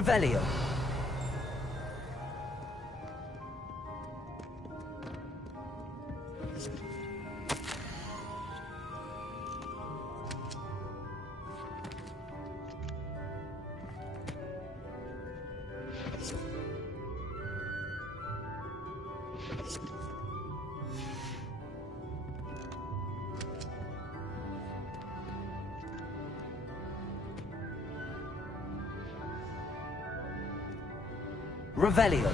Revelio. Revelio.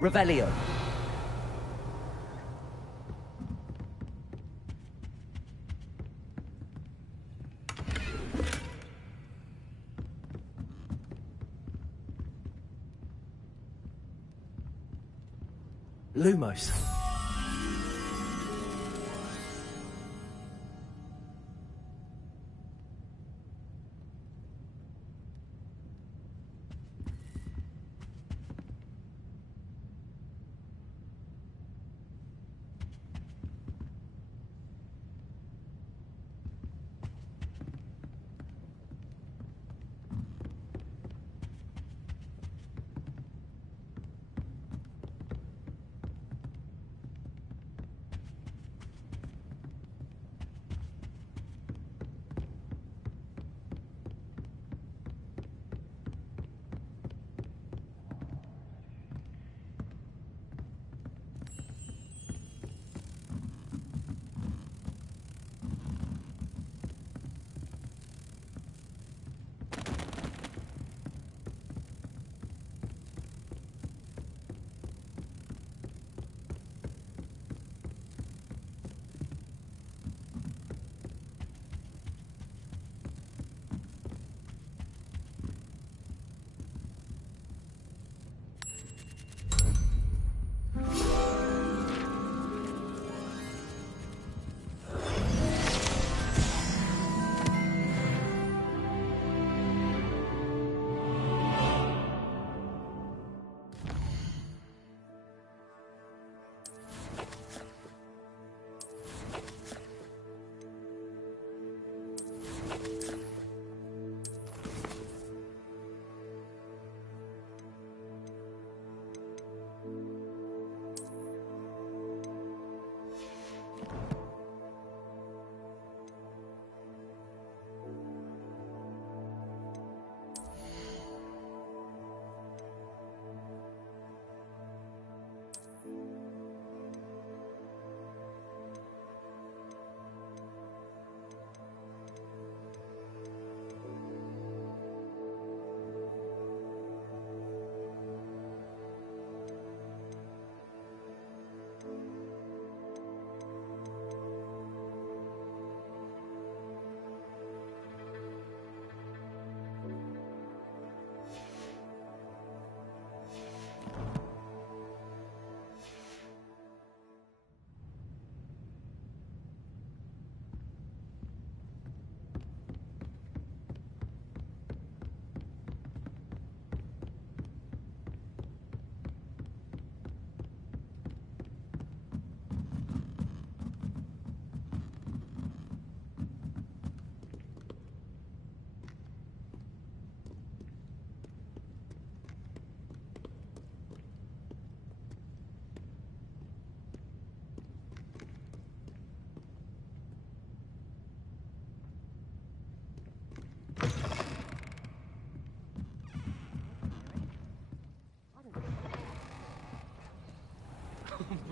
Revelio. Lumos.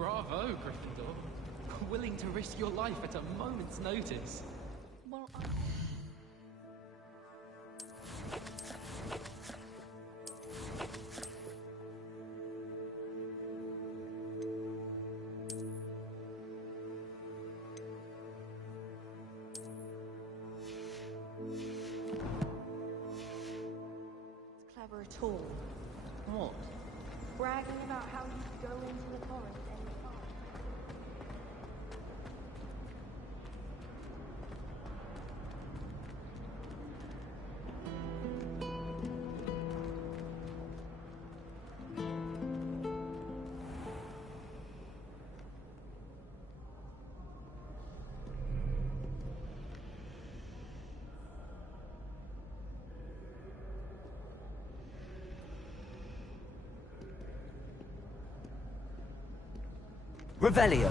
Bravo, Gryffindor. Willing to risk your life at a moment's notice. Well, clever at all. What? Bragging about how you could go into the forest anytime. Revelio.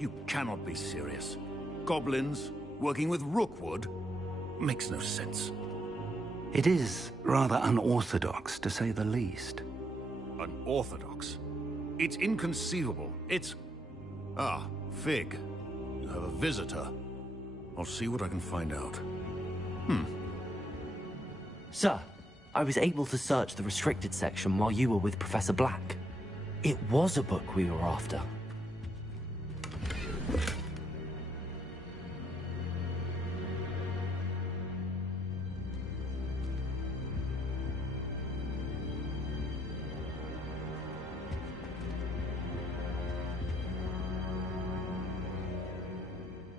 You cannot be serious. Goblins, working with Rookwood? Makes no sense. It is rather unorthodox, to say the least. Unorthodox? It's inconceivable. It's... Ah, Fig. You have a visitor. I'll see what I can find out. Sir, I was able to search the restricted section while you were with Professor Black. It was a book we were after.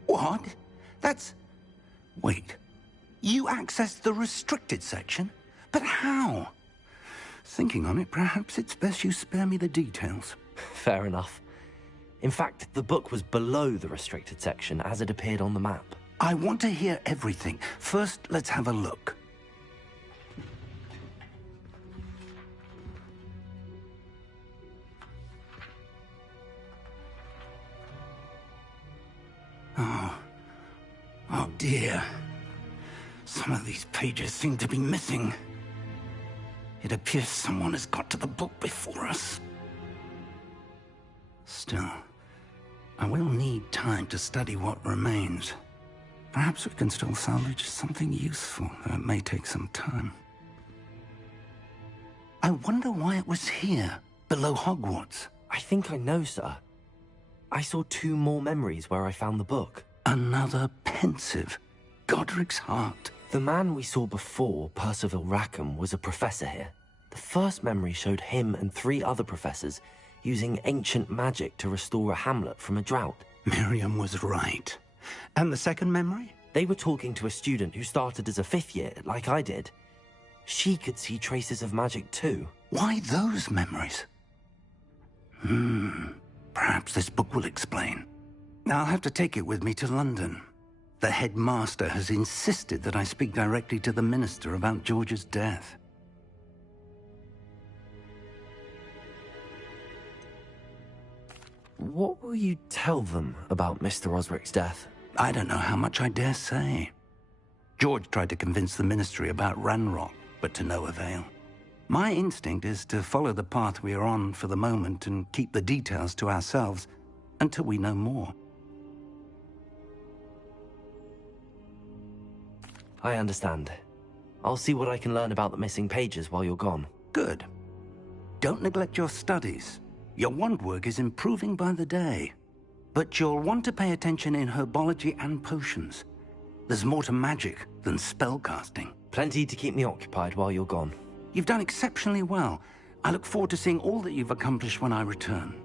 What? That's... Wait. You accessed the restricted section? But how? Thinking on it, perhaps it's best you spare me the details. Fair enough. In fact, the book was below the restricted section as it appeared on the map. I want to hear everything. First, let's have a look. Oh dear. Some of these pages seem to be missing. It appears someone has got to the book before us. Still, I will need time to study what remains. Perhaps we can still salvage something useful, though it may take some time. I wonder why it was here, below Hogwarts. I think I know, sir. I saw 2 more memories where I found the book. Another pensive Godric's heart. The man we saw before, Percival Rackham, was a professor here. The first memory showed him and 3 other professors using ancient magic to restore a hamlet from a drought. Miriam was right. And the second memory? They were talking to a student who started as a 5th year, like I did. She could see traces of magic too. Why those memories? Perhaps this book will explain. I'll have to take it with me to London. The headmaster has insisted that I speak directly to the minister about George's death. What will you tell them about Mr. Osric's death? I don't know how much I dare say. George tried to convince the ministry about Ranrock, but to no avail. My instinct is to follow the path we are on for the moment and keep the details to ourselves until we know more. I understand. I'll see what I can learn about the missing pages while you're gone. Good. Don't neglect your studies. Your wand work is improving by the day. But you'll want to pay attention in herbology and potions. There's more to magic than spellcasting. Plenty to keep me occupied while you're gone. You've done exceptionally well. I look forward to seeing all that you've accomplished when I return.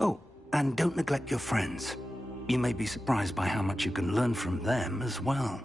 Oh, and don't neglect your friends. You may be surprised by how much you can learn from them as well.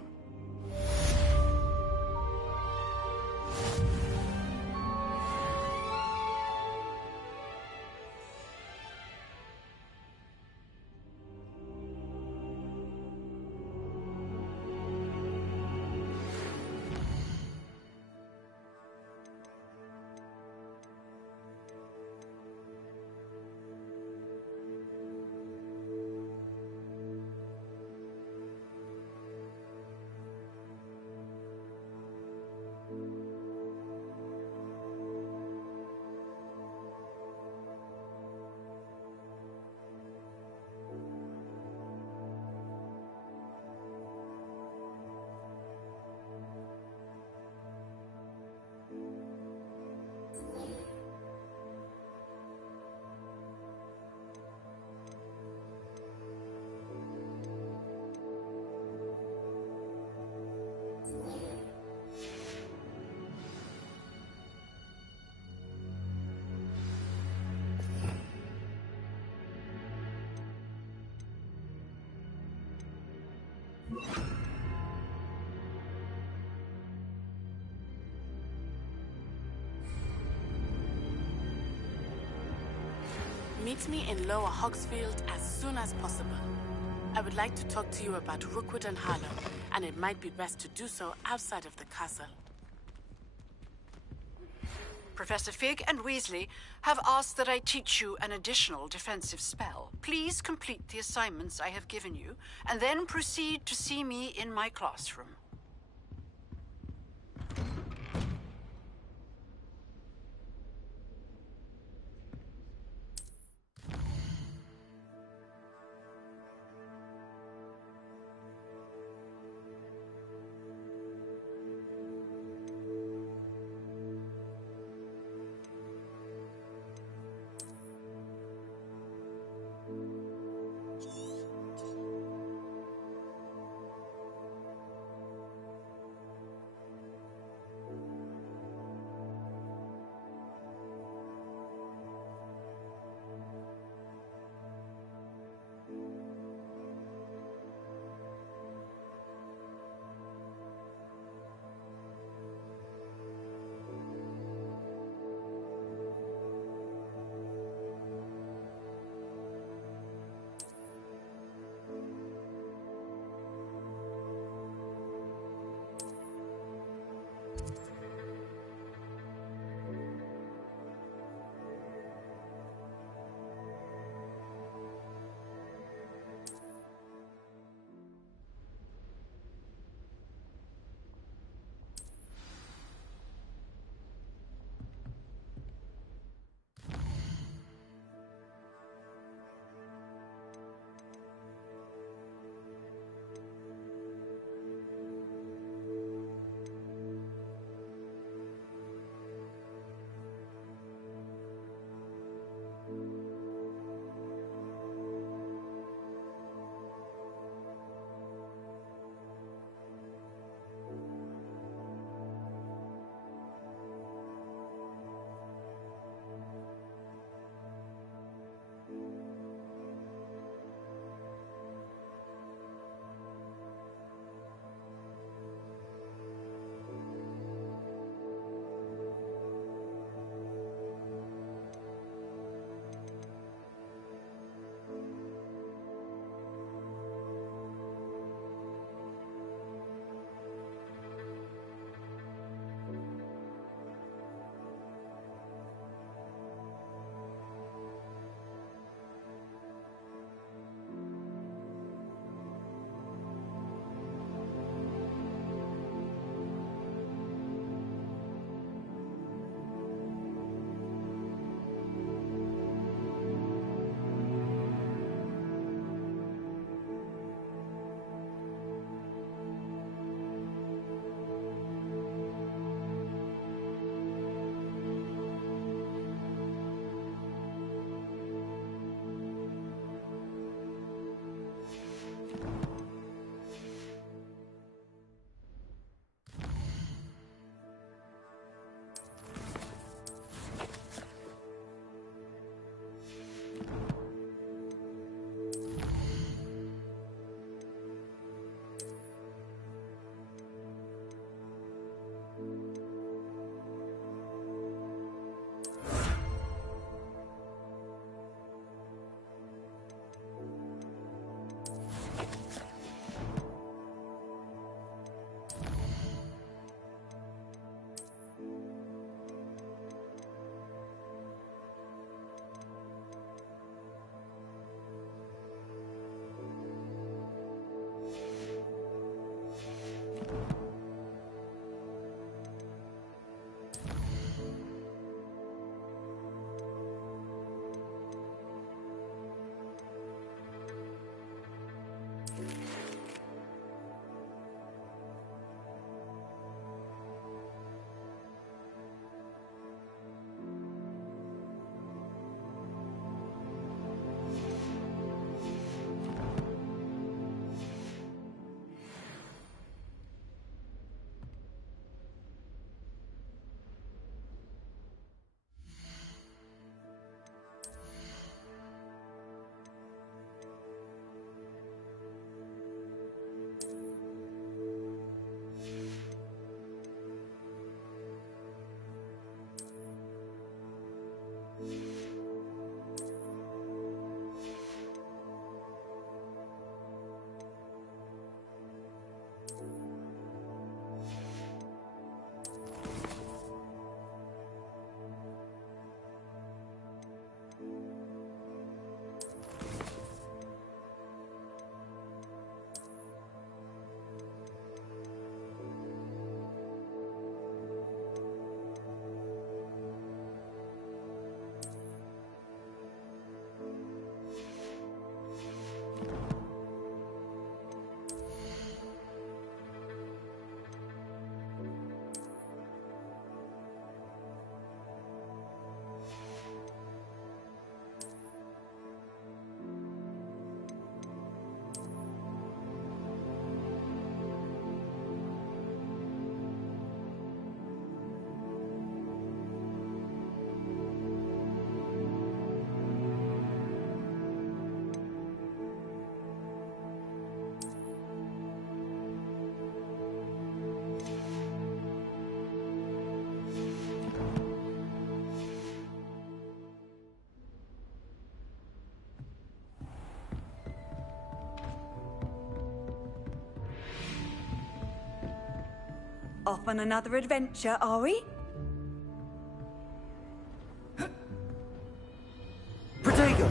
Meet me in Lower Hogsfield as soon as possible. I would like to talk to you about Rookwood and Harlow, and it might be best to do so outside of the castle. Professor Fig and Weasley have asked that I teach you an additional defensive spell. Please complete the assignments I have given you, and then proceed to see me in my classroom. Off on another adventure, are we? Protego!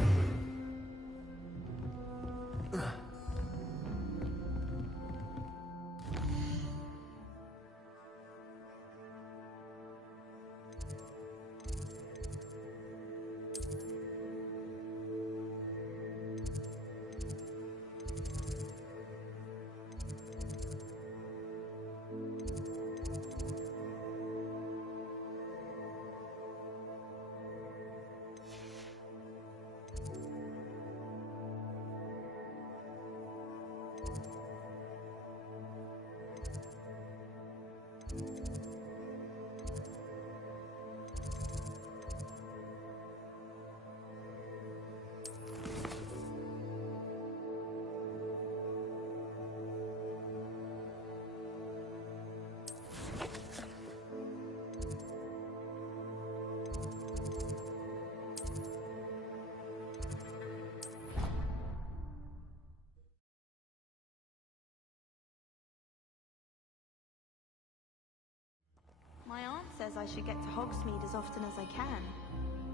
My aunt says I should get to Hogsmeade as often as I can.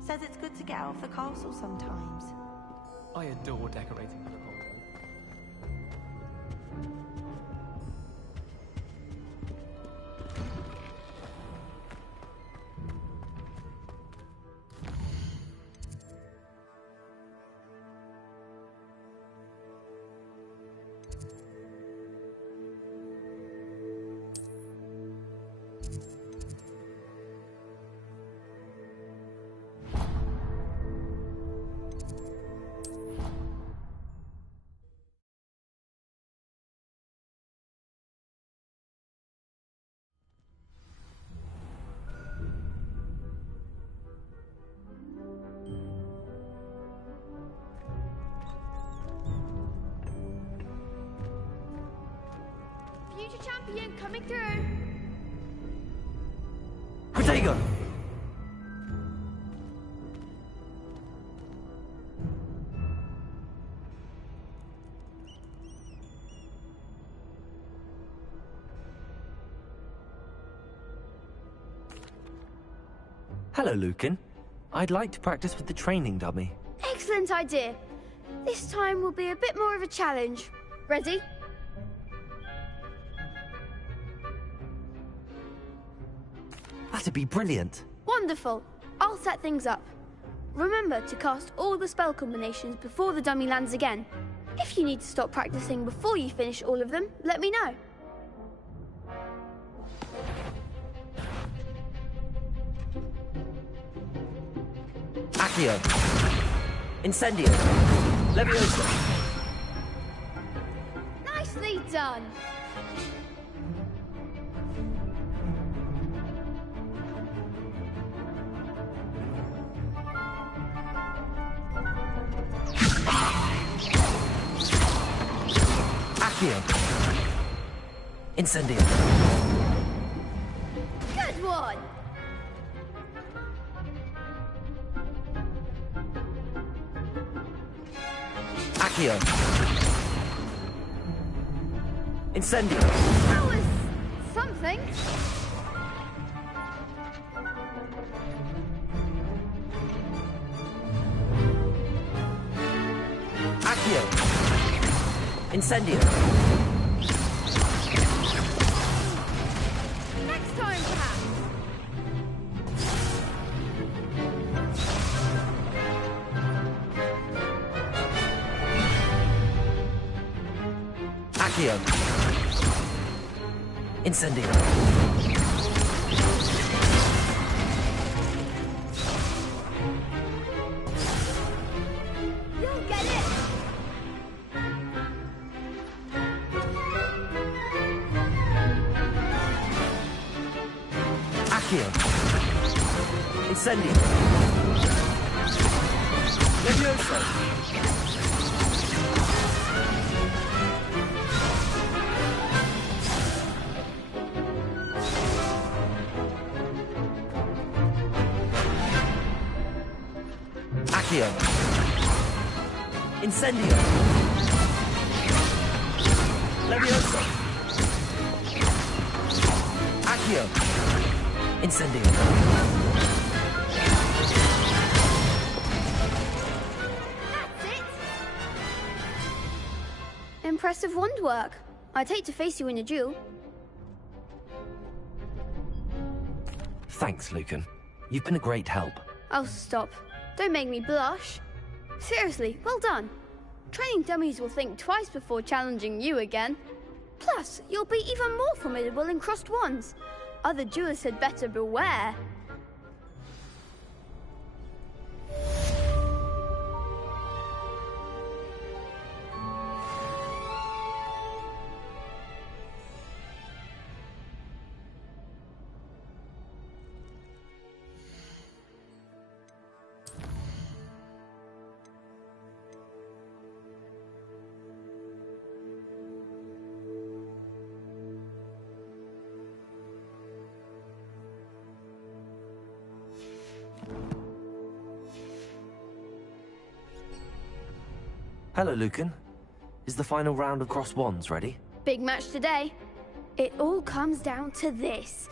Says it's good to get out of the castle sometimes. I adore decorating for the holiday. Future champion coming through! Protego! Hello, Lucan. I'd like to practice with the training dummy. Excellent idea. This time will be a bit more of a challenge. Ready? That'd be brilliant. Wonderful. I'll set things up. Remember to cast all the spell combinations before the dummy lands again. If you need to stop practicing before you finish all of them, let me know. Accio. Incendio. Leviosa. Nicely done. Accio. Incendio. Good one. Accio. Incendio. That was something. Accio. Incendio. Next time, perhaps. Accio. Incendio. You'll get it. Accio. Incendio. Leviosa. Accio. Incendio. Leviosa. Accio. Incendio. That's it. Impressive wand work. I'd hate to face you in a duel. Thanks, Lucan. You've been a great help. Oh, stop. Don't make me blush. Seriously, well done. Training dummies will think twice before challenging you again. Plus, you'll be even more formidable in crossed wands. Other duelists had better beware. Hello, Lucan. Is the final round of cross wands ready? Big match today. It all comes down to this.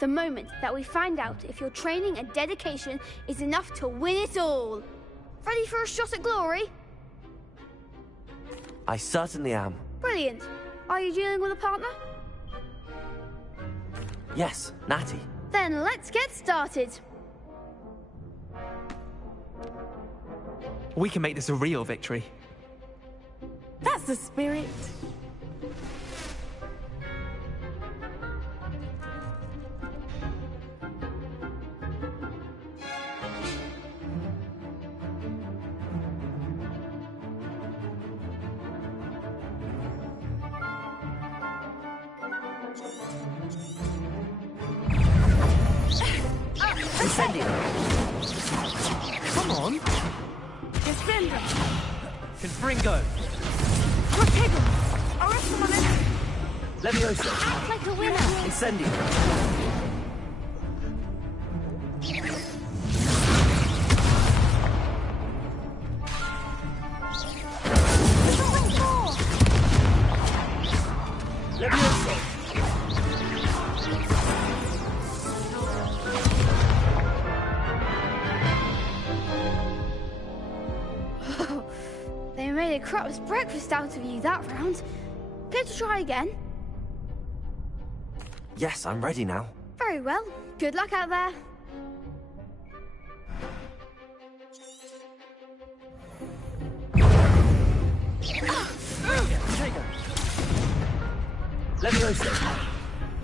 The moment that we find out if your training and dedication is enough to win it all. Ready for a shot at glory? I certainly am. Brilliant. Are you dealing with a partner? Yes, Natty. Then let's get started. We can make this a real victory. That's the spirit. Incendio. Come on! Descendo. Confringo! Protego. Arrest him on it. Leviosa. Act like a winner. Incendio. Leviosa. I made a crop's breakfast out of you that round. Care to try again? Yes, I'm ready now. Very well. Good luck out there. Levioso.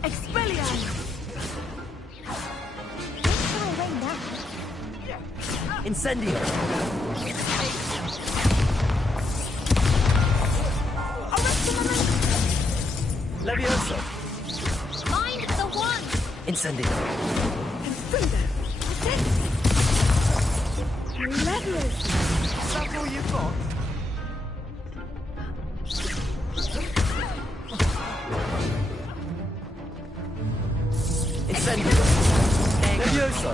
Expelliarmus! Far away now. Incendio. Levioso. Mind the one! Incendio. Levioso. Is that all you've got? Incendio. Levioso.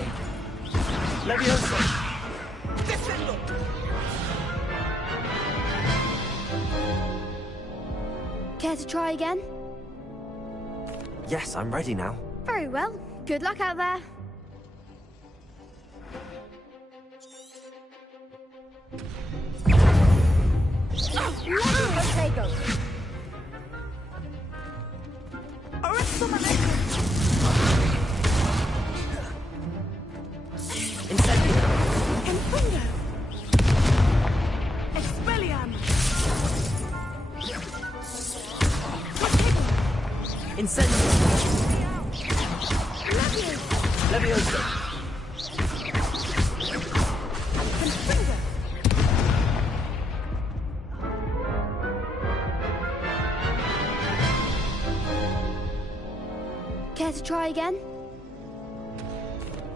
Levioso. Defendo. Care to try again? Yes, I'm ready now. Very well. Good luck out there. Lego! Incendio. Expelliarmus! Incendio. Levioso. Care to try again?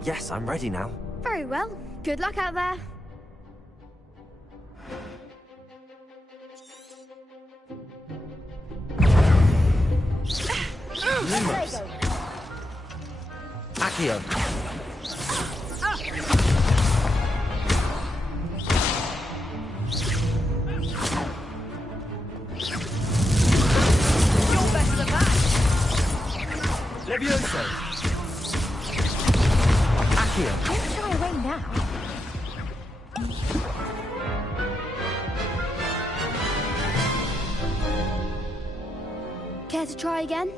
Yes, I'm ready now. Very well. Good luck out there. Lumos. Accio. You're better than that. Levioso. Accio. Don't shy away now. Care to try again?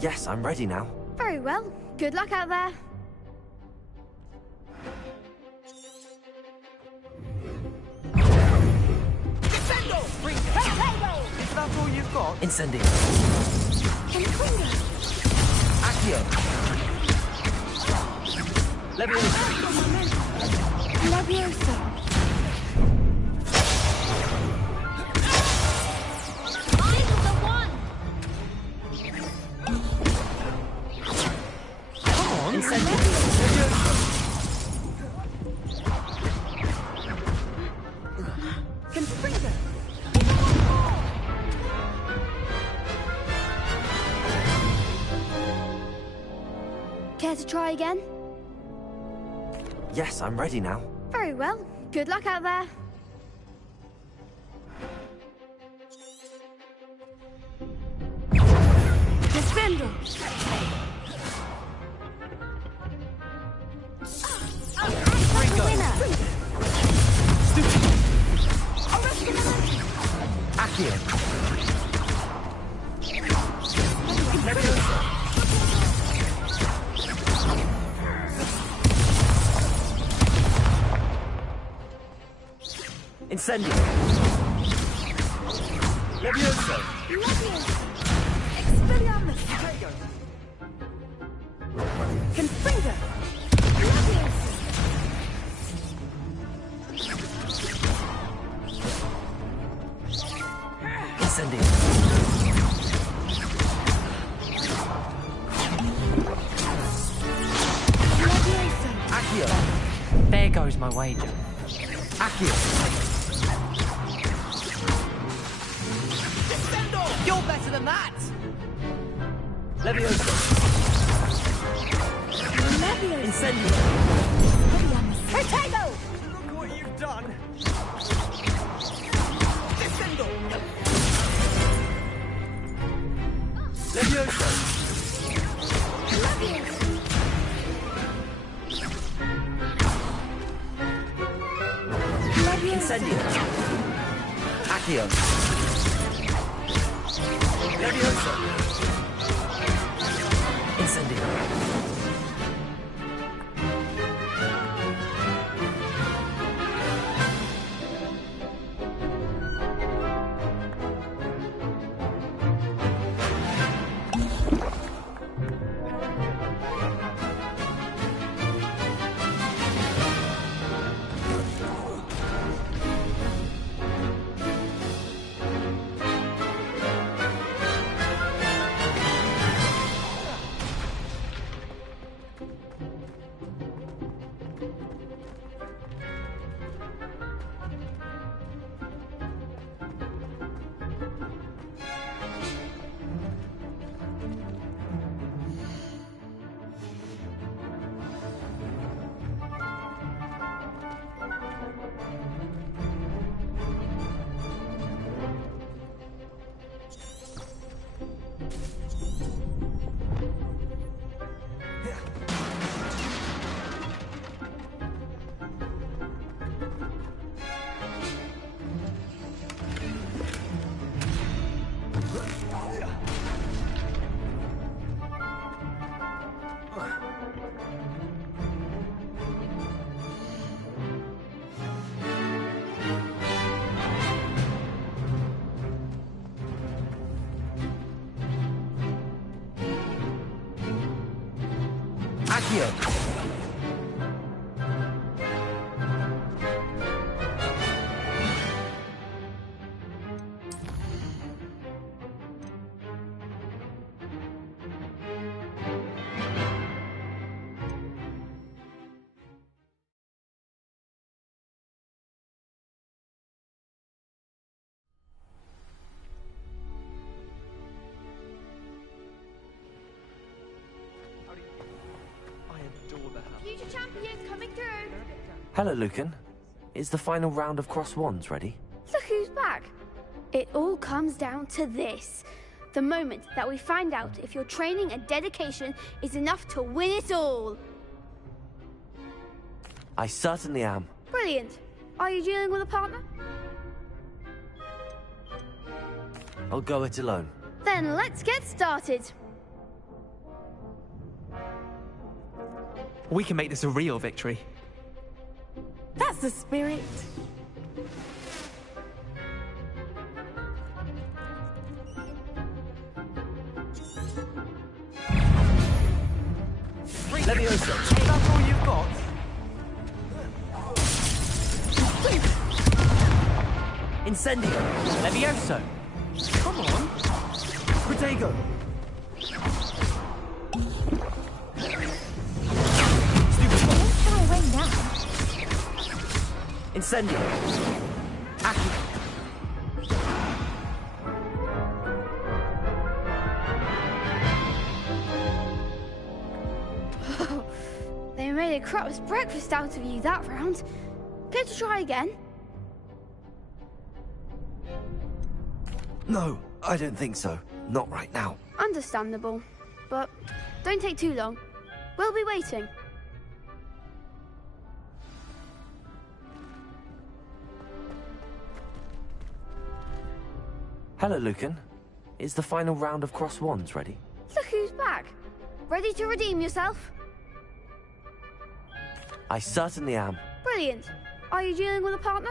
Yes, I'm ready now. Very well. Good luck out there. Is that all you've got? Incendio. Accio. Levioso. Levioso. I'm the one! Incendio. Levioso. Care to try again? Yes, I'm ready now. Very well. Good luck out there. Defendo! Winner! Accio. Levioso. Incendio. Levioso. Expelliarmus! Confringo! Incendio. Accio. There goes my wager. Accio. You're better than that! Levioso. Incendio. Potato! Look what you've done! Defendo. Levioso. Levioso. Incendio. Accio. Levioso. Incendio. Accio. Future champions coming through. Hello, Lucan. Is the final round of Cross Wands ready? Look who's back. It all comes down to this. The moment that we find out if your training and dedication is enough to win it all. I certainly am. Brilliant. Are you dealing with a partner? I'll go it alone. Then let's get started. We can make this a real victory. That's the spirit. Levioso. That's all you've got? Incendio. Levioso. Come on. Protego. Incendio. Accio. They made a crap's breakfast out of you that round. Care to try again? No, I don't think so. Not right now. Understandable. But don't take too long. We'll be waiting. Hello, Lucan. Is the final round of Cross Wands ready? Look who's back. Ready to redeem yourself? I certainly am. Brilliant. Are you dealing with a partner?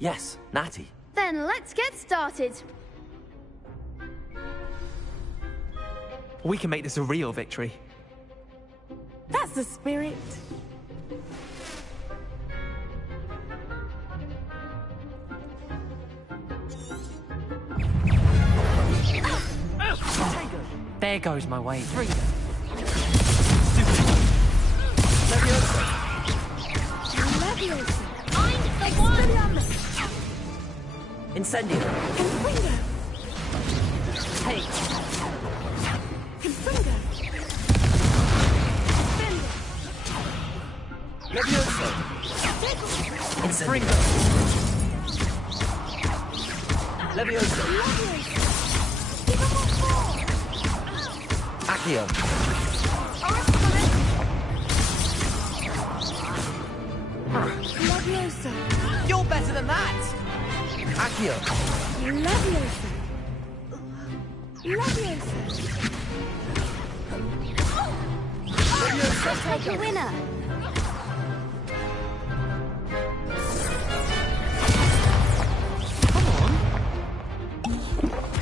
Yes, Natty. Then let's get started. We can make this a real victory. That's the spirit. There goes my way. Levioso. Levioso. Find the one. Incendio. Confringo. Take. Confringo. Defender. Levioso. Incendio. Levioso. Give him what for. Accio. Levioso. Leviosa! You're better than that! Accio. Leviosa! Leviosa! Leviosa. Take a winner!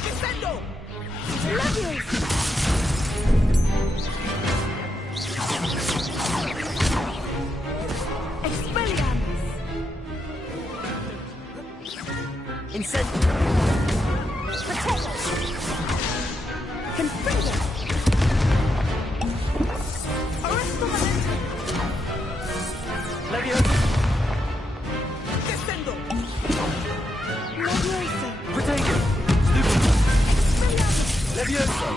Descendo! Leviosa! Expelliarmus! Incendio. Potato! Confringo! Arresto momentum! Leviosa. Descendo. Leviosa! Protego. Expelliarmus! Leviosa.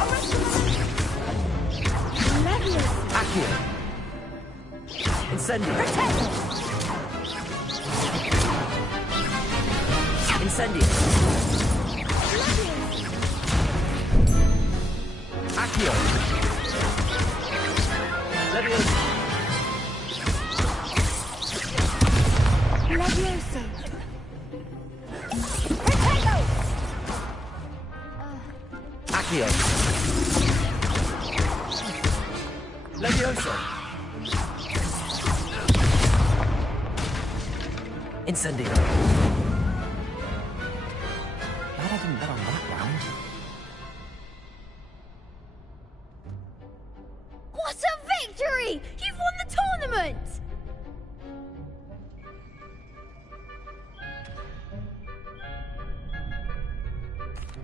Arresto momentum! Leviosa! Accio. Incendio. Potato! Incendio. Leviosa! Accio. Leviosa. Leviosa! Potato! Accio. Leviosa. Incendio. Glad I didn't bet on that round. What a victory! You've won the tournament!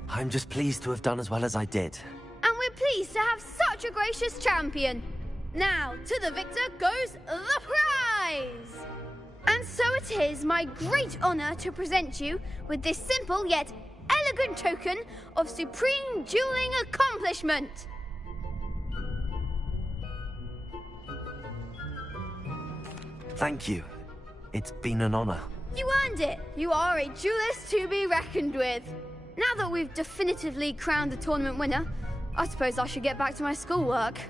I'm just pleased to have done as well as I did. And we're pleased to have such a gracious champion. Now, to the victor goes the prize! And so it is my great honor to present you with this simple yet elegant token of supreme dueling accomplishment. Thank you. It's been an honor. You earned it. You are a duelist to be reckoned with. Now that we've definitively crowned the tournament winner, I suppose I should get back to my schoolwork.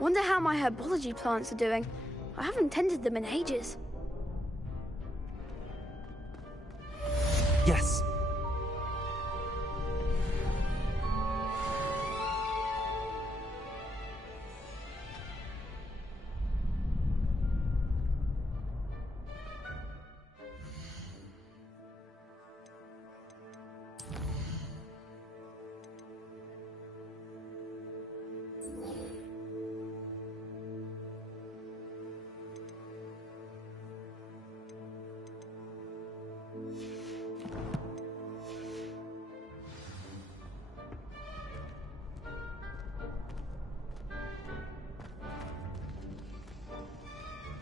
Wonder how my herbology plants are doing. I haven't tended them in ages. Yes.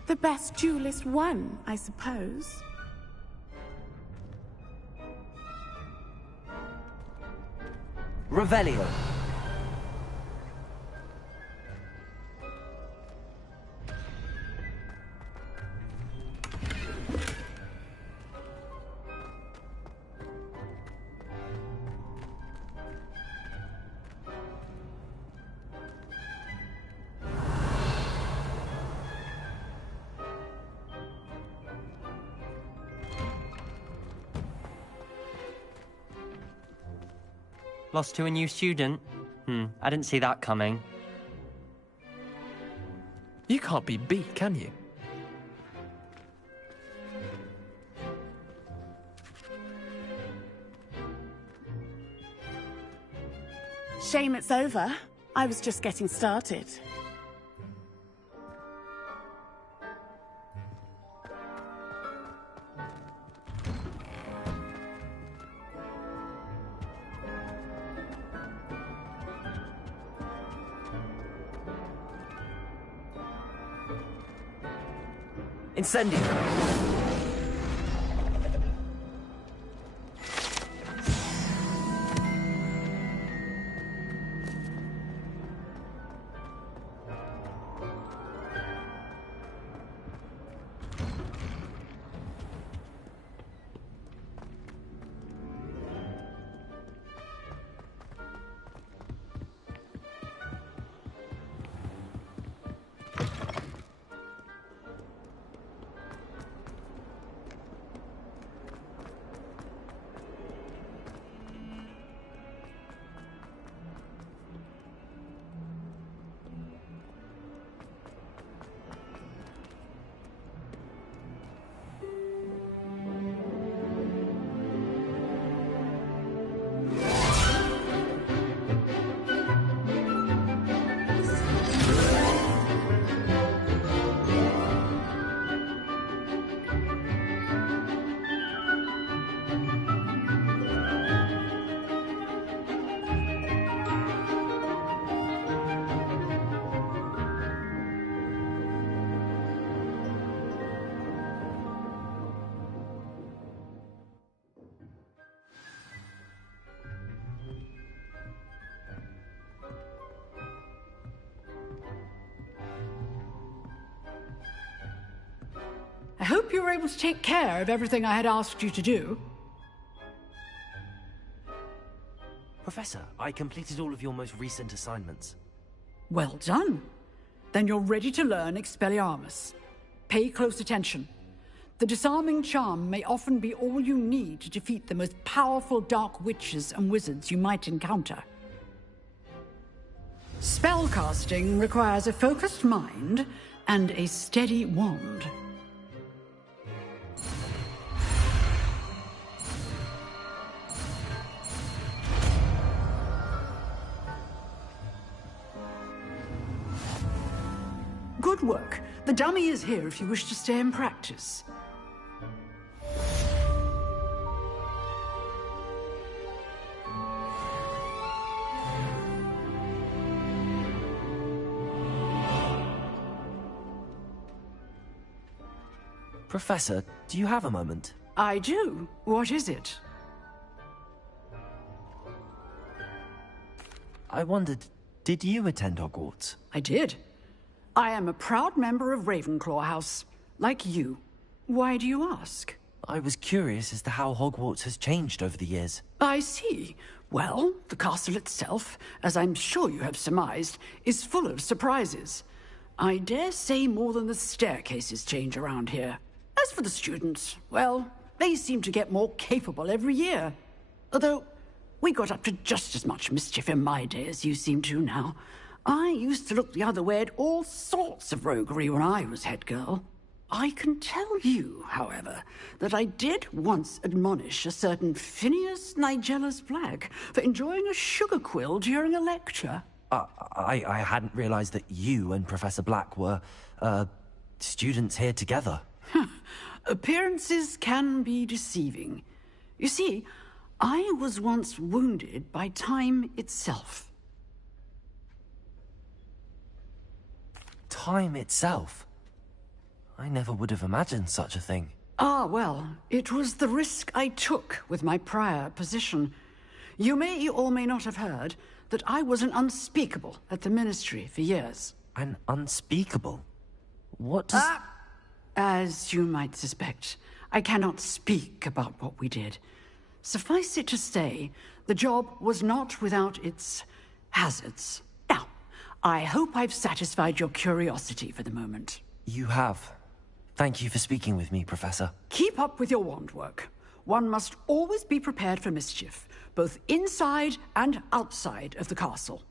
The best duelist won, I suppose. Revelio. Lost to a new student? I didn't see that coming. You can't be beat, can you? Shame it's over. I was just getting started. Incendio. I hope you were able to take care of everything I had asked you to do. Professor, I completed all of your most recent assignments. Well done. Then you're ready to learn Expelliarmus. Pay close attention. The disarming charm may often be all you need to defeat the most powerful dark witches and wizards you might encounter. Spellcasting requires a focused mind and a steady wand. Good work. The dummy is here if you wish to stay and practice. Professor, do you have a moment? I do. What is it? I wondered, did you attend Hogwarts? I did. I am a proud member of Ravenclaw House, like you. Why do you ask? I was curious as to how Hogwarts has changed over the years. I see. Well, the castle itself, as I'm sure you have surmised, is full of surprises. I dare say more than the staircases change around here. As for the students, well, they seem to get more capable every year. Although, we got up to just as much mischief in my day as you seem to now. I used to look the other way at all sorts of roguery when I was head girl. I can tell you, however, that I did once admonish a certain Phineas Nigellus Black for enjoying a sugar quill during a lecture. I hadn't realized that you and Professor Black were, students here together. Appearances can be deceiving. You see, I was once wounded by time itself. Time itself? I never would have imagined such a thing. Ah, well, it was the risk I took with my prior position. You may or may not have heard that I was an unspeakable at the Ministry for years. An unspeakable? What does... As you might suspect, I cannot speak about what we did. Suffice it to say, the job was not without its hazards. Now, I hope I've satisfied your curiosity for the moment. You have. Thank you for speaking with me, Professor. Keep up with your wand work. One must always be prepared for mischief, both inside and outside of the castle.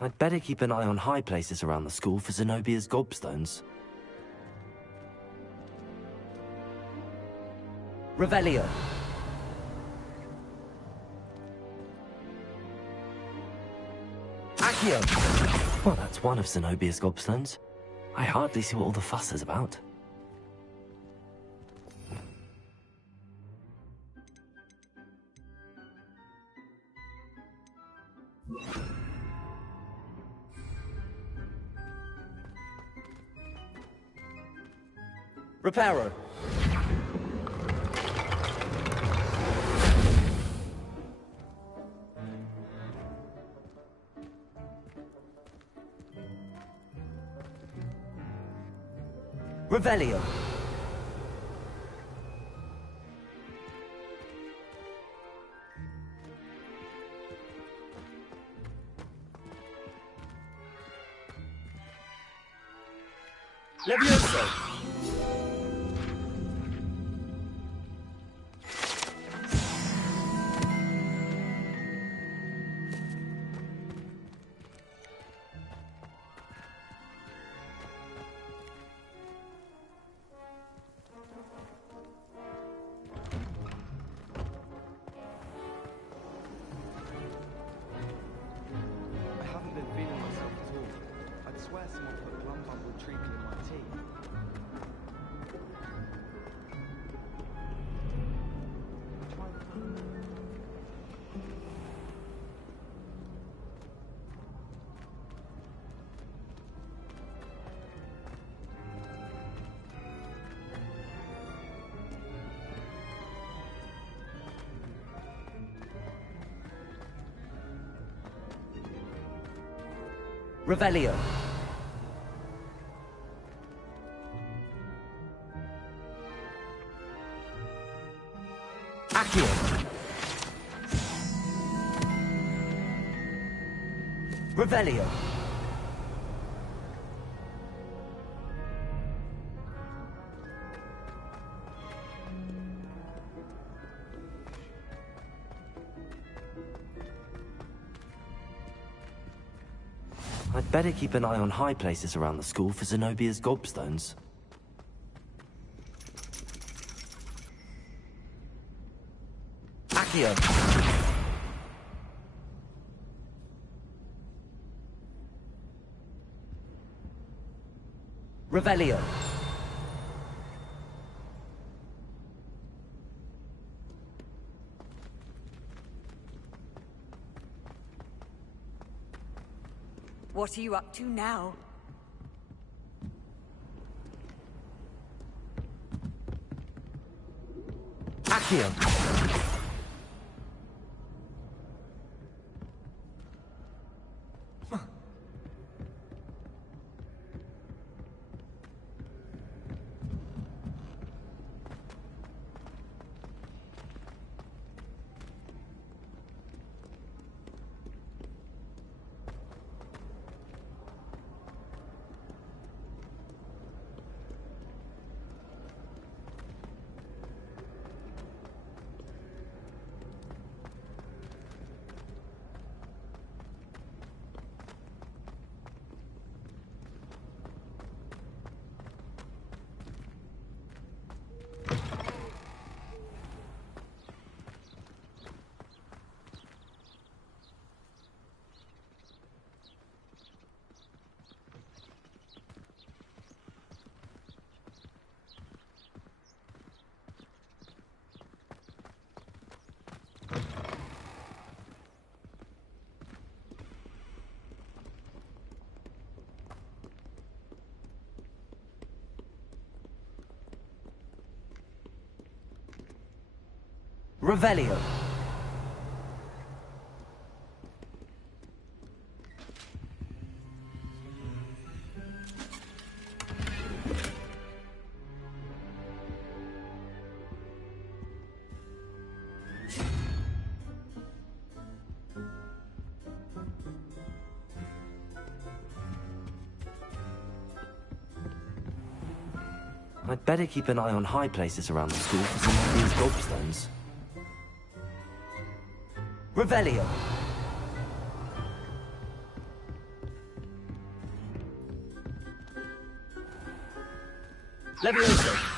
I'd better keep an eye on high places around the school for Zenobia's gobstones. Revelio. Accio. Well, that's one of Zenobia's gobstones. I hardly see what all the fuss is about. Reparo. Revelio. Levioso. swear someone put plum bubble treacle in my tea. Revelio. Accio. Revelio. I'd better keep an eye on high places around the school for Zenobia's gobstones. Accio. Revelio. What are you up to now? Accio. Revelio. I'd better keep an eye on high places around the school for Zenobia's gobstones. Revelio. Levioso.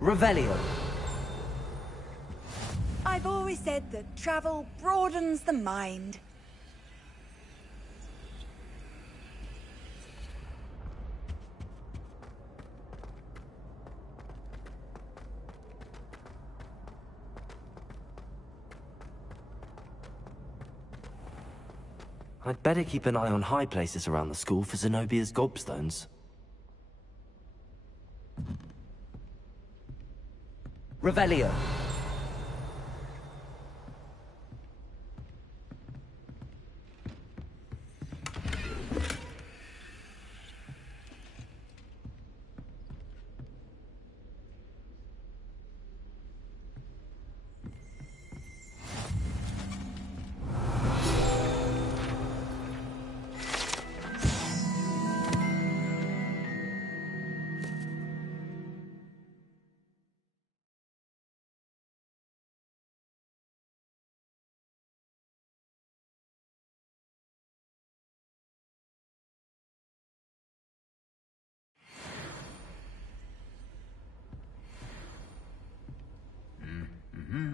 Revelio. I've always said that travel broadens the mind. I'd better keep an eye on high places around the school for Zenobia's gobstones. Revelio.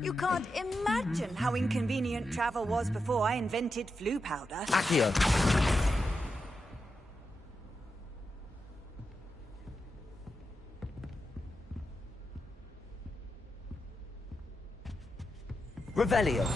You can't imagine how inconvenient travel was before I invented flu powder. Accio. Revelio.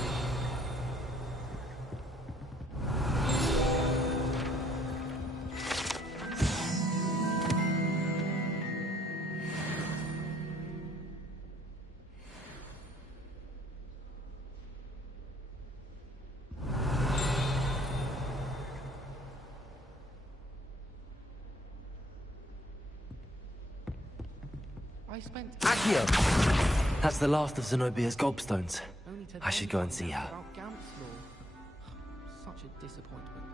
I spent Accio. That's the last of Zenobia's gobstones. only today I should go and see her. about Gaunt's law. Such a disappointment.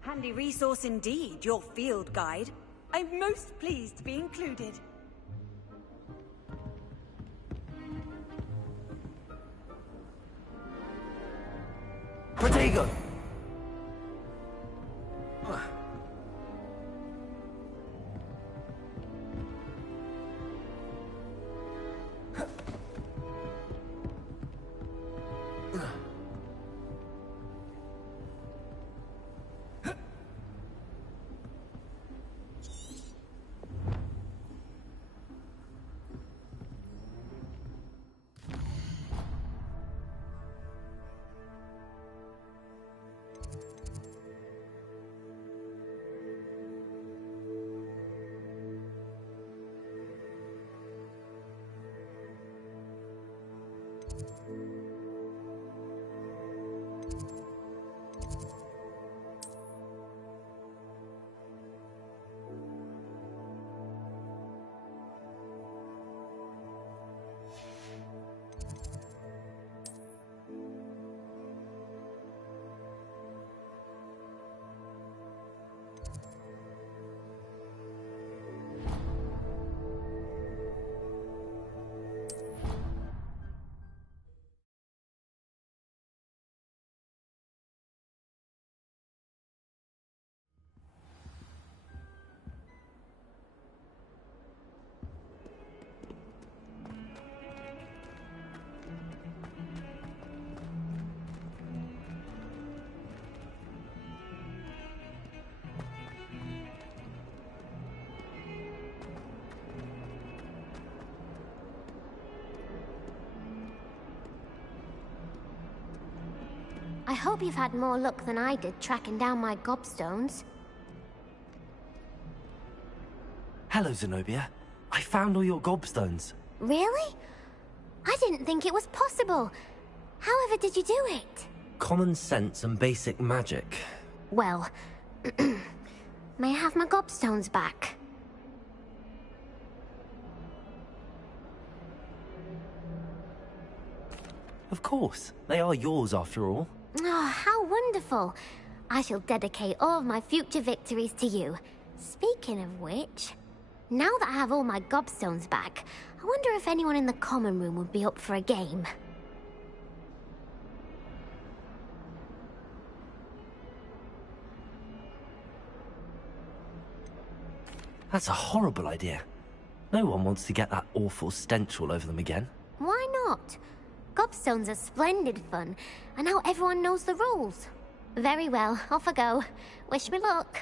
Handy resource indeed, your field guide. I'm most pleased to be included. Protego. I hope you've had more luck than I did tracking down my gobstones. Hello, Zenobia. I found all your gobstones. Really? I didn't think it was possible. However did you do it? Common sense and basic magic. Well, may I have my gobstones back? Of course. They are yours after all. Oh, how wonderful. I shall dedicate all of my future victories to you. Speaking of which, now that I have all my gobstones back, I wonder if anyone in the common room would be up for a game. That's a horrible idea. No one wants to get that awful stench all over them again. Why not? Gobstones are splendid fun, and now everyone knows the rules. Very well, off I go. Wish me luck.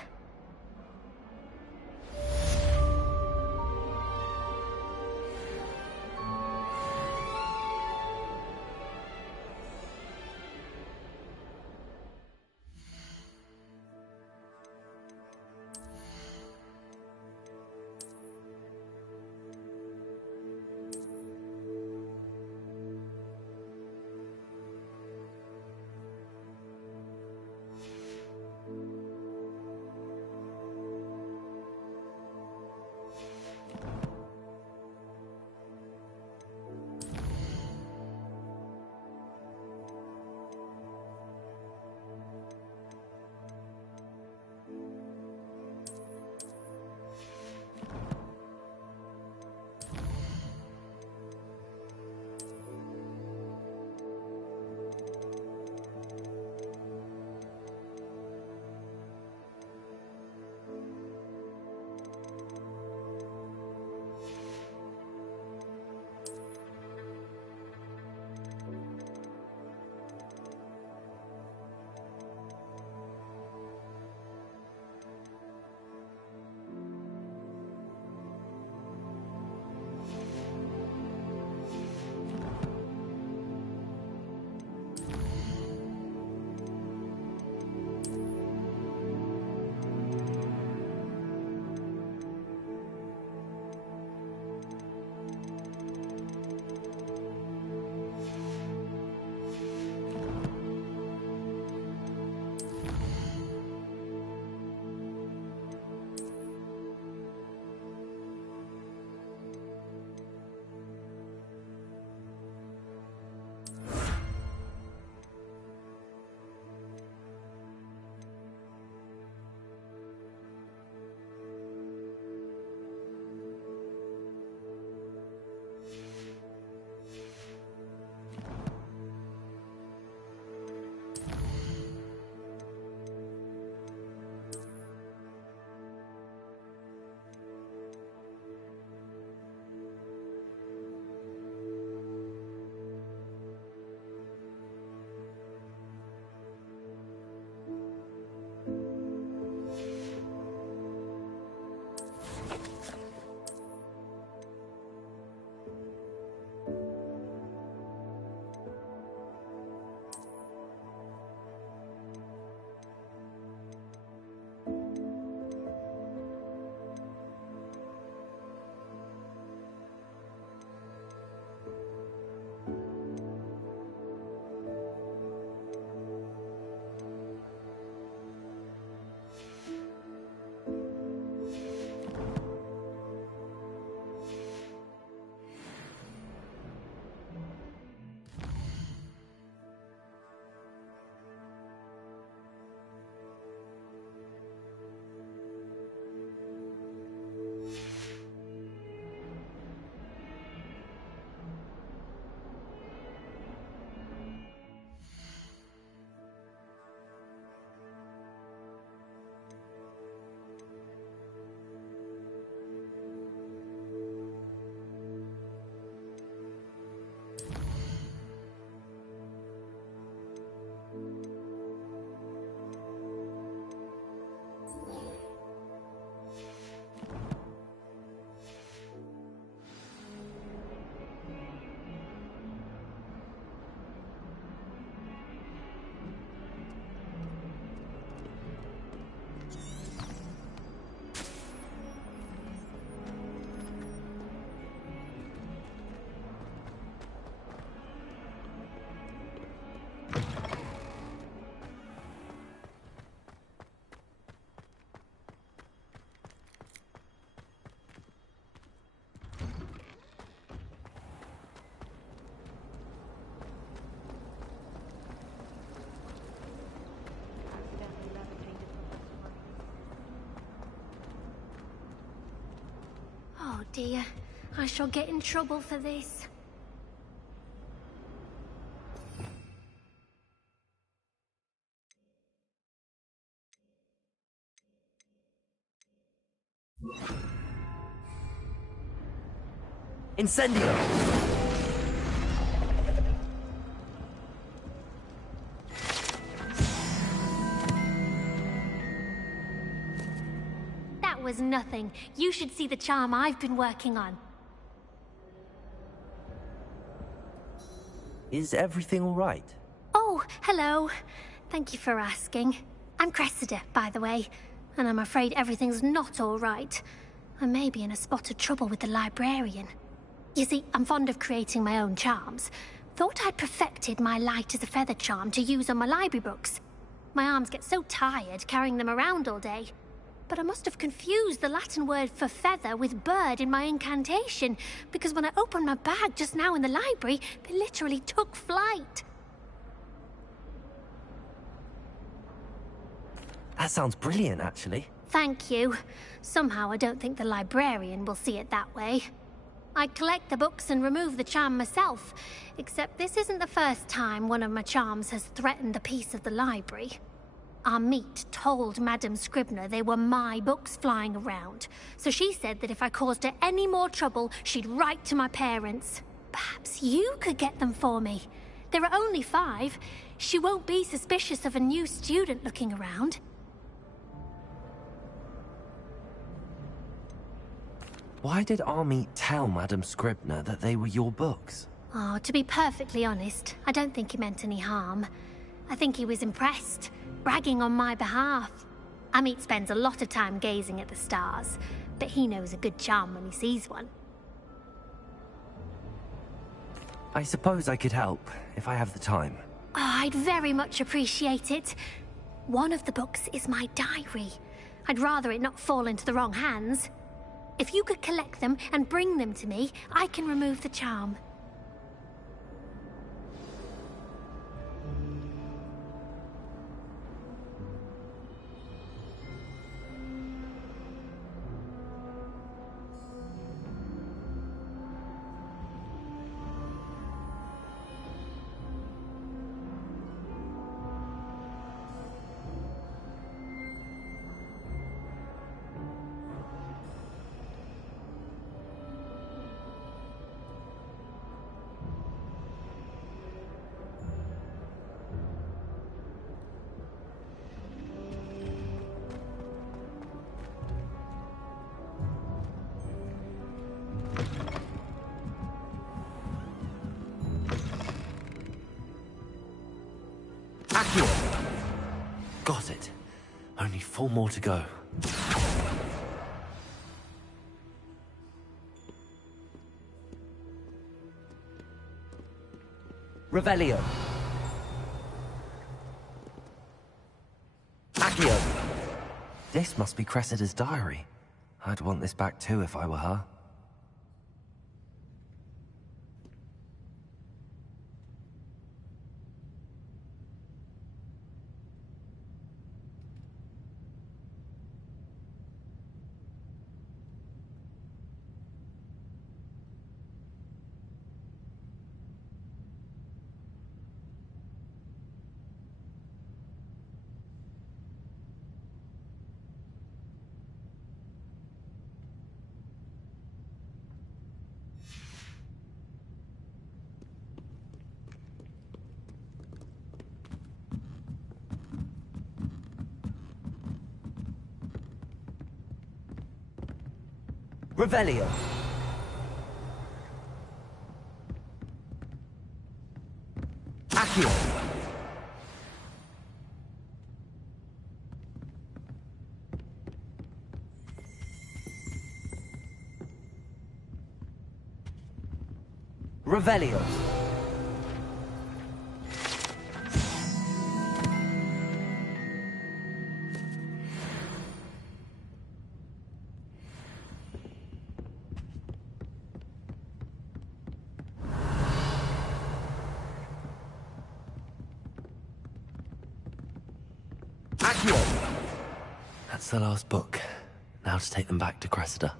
Oh dear, I shall get in trouble for this. Incendio! That was nothing. You should see the charm I've been working on. Is everything all right? Oh, hello. Thank you for asking. I'm Cressida, by the way, and I'm afraid everything's not all right. I may be in a spot of trouble with the librarian. You see, I'm fond of creating my own charms. Thought I'd perfected my light as a feather charm to use on my library books. My arms get so tired carrying them around all day. But I must have confused the Latin word for feather with bird in my incantation, because when I opened my bag just now in the library, they literally took flight. That sounds brilliant, actually. Thank you. Somehow I don't think the librarian will see it that way. I collect the books and remove the charm myself, except this isn't the first time one of my charms has threatened the peace of the library. Our meet told Madame Scribner they were my books flying around, so she said that if I caused her any more trouble, she'd write to my parents. Perhaps you could get them for me. There are only 5. She won't be suspicious of a new student looking around. Why did Army tell Madame Scribner that they were your books? Oh, to be perfectly honest, I don't think he meant any harm. I think he was impressed, bragging on my behalf. Amit spends a lot of time gazing at the stars, but he knows a good charm when he sees one. I suppose I could help, if I have the time. Oh, I'd very much appreciate it. One of the books is my diary. I'd rather it not fall into the wrong hands. If you could collect them and bring them to me, I can remove the charm. Got it. Only 4 more to go. Revelio. Accio. This must be Cressida's diary. I'd want this back too if I were her. Revelio. Accio. Revelio. That's the last book. Now to take them back to Cressida.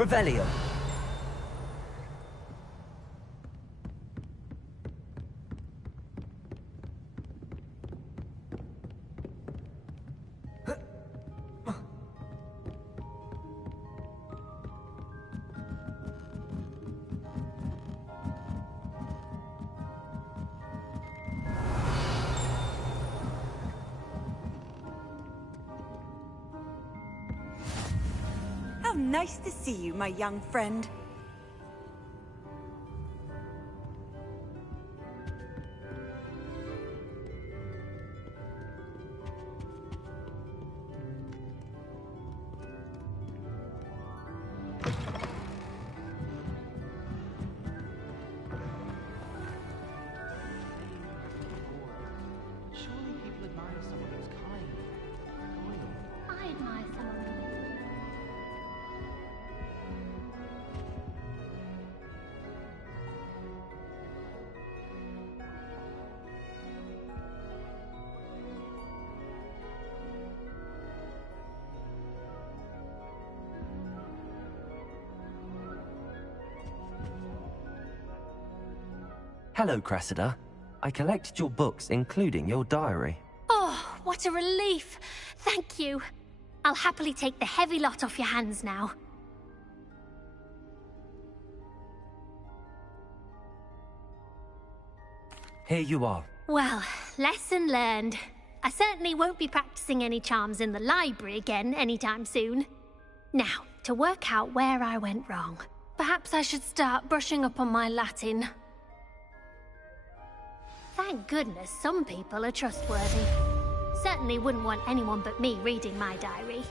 Revelio. How nice to see you, my young friend. Surely people admire someone who's kind, loyal. I admire someone. Hello, Cressida. I collected your books, including your diary. Oh, what a relief. Thank you. I'll happily take the heavy lot off your hands now. Here you are. Well, lesson learned. I certainly won't be practicing any charms in the library again anytime soon. Now, to work out where I went wrong. Perhaps I should start brushing up on my Latin. Thank goodness some people are trustworthy. Certainly wouldn't want anyone but me reading my diary.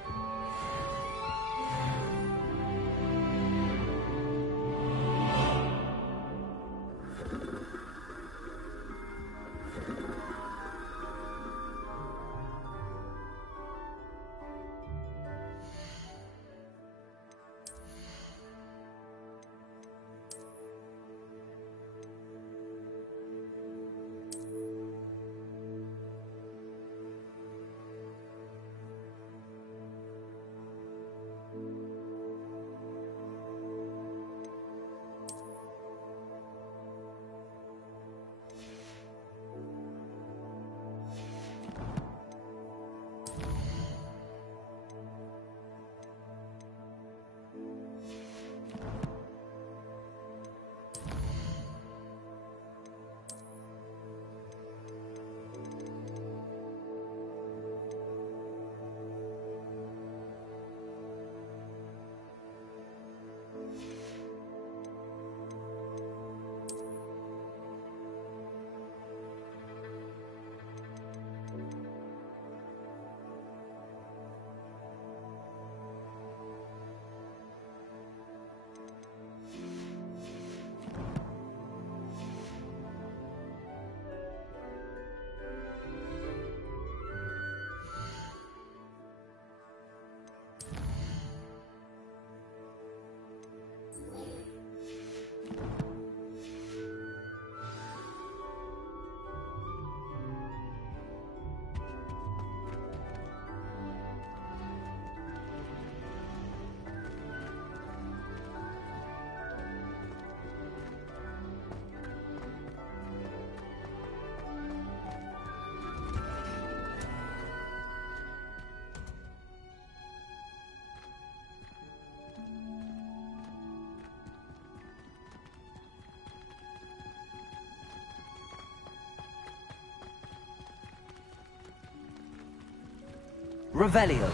Revelio.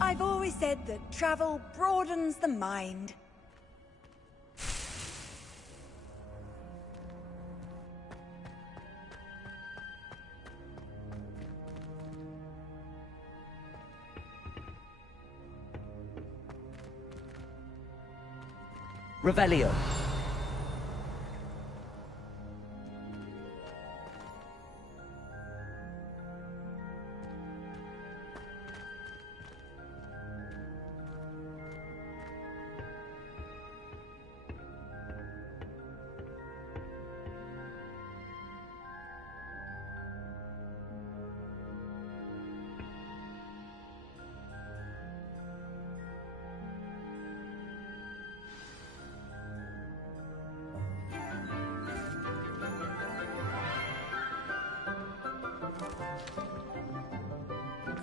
I've always said that travel broadens the mind. Revelio.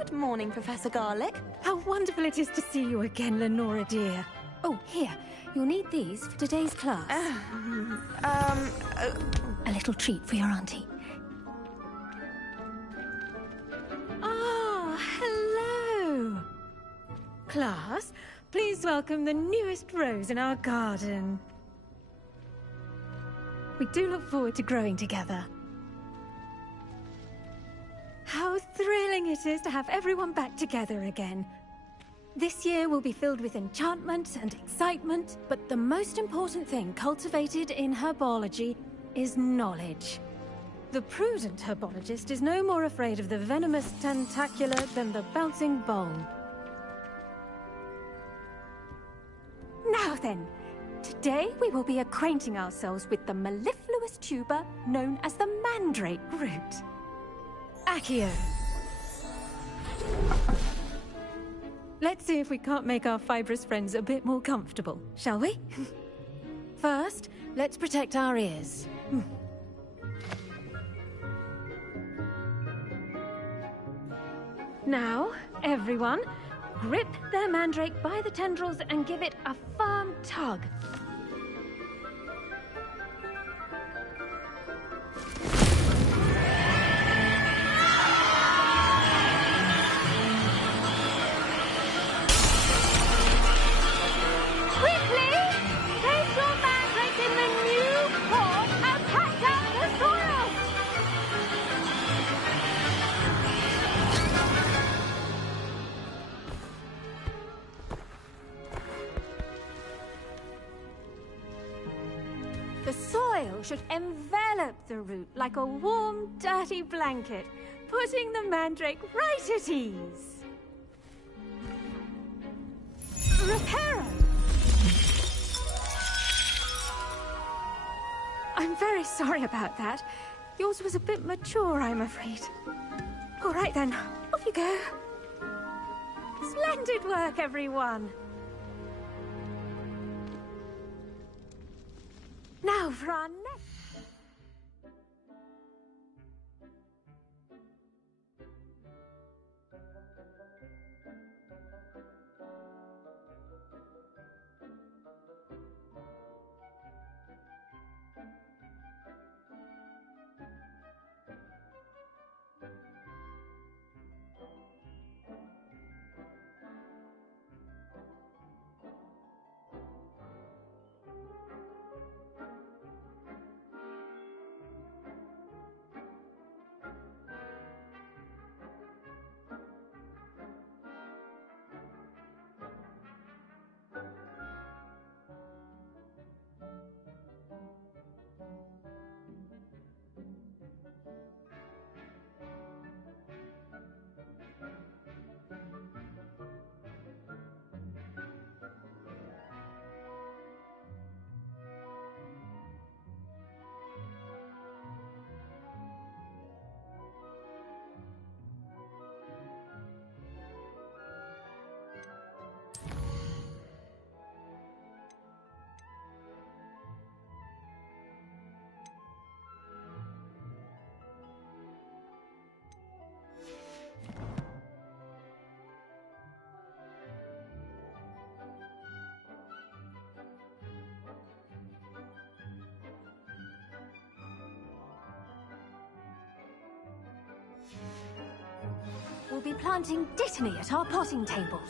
Good morning, Professor Garlic. How wonderful it is to see you again, Lenora dear. Oh, here. You'll need these for today's class. A little treat for your auntie. Ah, hello. Class, please welcome the newest rose in our garden. We do look forward to growing together. How thrilling it is to have everyone back together again. This year will be filled with enchantment and excitement, but the most important thing cultivated in herbology is knowledge. The prudent herbologist is no more afraid of the venomous tentacular than the bouncing bulb. Now then, today we will be acquainting ourselves with the mellifluous tuber known as the mandrake root. Accio. Let's see if we can't make our fibrous friends a bit more comfortable, shall we? First, let's protect our ears. Now, everyone, grip their mandrake by the tendrils and give it a firm tug. The soil should envelop the root like a warm, dirty blanket, putting the mandrake right at ease. Reparo! I'm very sorry about that. Yours was a bit mature, I'm afraid. All right then, off you go. Splendid work, everyone! Now for our next... We'll be planting dittany at our potting tables.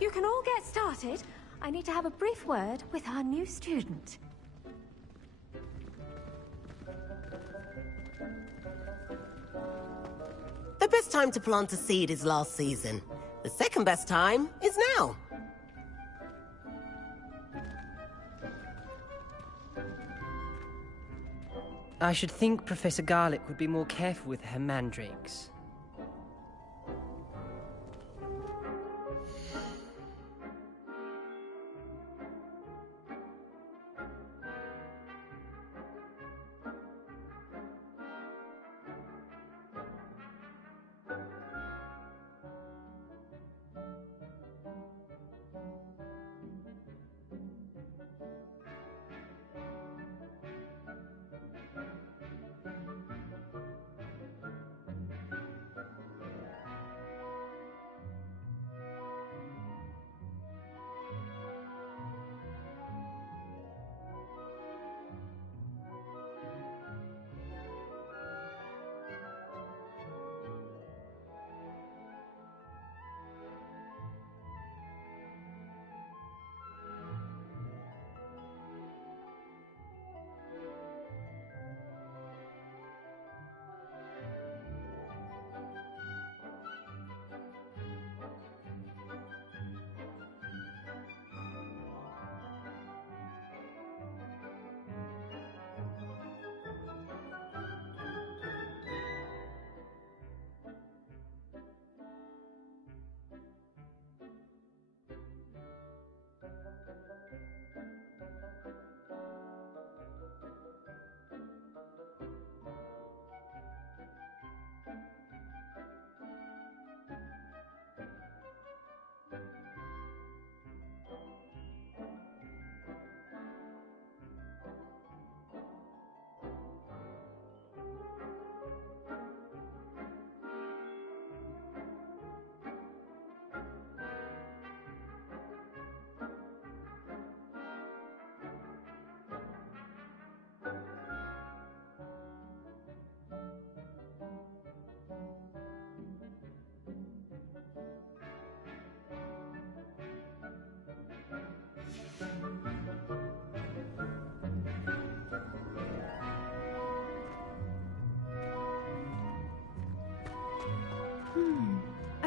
You can all get started. I need to have a brief word with our new student. The best time to plant a seed is last season. The second best time is now. I should think Professor Garlic would be more careful with her mandrakes.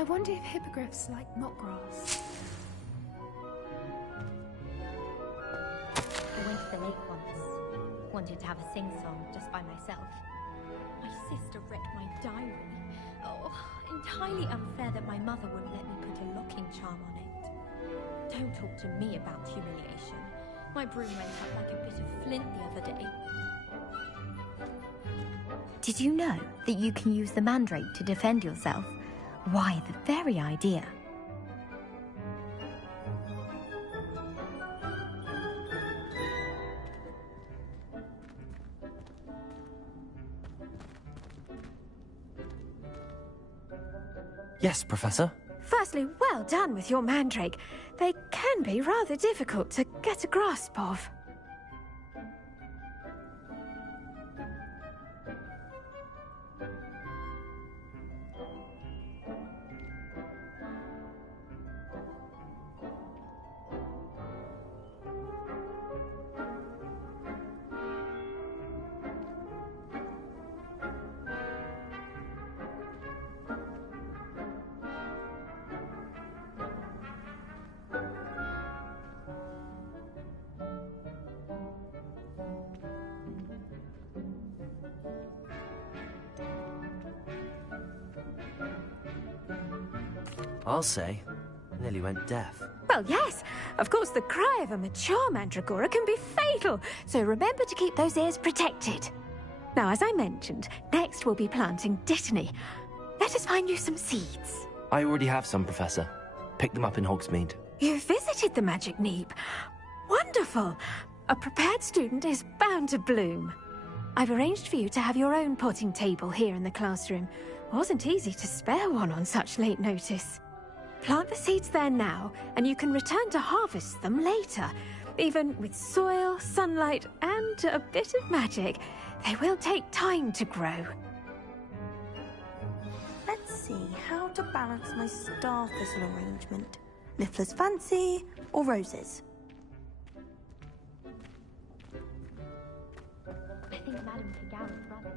wonder if hippogriffs like knotgrass. I went to the lake once. Wanted to have a sing-song just by myself. My sister read my diary. Oh, entirely unfair that my mother wouldn't let me put a locking charm on it. Don't talk to me about humiliation. My broom went up like a bit of flint the other day. Did you know that you can use the mandrake to defend yourself? Why, the very idea. Yes, Professor. Firstly, well done with your mandrake. They can be rather difficult to get a grasp of. I'll say, nearly went deaf. Well, yes. Of course, the cry of a mature mandragora can be fatal, so remember to keep those ears protected. Now, as I mentioned, next we'll be planting dittany. Let us find you some seeds. I already have some, Professor. Picked them up in Hogsmeade. You visited the Magic Neep. Wonderful. A prepared student is bound to bloom. I've arranged for you to have your own potting table here in the classroom. Wasn't easy to spare one on such late notice. Plant the seeds there now, and you can return to harvest them later. Even with soil, sunlight, and a bit of magic, they will take time to grow. Let's see how to balance my star thistle arrangement. Niffler's fancy or roses? I think Madame Figaro brother.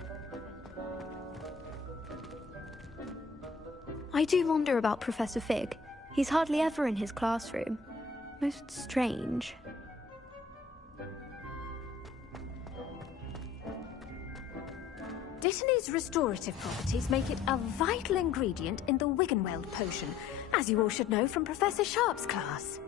I do wonder about Professor Fig. He's hardly ever in his classroom. Most strange. Dittany's restorative properties make it a vital ingredient in the Wiggenweld potion, as you all should know from Professor Sharp's class.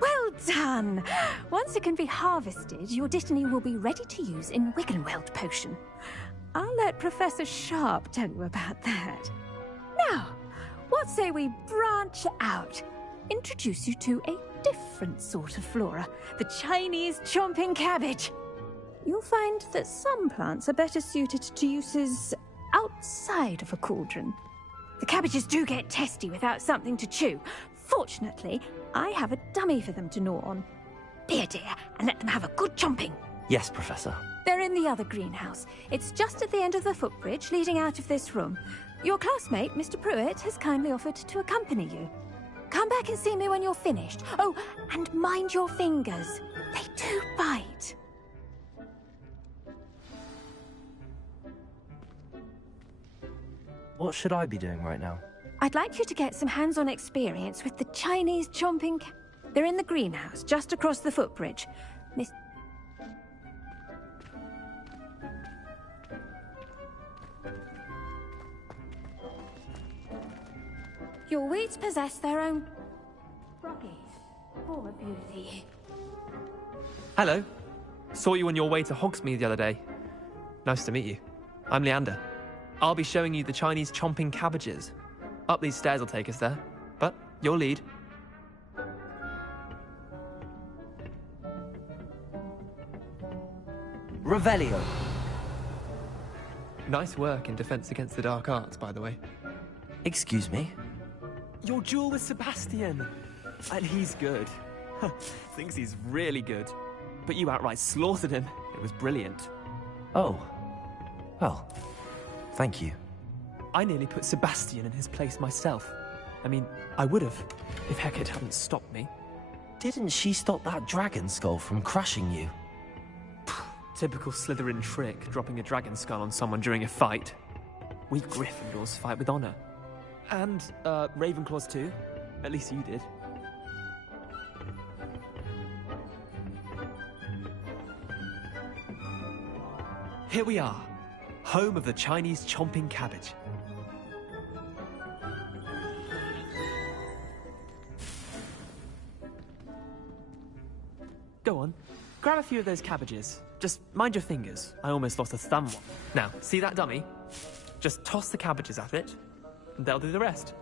Well done! Once it can be harvested, your dittany will be ready to use in Wiggenweld potion. I'll let Professor Sharp tell you about that. Now, what say we branch out? Introduce you to a different sort of flora, the Chinese chomping cabbage. You'll find that some plants are better suited to uses outside of a cauldron. The cabbages do get testy without something to chew. Fortunately, I have a dummy for them to gnaw on. Be a dear and let them have a good chomping. Yes, Professor. They're in the other greenhouse. It's just at the end of the footbridge leading out of this room. Your classmate, Mr. Pruitt, has kindly offered to accompany you. Come back and see me when you're finished. Oh, and mind your fingers. They do bite. What should I be doing right now? I'd like you to get some hands-on experience with the Chinese chomping. They're in the greenhouse, just across the footbridge. Miss... Your weeds possess their own... Rocky. Poor beauty. Hello. Saw you on your way to Hogsmeade the other day. Nice to meet you. I'm Leander. I'll be showing you the Chinese chomping cabbages. Up these stairs will take us there, but your lead. Revelio. Nice work in Defense Against the Dark Arts, by the way. Excuse me? Your duel with Sebastian. And he's good. Thinks he's really good. But you outright slaughtered him. It was brilliant. Oh. Well, thank you. I nearly put Sebastian in his place myself. I mean, I would have, if Hecate hadn't stopped me. Didn't she stop that dragon skull from crushing you? Typical Slytherin trick, dropping a dragon skull on someone during a fight. We Gryffindors fight with honor. And, Ravenclaws too. At least you did. Here we are, home of the Chinese chomping cabbage. Go on, grab a few of those cabbages. Just mind your fingers. I almost lost a thumb one. Now, see that dummy? Just toss the cabbages at it, and they'll do the rest.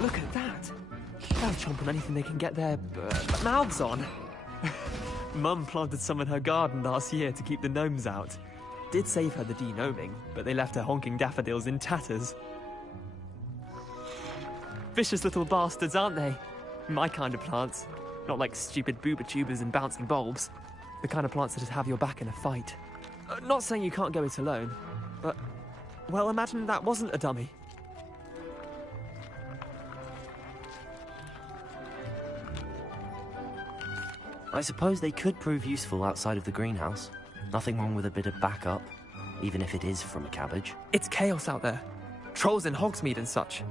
Look at that! They'll chomp on anything they can get their mouths on. Mum planted some in her garden last year to keep the gnomes out. Did save her the de-gnoming, but they left her honking daffodils in tatters. Vicious little bastards, aren't they? My kind of plants. Not like stupid booba tubers and bouncing bulbs. The kind of plants that'd have your back in a fight. Not saying you can't go it alone, but... well, imagine that wasn't a dummy. I suppose they could prove useful outside of the greenhouse. Nothing wrong with a bit of backup, even if it is from a cabbage. It's chaos out there. Trolls in Hogsmeade and such.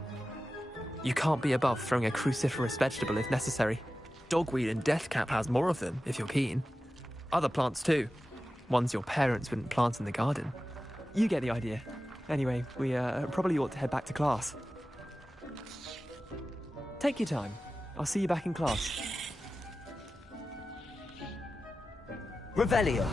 You can't be above throwing a cruciferous vegetable if necessary. Dogweed and deathcap has more of them, if you're keen. Other plants too. Ones your parents wouldn't plant in the garden. You get the idea. Anyway, we probably ought to head back to class. Take your time. I'll see you back in class. Revelio.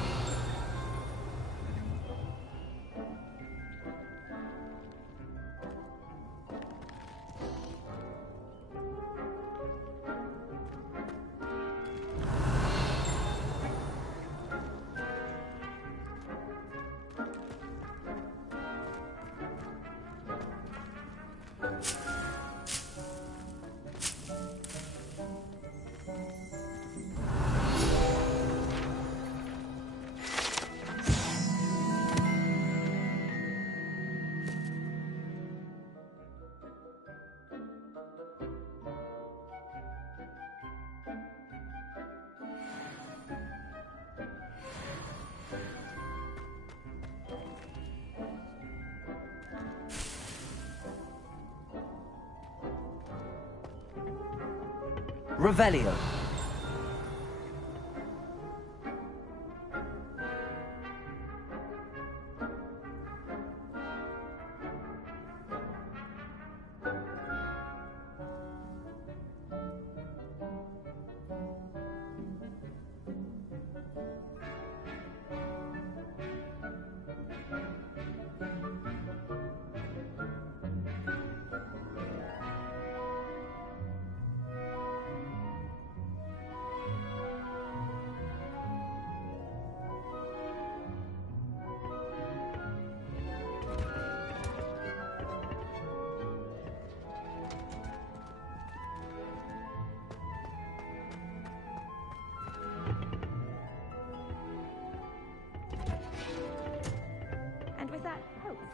Revelio.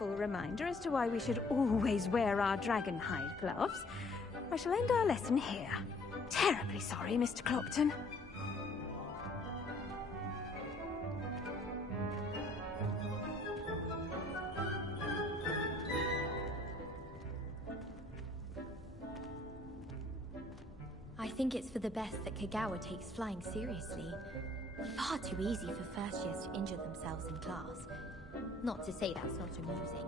Reminder as to why we should always wear our dragon hide gloves, I shall end our lesson here. Terribly sorry, Mr. Clopton. I think it's for the best that Kagawa takes flying seriously. Far too easy for first years to injure themselves in class. Not to say that's not amusing.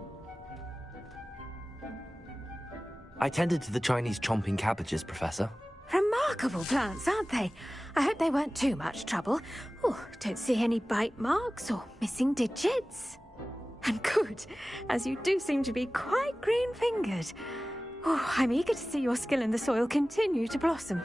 I tended to the Chinese chomping cabbages, Professor. Remarkable plants, aren't they? I hope they weren't too much trouble. Oh, don't see any bite marks or missing digits. And good, as you do seem to be quite green-fingered. Oh, I'm eager to see your skill in the soil continue to blossom.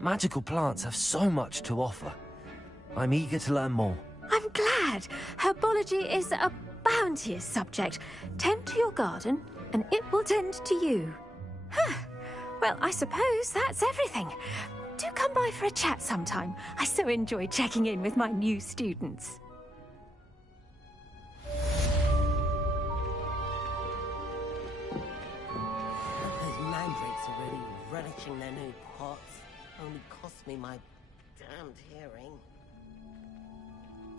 Magical plants have so much to offer. I'm eager to learn more. I'm glad. Herbology is a bounteous subject. Tend to your garden, and it will tend to you. Huh. Well, I suppose that's everything. Do come by for a chat sometime. I so enjoy checking in with my new students. Those mandrakes are really relishing their new pots. Only cost me my damned hearing.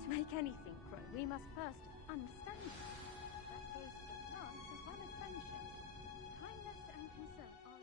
To make anything grow, we must first understand it. That goes for plants as well as friendship. Kindness and concern are...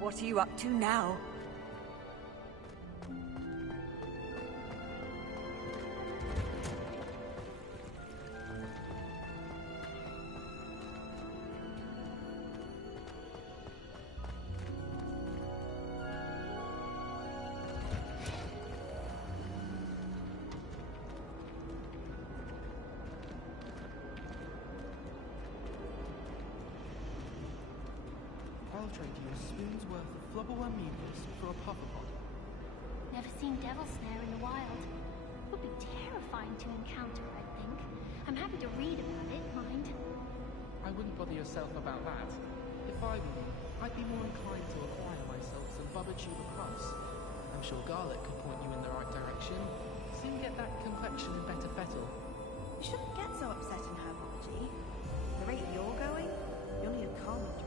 What are you up to now? I'll trade you a spoon's worth of flubberworm meatballs for a pufferpot. Never seen devil snare in the wild. Would be terrifying to encounter, I think. I'm happy to read about it, mind. I wouldn't bother yourself about that. If I were you, I'd be more inclined to acquire myself some Bubba Tuba Plus. I'm sure Garlic could point you in the right direction. Soon get that complexion in better fettle. You shouldn't get so upset in herbology. The rate you're going, you'll need a calming draught.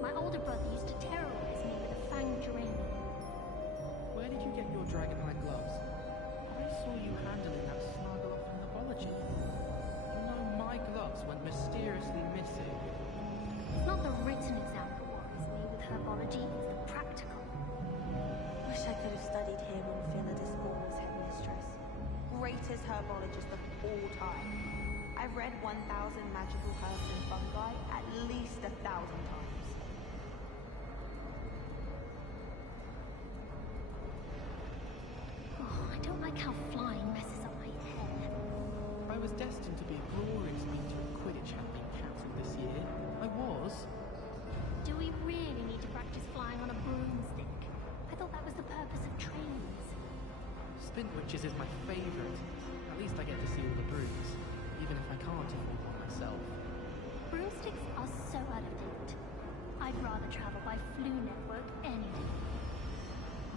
My older brother used to terrorize me with a fanged geranium. Where did you get your dragonhide gloves? I saw you handling that snuggle off in herbology. You know my gloves went mysteriously missing. It's not the written exam that worries me with herbology, it's the practical. Wish I could have studied here when Phila Despawn was headmistress. Greatest herbologist of all time. I've read 1,000 magical herbs and fungi at least 1,000 times. Oh, I don't like how flying messes up my hair. I was destined to be a glorious meter of Quidditch handling captain this year. I was. Do we really need to practice flying on a broomstick? I thought that was the purpose of trains. Spintwitches is my favourite. At least I get to see all the brooms, even if I can't afford one myself. Broomsticks are so out of date. I'd rather travel by Flu Network any day.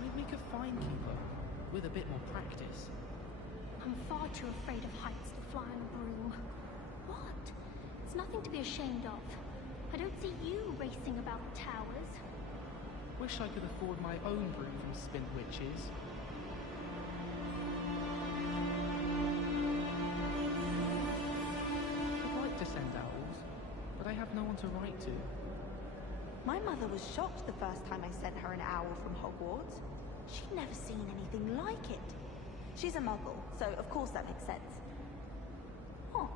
I'd make a fine keeper, with a bit more practice. I'm far too afraid of heights to fly on a broom. What? It's nothing to be ashamed of. I don't see you racing about towers. Wish I could afford my own broom from Spintwitches. I'd like to send owls, but I have no one to write to. My mother was shocked the first time I sent her an owl from Hogwarts. She'd never seen anything like it. She's a muggle, so of course that makes sense. What?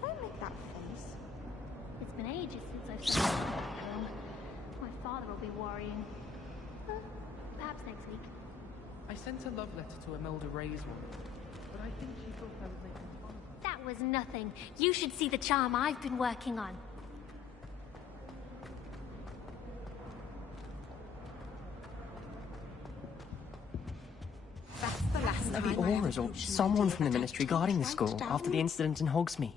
Don't make that face. It's been ages since I've seen a broom. My father will be worrying. Perhaps next week. I sent a love letter to Imelda Ray's one, but I think she thought I was making fun of her. That was nothing. You should see the charm I've been working on. That's the last Maybe time I Aura's ever or used someone an from the idea ministry to guarding the write school down. after the incident in Hogsmeade.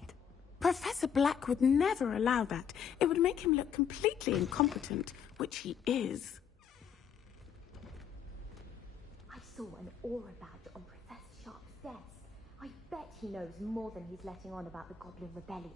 Professor Black would never allow that. It would make him look completely incompetent, which he is. I saw an aura badge on Professor Sharp's desk. I bet he knows more than he's letting on about the Goblin Rebellion.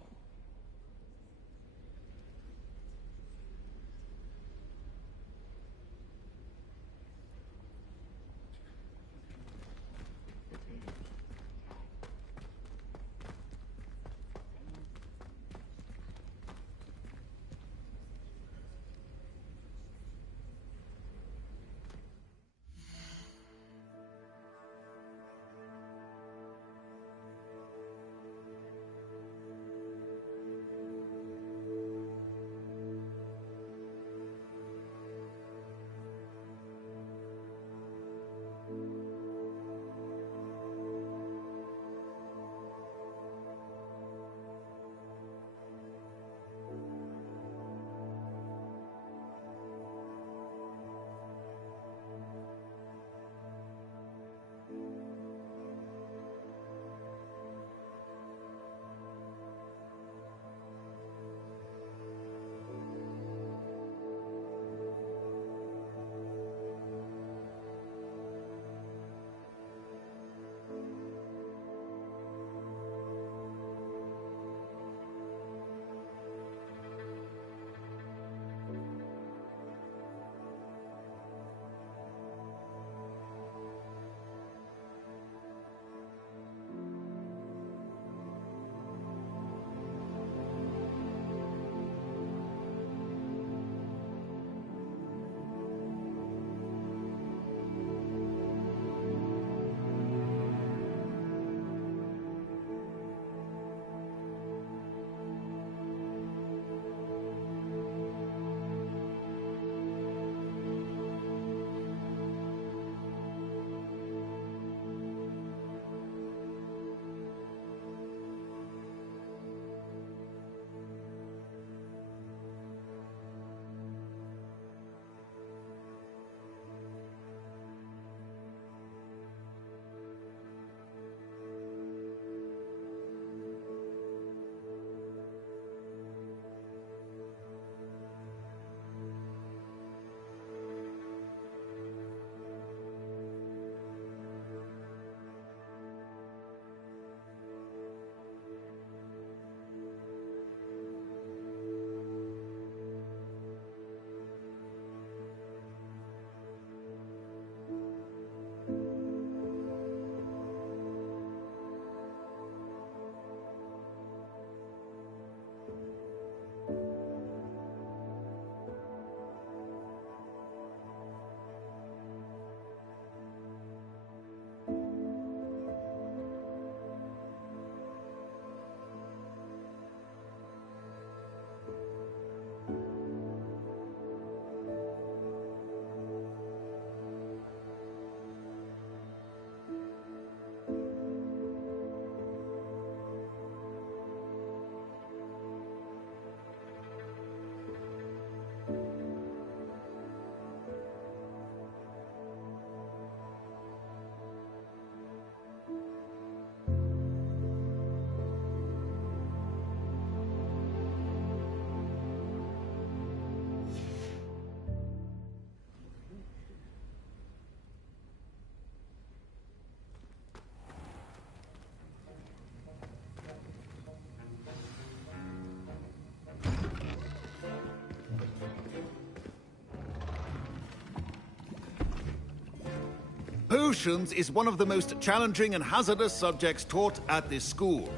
Potions is one of the most challenging and hazardous subjects taught at this school.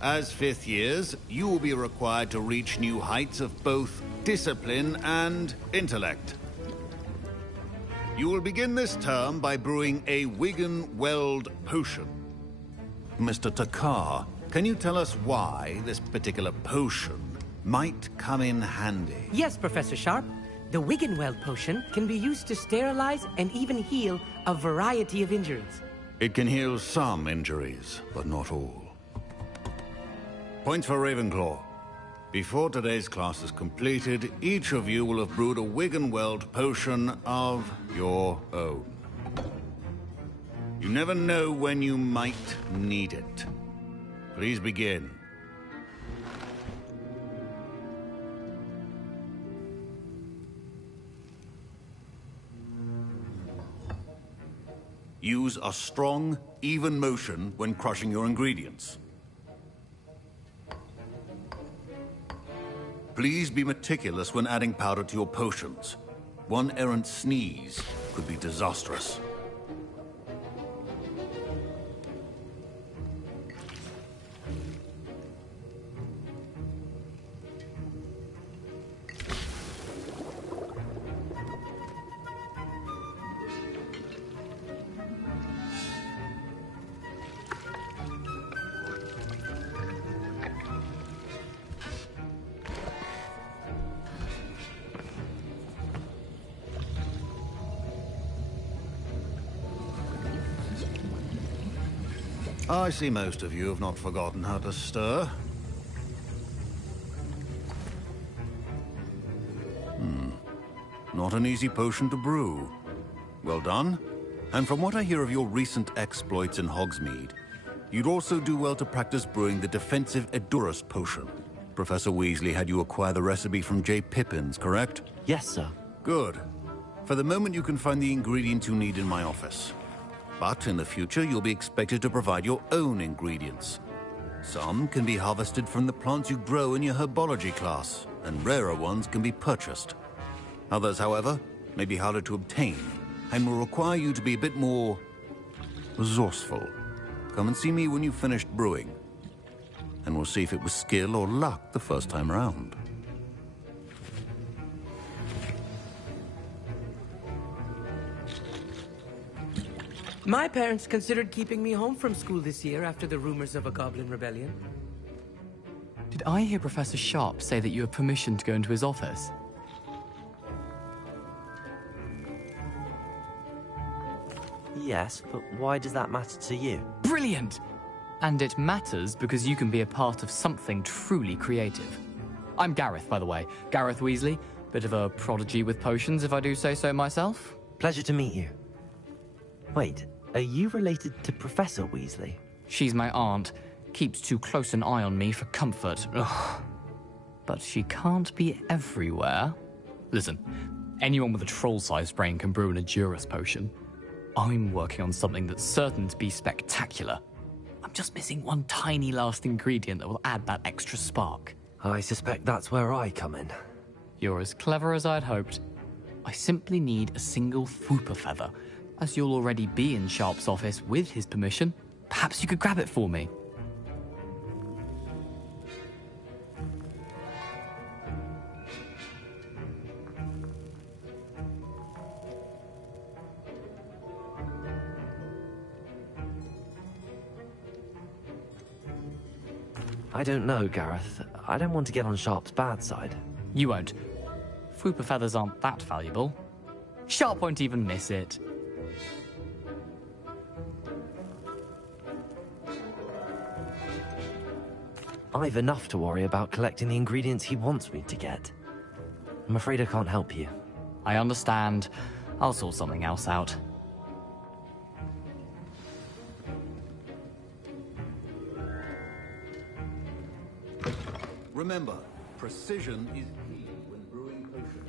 As fifth years, you will be required to reach new heights of both discipline and intellect. You will begin this term by brewing a Wigan-Weld potion. Mr. Takar, can you tell us why this particular potion might come in handy? Yes, Professor Sharp. The Wigan-Weld potion can be used to sterilize and even heal a variety of injuries. It can heal some injuries, but not all. Points for Ravenclaw. Before today's class is completed, each of you will have brewed a Wigan-Weld potion of your own. You never know when you might need it. Please begin. Use a strong, even motion when crushing your ingredients. Please be meticulous when adding powder to your potions. One errant sneeze could be disastrous. I see most of you have not forgotten how to stir. Not an easy potion to brew. Well done. And from what I hear of your recent exploits in Hogsmeade, you'd also do well to practice brewing the defensive Edurus potion. Professor Weasley had you acquire the recipe from J. Pippins, correct? Yes, sir. Good. For the moment, you can find the ingredients you need in my office. But in the future, you'll be expected to provide your own ingredients. Some can be harvested from the plants you grow in your herbology class, and rarer ones can be purchased. Others, however, may be harder to obtain, and will require you to be a bit more resourceful. Come and see me when you've finished brewing, and we'll see if it was skill or luck the first time around. My parents considered keeping me home from school this year after the rumors of a goblin rebellion. Did I hear Professor Sharp say that you have permission to go into his office? Yes, but why does that matter to you? Brilliant! And it matters because you can be a part of something truly creative. I'm Gareth, by the way. Gareth Weasley. Bit of a prodigy with potions, if I do say so myself. Pleasure to meet you. Wait, are you related to Professor Weasley? She's my aunt. Keeps too close an eye on me for comfort. Ugh. But she can't be everywhere. Listen, anyone with a troll-sized brain can brew an Edurus potion. I'm working on something that's certain to be spectacular. I'm just missing one tiny last ingredient that will add that extra spark. I suspect that's where I come in. You're as clever as I'd hoped. I simply need a single Fwooper feather. As you'll already be in Sharp's office with his permission, perhaps you could grab it for me. I don't know, Gareth. I don't want to get on Sharp's bad side. You won't. Fwooper feathers aren't that valuable. Sharp won't even miss it. I've enough to worry about collecting the ingredients he wants me to get. I'm afraid I can't help you. I understand. I'll sort something else out. Remember, precision is key when brewing potions.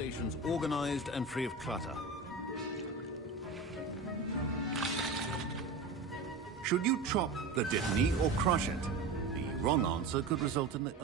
stations organized and free of clutter. Should you chop the Dittany or crush it? The wrong answer could result in the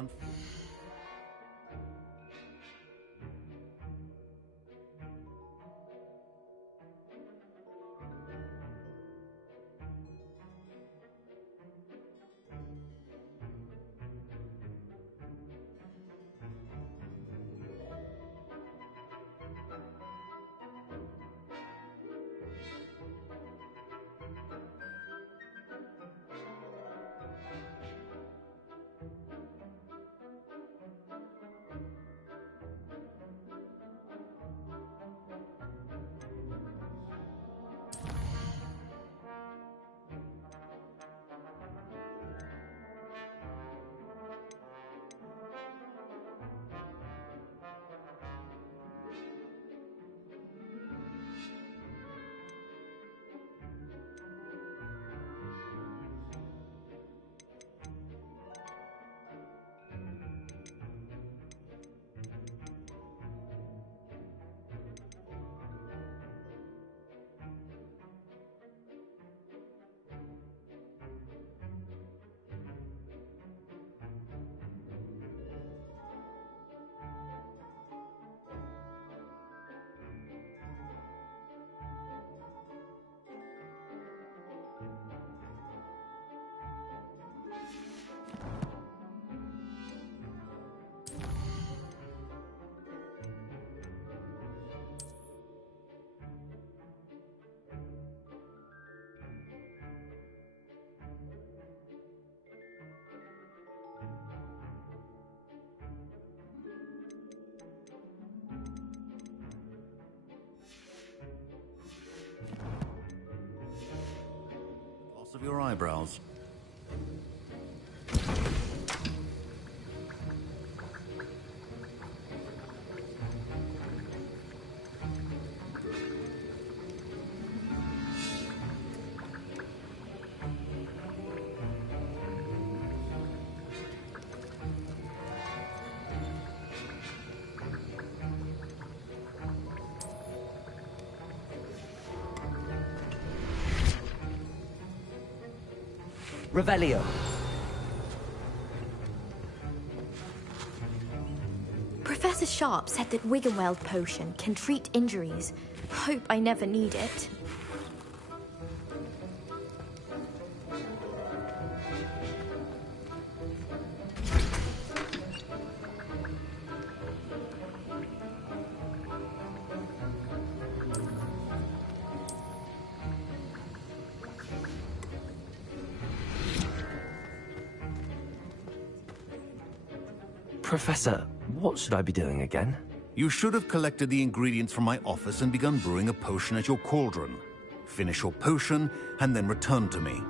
loss of your eyebrows. Revelio. Professor Sharp said that Wiggenweld potion can treat injuries. Hope I never need it. Professor, what should I be doing again? You should have collected the ingredients from my office and begun brewing a potion at your cauldron. Finish your potion and then return to me.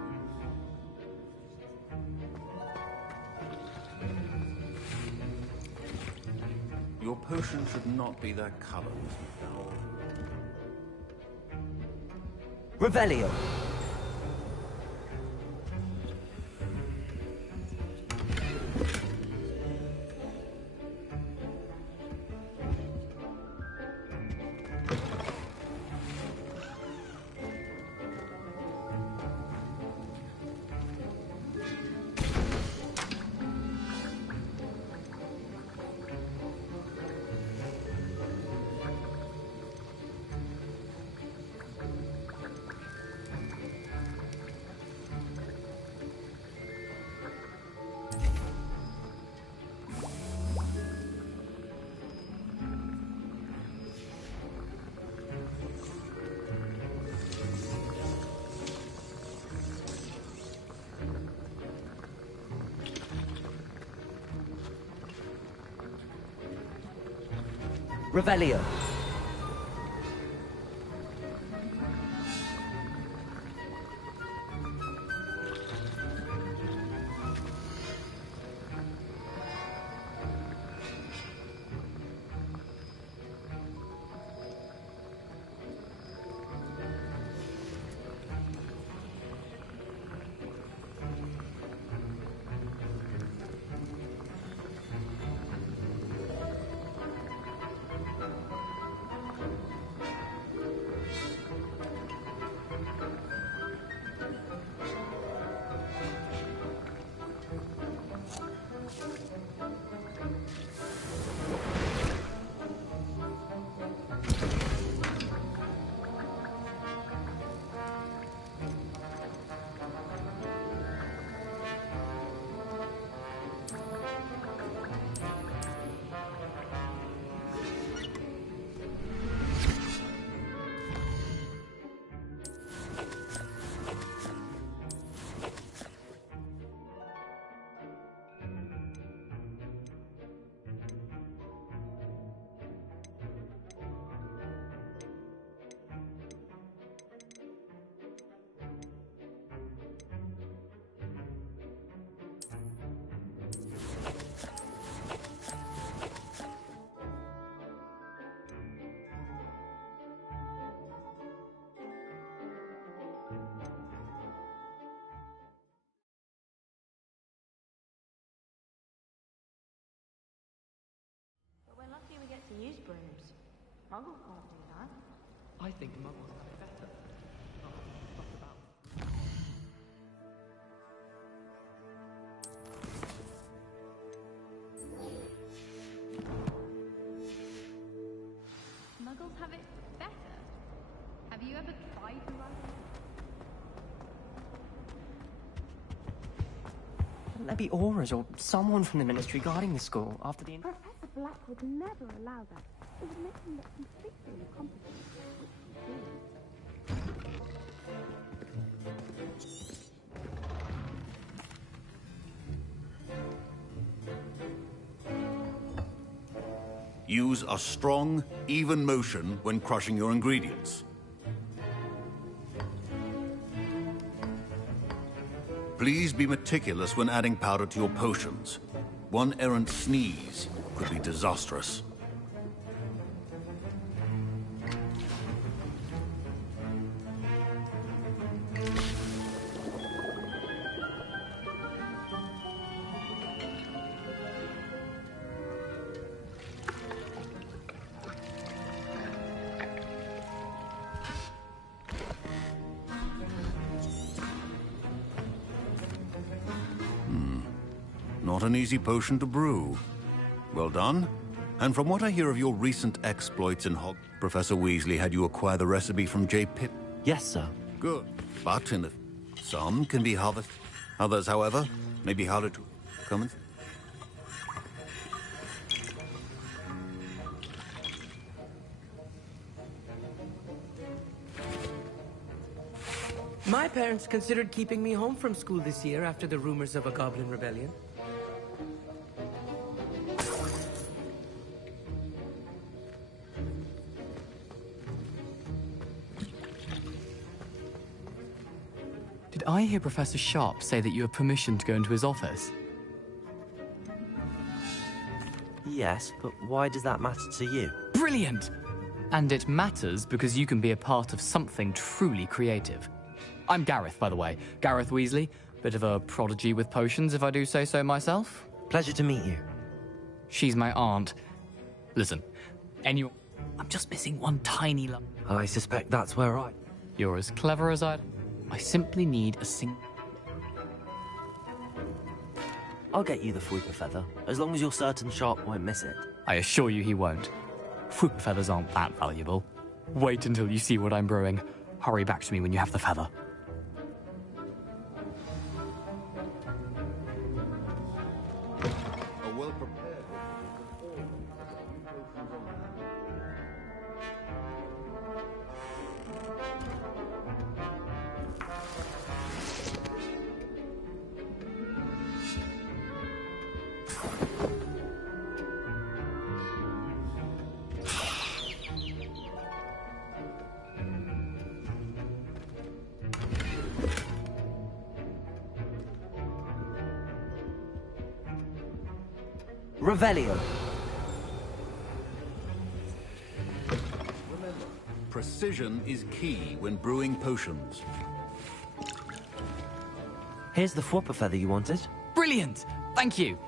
Your potion should not be that color, Mr. Revelio. Revelio. Muggles won't do that. I think Muggles have it better. Not about. Muggles have it better? Have you ever tried to write it? Shouldn't there be auras or someone from the ministry guarding the school after the... Professor Black would never allow that. It would make him look completely incompetent. Use a strong, even motion when crushing your ingredients. Please be meticulous when adding powder to your potions. One errant sneeze could be disastrous. Not an easy potion to brew. Well done. And from what I hear of your recent exploits in Professor Weasley had you acquire the recipe from J. Pitt? Yes, sir. Good. But some can be harvested. Others, however, may be harder to come and... My parents considered keeping me home from school this year after the rumors of a goblin rebellion. Did I hear Professor Sharp say that you have permission to go into his office? Yes, but why does that matter to you? Brilliant! And it matters because you can be a part of something truly creative. I'm Gareth, by the way. Gareth Weasley. Bit of a prodigy with potions, if I do say so myself. Pleasure to meet you. She's my aunt. Listen, I'm just missing one tiny lump. I suspect that's where You're as clever as I simply need a I'll get you the Fwooper Feather, as long as you're certain Sharp won't miss it. I assure you he won't. Fwooper feathers aren't that valuable. Wait until you see what I'm brewing. Hurry back to me when you have the feather. Revelio. Remember, precision is key when brewing potions. Here's the Fwooper Feather you wanted. Brilliant! Thank you.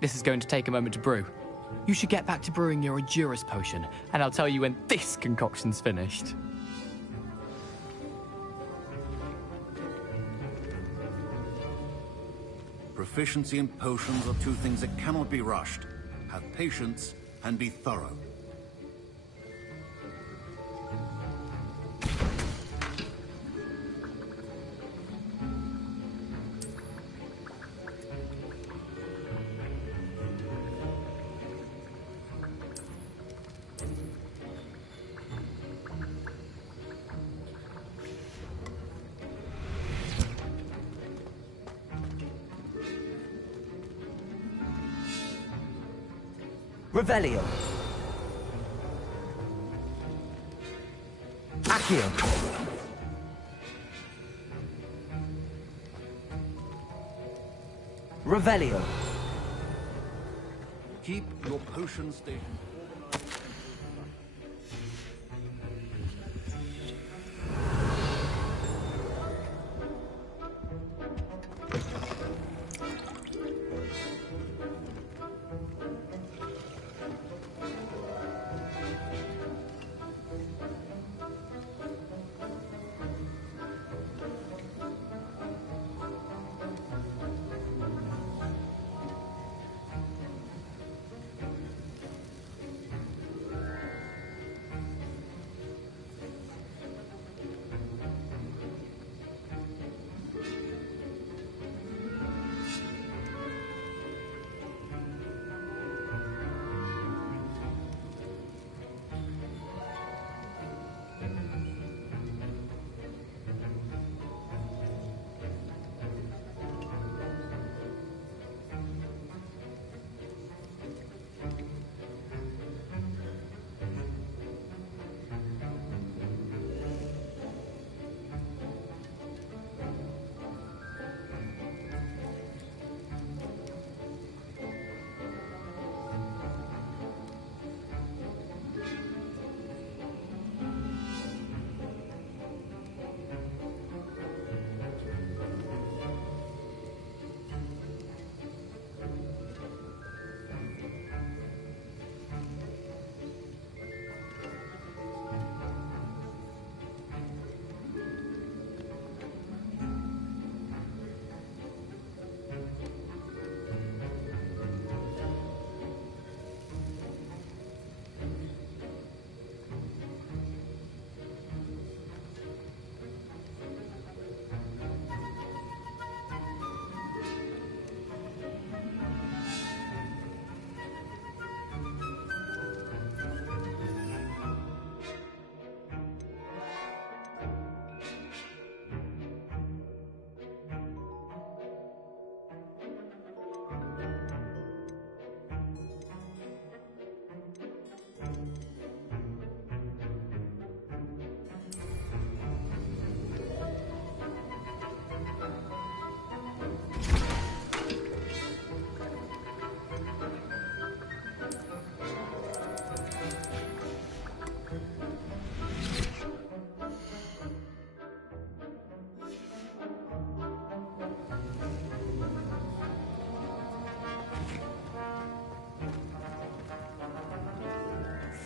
This is going to take a moment to brew. You should get back to brewing your Adurus potion, and I'll tell you when this concoction's finished. Proficiency in potions are two things that cannot be rushed. Have patience and be thorough. Revelio. Accio. Revelio. Keep your potion station.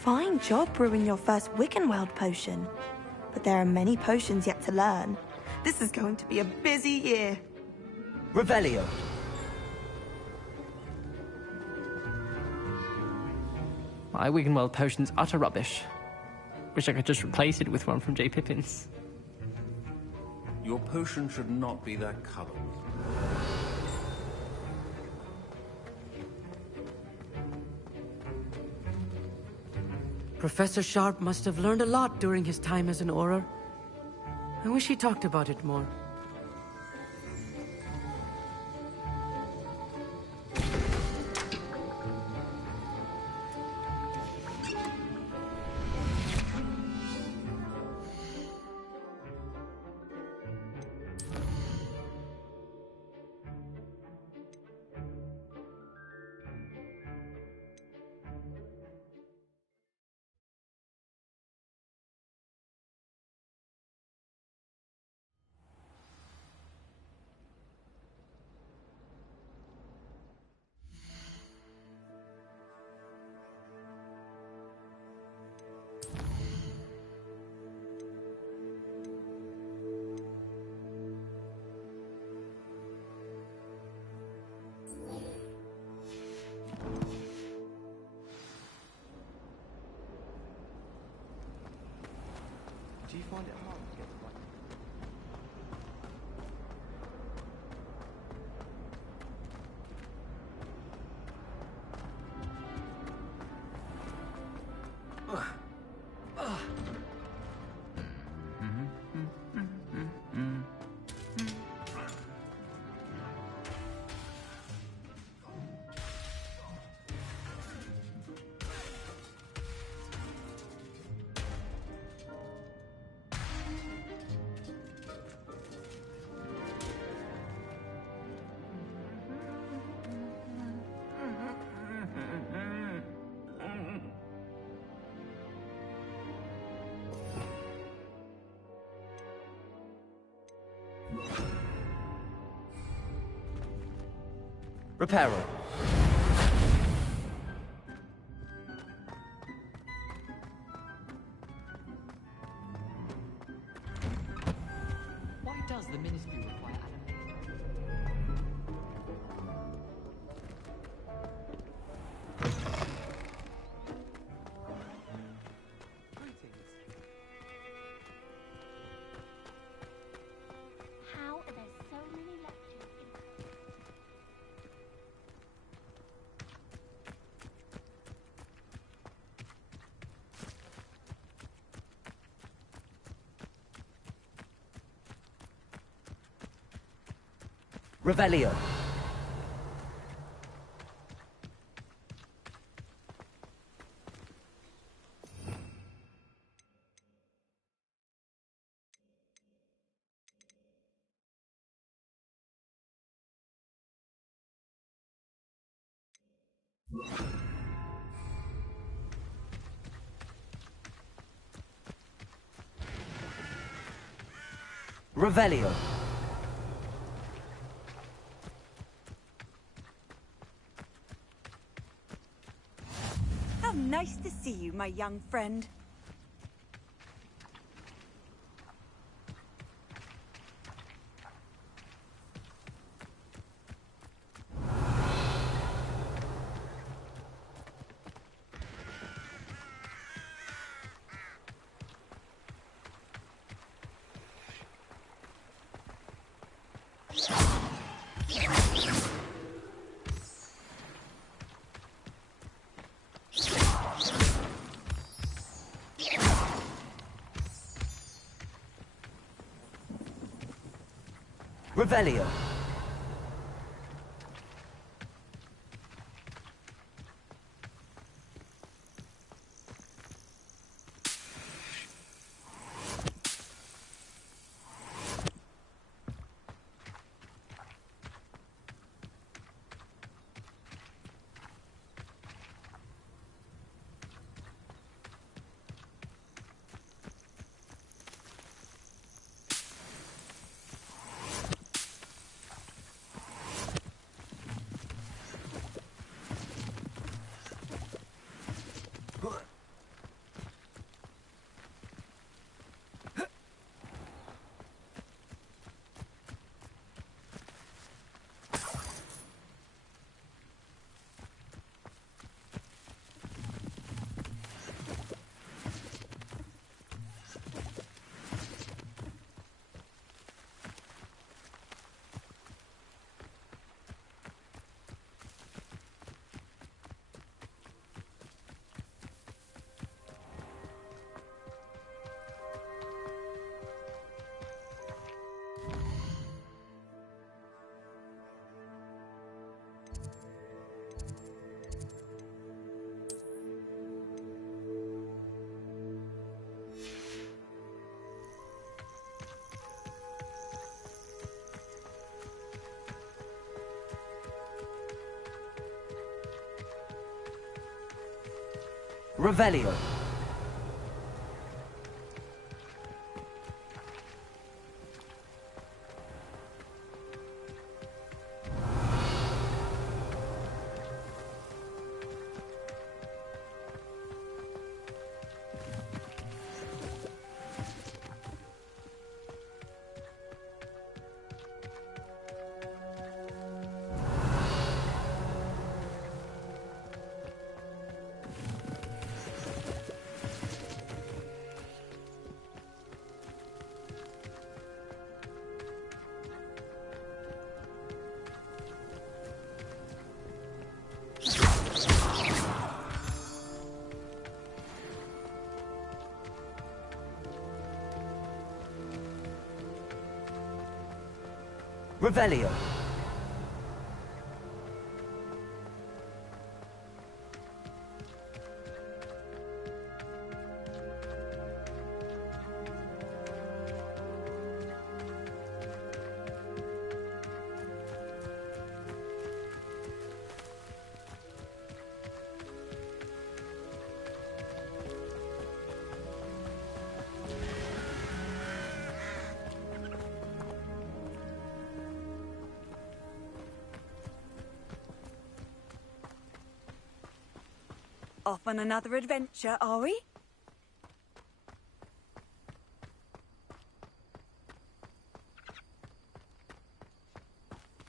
Fine job brewing your first Wiccanweld potion. But there are many potions yet to learn. This is going to be a busy year. Revelio. My Wiggenweld potion's utter rubbish. Wish I could just replace it with one from J. Pippin's. Your potion should not be that colored. Professor Sharp must have learned a lot during his time as an Auror. I wish he talked about it more. Do you find it hard to get the right? Reparo. Why does the ministry require animation? How are there so many lectures in... Revelio. Revelio. How nice to see you, my young friend. Revelio. Revelio. Revelio. Off on another adventure, are we?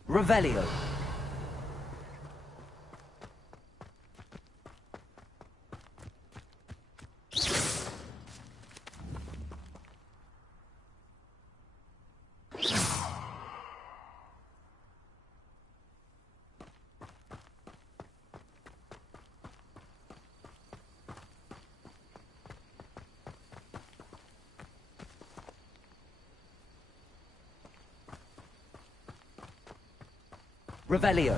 Revelio. Revelio.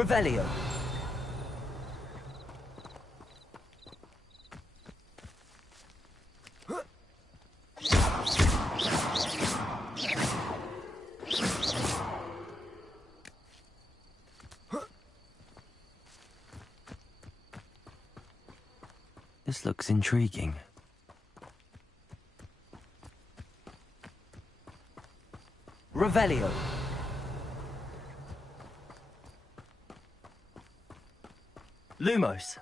Revelio. This looks intriguing. Revelio. Lumos.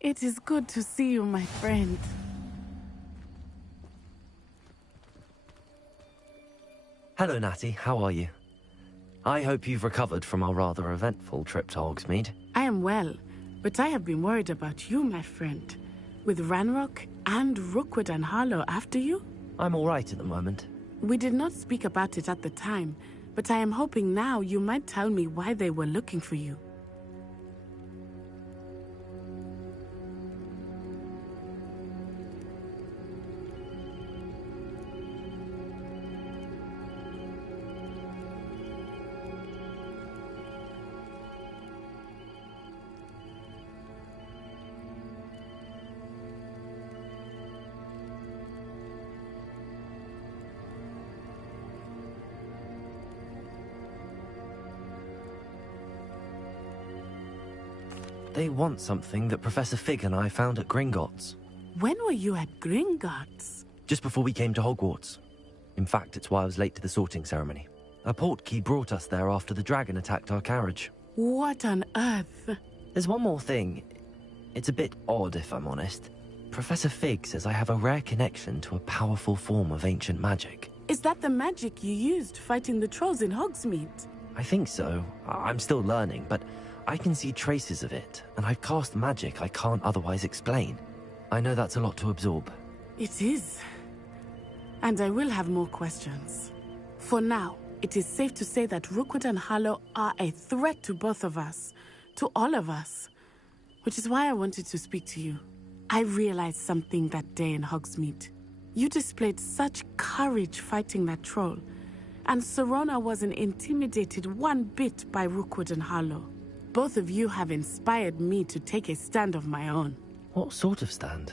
It is good to see you, my friend. Hello, Natty. How are you? I hope you've recovered from our rather eventful trip to Hogsmeade. I am well, but I have been worried about you, my friend. With Ranrock and Rookwood and Harlow after you? I'm all right at the moment. We did not speak about it at the time, but I am hoping now you might tell me why they were looking for you. They want something that Professor Fig and I found at Gringotts. When were you at Gringotts? Just before we came to Hogwarts. In fact, it's why I was late to the sorting ceremony. A portkey brought us there after the dragon attacked our carriage. What on earth? There's one more thing. It's a bit odd, if I'm honest. Professor Fig says I have a rare connection to a powerful form of ancient magic. Is that the magic you used fighting the trolls in Hogsmeade? I think so. I'm still learning, but I can see traces of it, and I've cast magic I can't otherwise explain. I know that's a lot to absorb. It is. And I will have more questions. For now, it is safe to say that Rookwood and Harlow are a threat to both of us. To all of us. Which is why I wanted to speak to you. I realized something that day in Hogsmeade. You displayed such courage fighting that troll. And Serona wasn't intimidated one bit by Rookwood and Harlow. Both of you have inspired me to take a stand of my own. What sort of stand?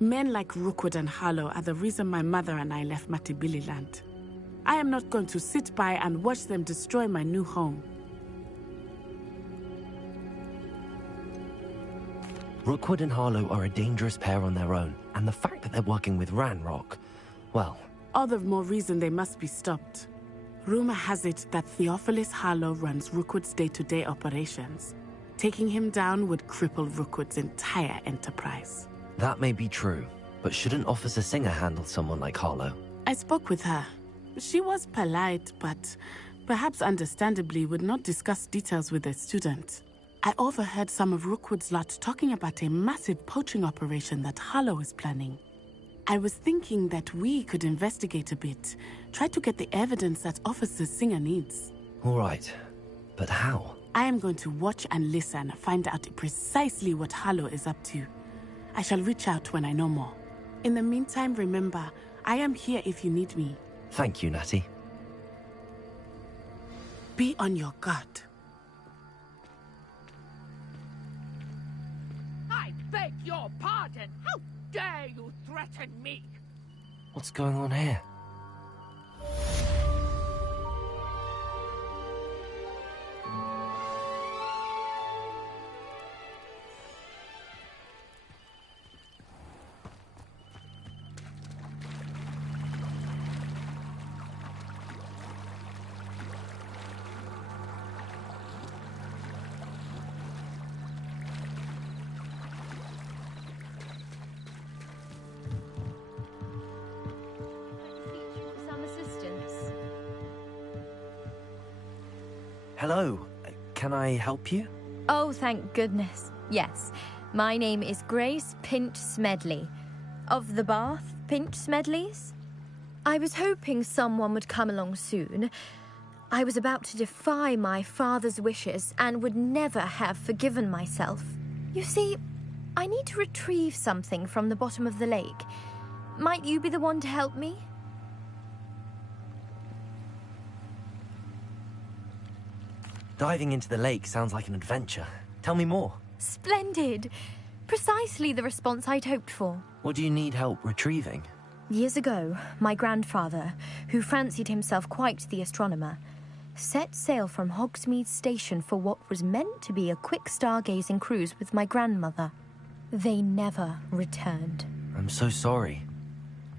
Men like Rookwood and Harlow are the reason my mother and I left Matibili I am not going to sit by and watch them destroy my new home. Rookwood and Harlow are a dangerous pair on their own, and the fact that they're working with Ranrock, well... All the more reason they must be stopped. Rumor has it that Theophilus Harlow runs Rookwood's day-to-day operations. Taking him down would cripple Rookwood's entire enterprise. That may be true, but shouldn't Officer Singer handle someone like Harlow? I spoke with her. She was polite, but perhaps understandably would not discuss details with a student. I overheard some of Rookwood's lot talking about a massive poaching operation that Harlow is planning. I was thinking that we could investigate a bit, try to get the evidence that Officer Singer needs. All right, but how? I am going to watch and listen, find out precisely what Harlow is up to. I shall reach out when I know more. In the meantime, remember, I am here if you need me. Thank you, Natty. Be on your guard. I beg your pardon! How dare you threaten me? What's going on here? Hello, can I help you? Oh, thank goodness. Yes. My name is Grace Pinch Smedley. Of the Bath Pinch Smedleys? I was hoping someone would come along soon. I was about to defy my father's wishes and would never have forgiven myself. You see, I need to retrieve something from the bottom of the lake. Might you be the one to help me? Diving into the lake sounds like an adventure. Tell me more. Splendid! Precisely the response I'd hoped for. What do you need help retrieving? Years ago, my grandfather, who fancied himself quite the astronomer, set sail from Hogsmeade Station for what was meant to be a quick stargazing cruise with my grandmother. They never returned. I'm so sorry.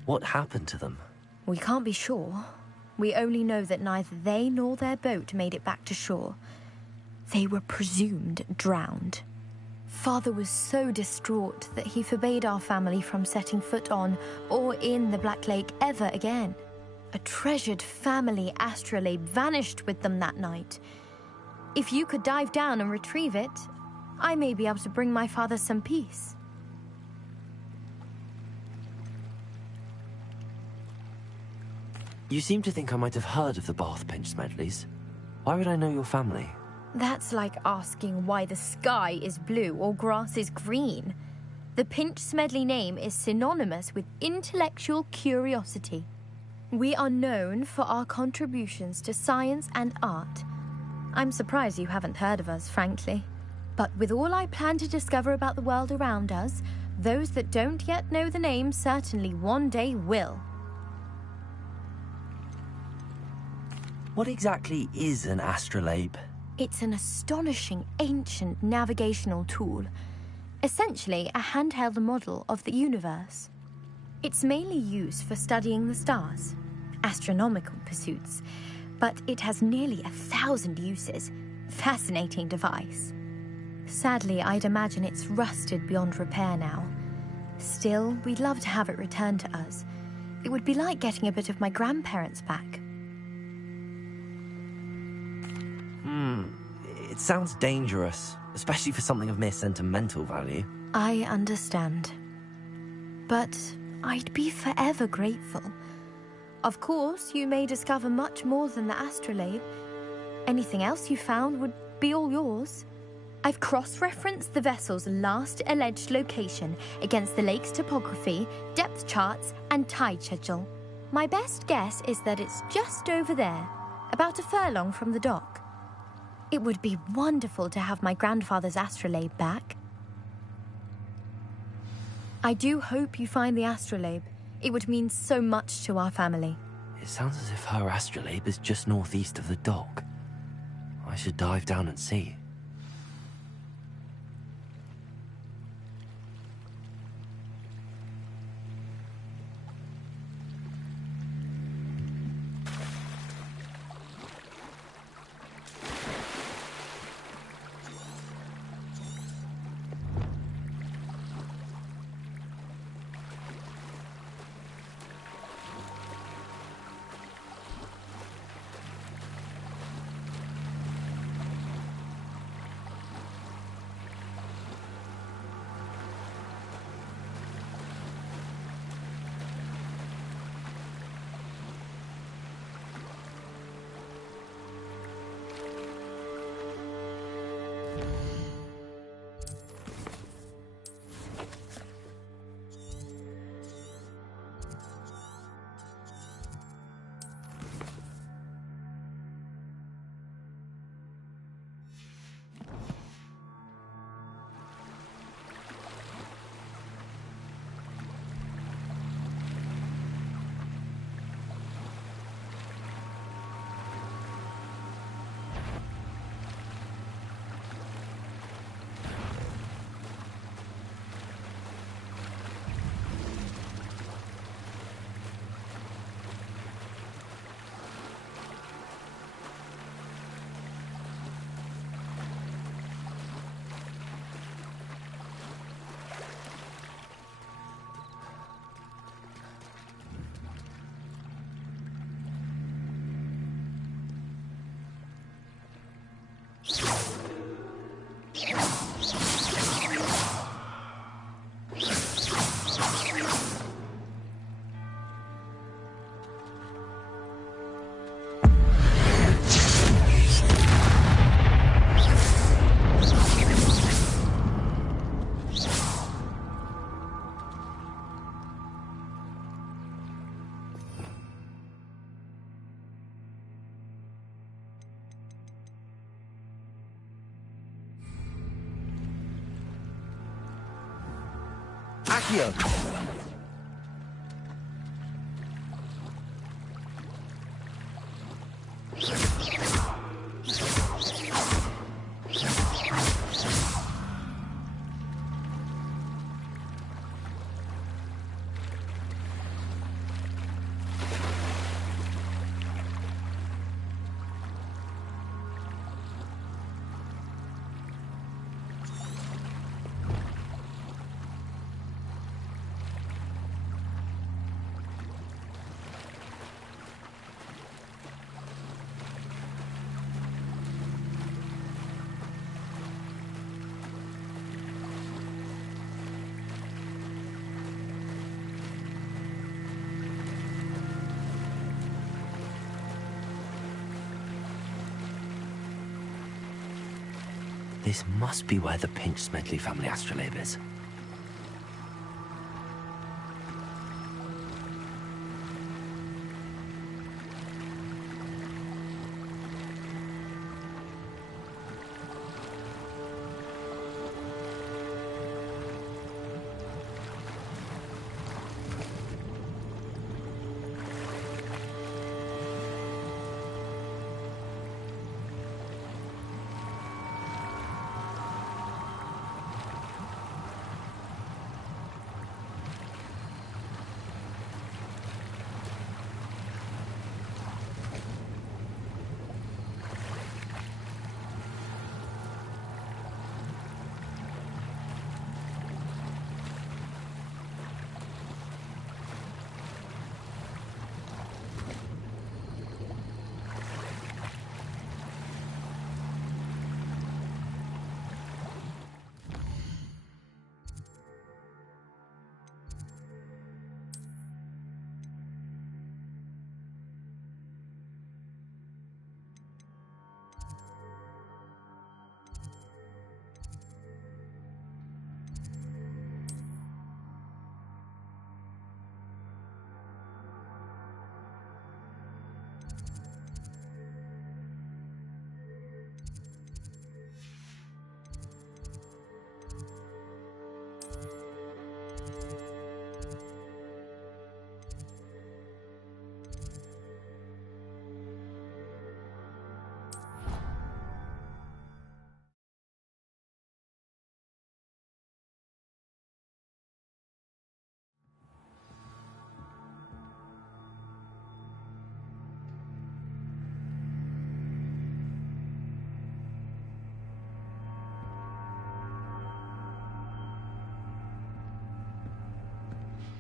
What happened to them? We can't be sure. We only know that neither they nor their boat made it back to shore. They were presumed drowned. Father was so distraught that he forbade our family from setting foot on or in the Black Lake ever again. A treasured family astrolabe vanished with them that night. If you could dive down and retrieve it, I may be able to bring my father some peace. You seem to think I might have heard of the Bath Pinch Smedleys. Why would I know your family? That's like asking why the sky is blue or grass is green. The Pinch Smedley name is synonymous with intellectual curiosity. We are known for our contributions to science and art. I'm surprised you haven't heard of us, frankly. But with all I plan to discover about the world around us, those that don't yet know the name certainly one day will. What exactly is an astrolabe? It's an astonishing ancient navigational tool. Essentially a handheld model of the universe. It's mainly used for studying the stars, astronomical pursuits, but it has nearly 1,000 uses. Fascinating device. Sadly, I'd imagine it's rusted beyond repair now. Still, we'd love to have it returned to us. It would be like getting a bit of my grandparents back. It sounds dangerous, especially for something of mere sentimental value. I understand. But I'd be forever grateful. Of course, you may discover much more than the astrolabe. Anything else you found would be all yours. I've cross-referenced the vessel's last alleged location against the lake's topography, depth charts, and tide schedule. My best guess is that it's just over there, about a furlong from the dock. It would be wonderful to have my grandfather's astrolabe back. I do hope you find the astrolabe. It would mean so much to our family. It sounds as if her astrolabe is just northeast of the dock. I should dive down and see. Accio! This must be where the Pinch-Smedley family astrolabe is.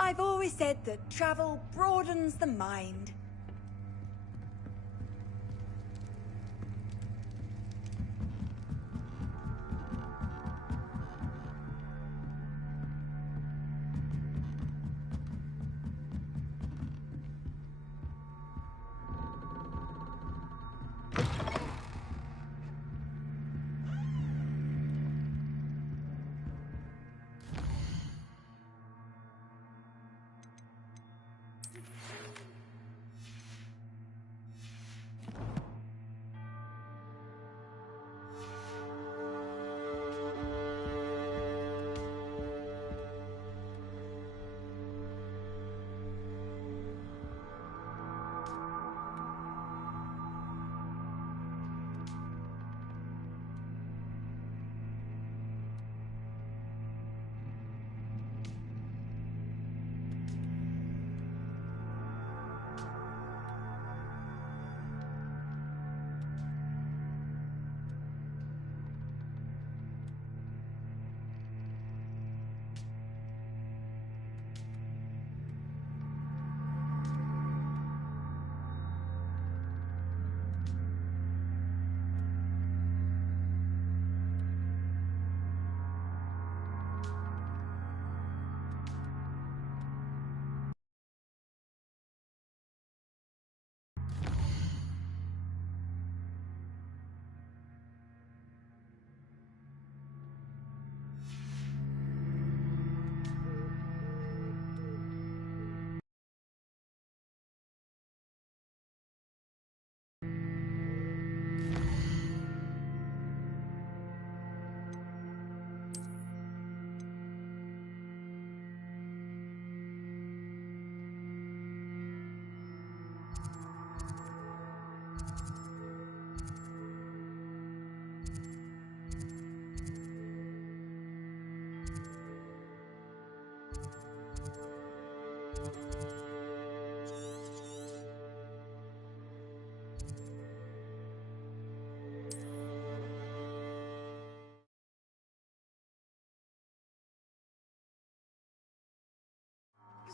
I've always said that travel broadens the mind.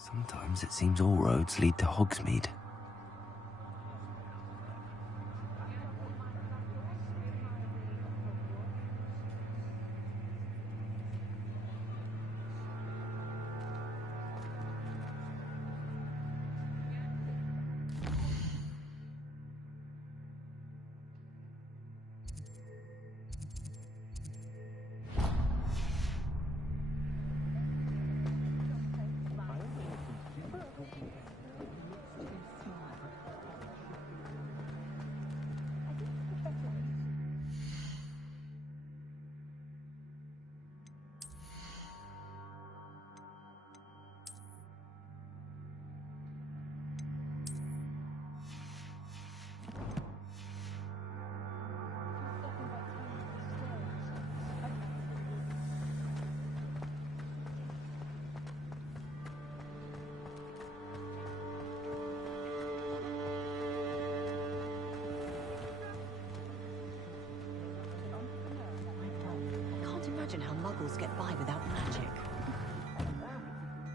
Sometimes it seems all roads lead to Hogsmeade. Imagine how muggles get by without magic.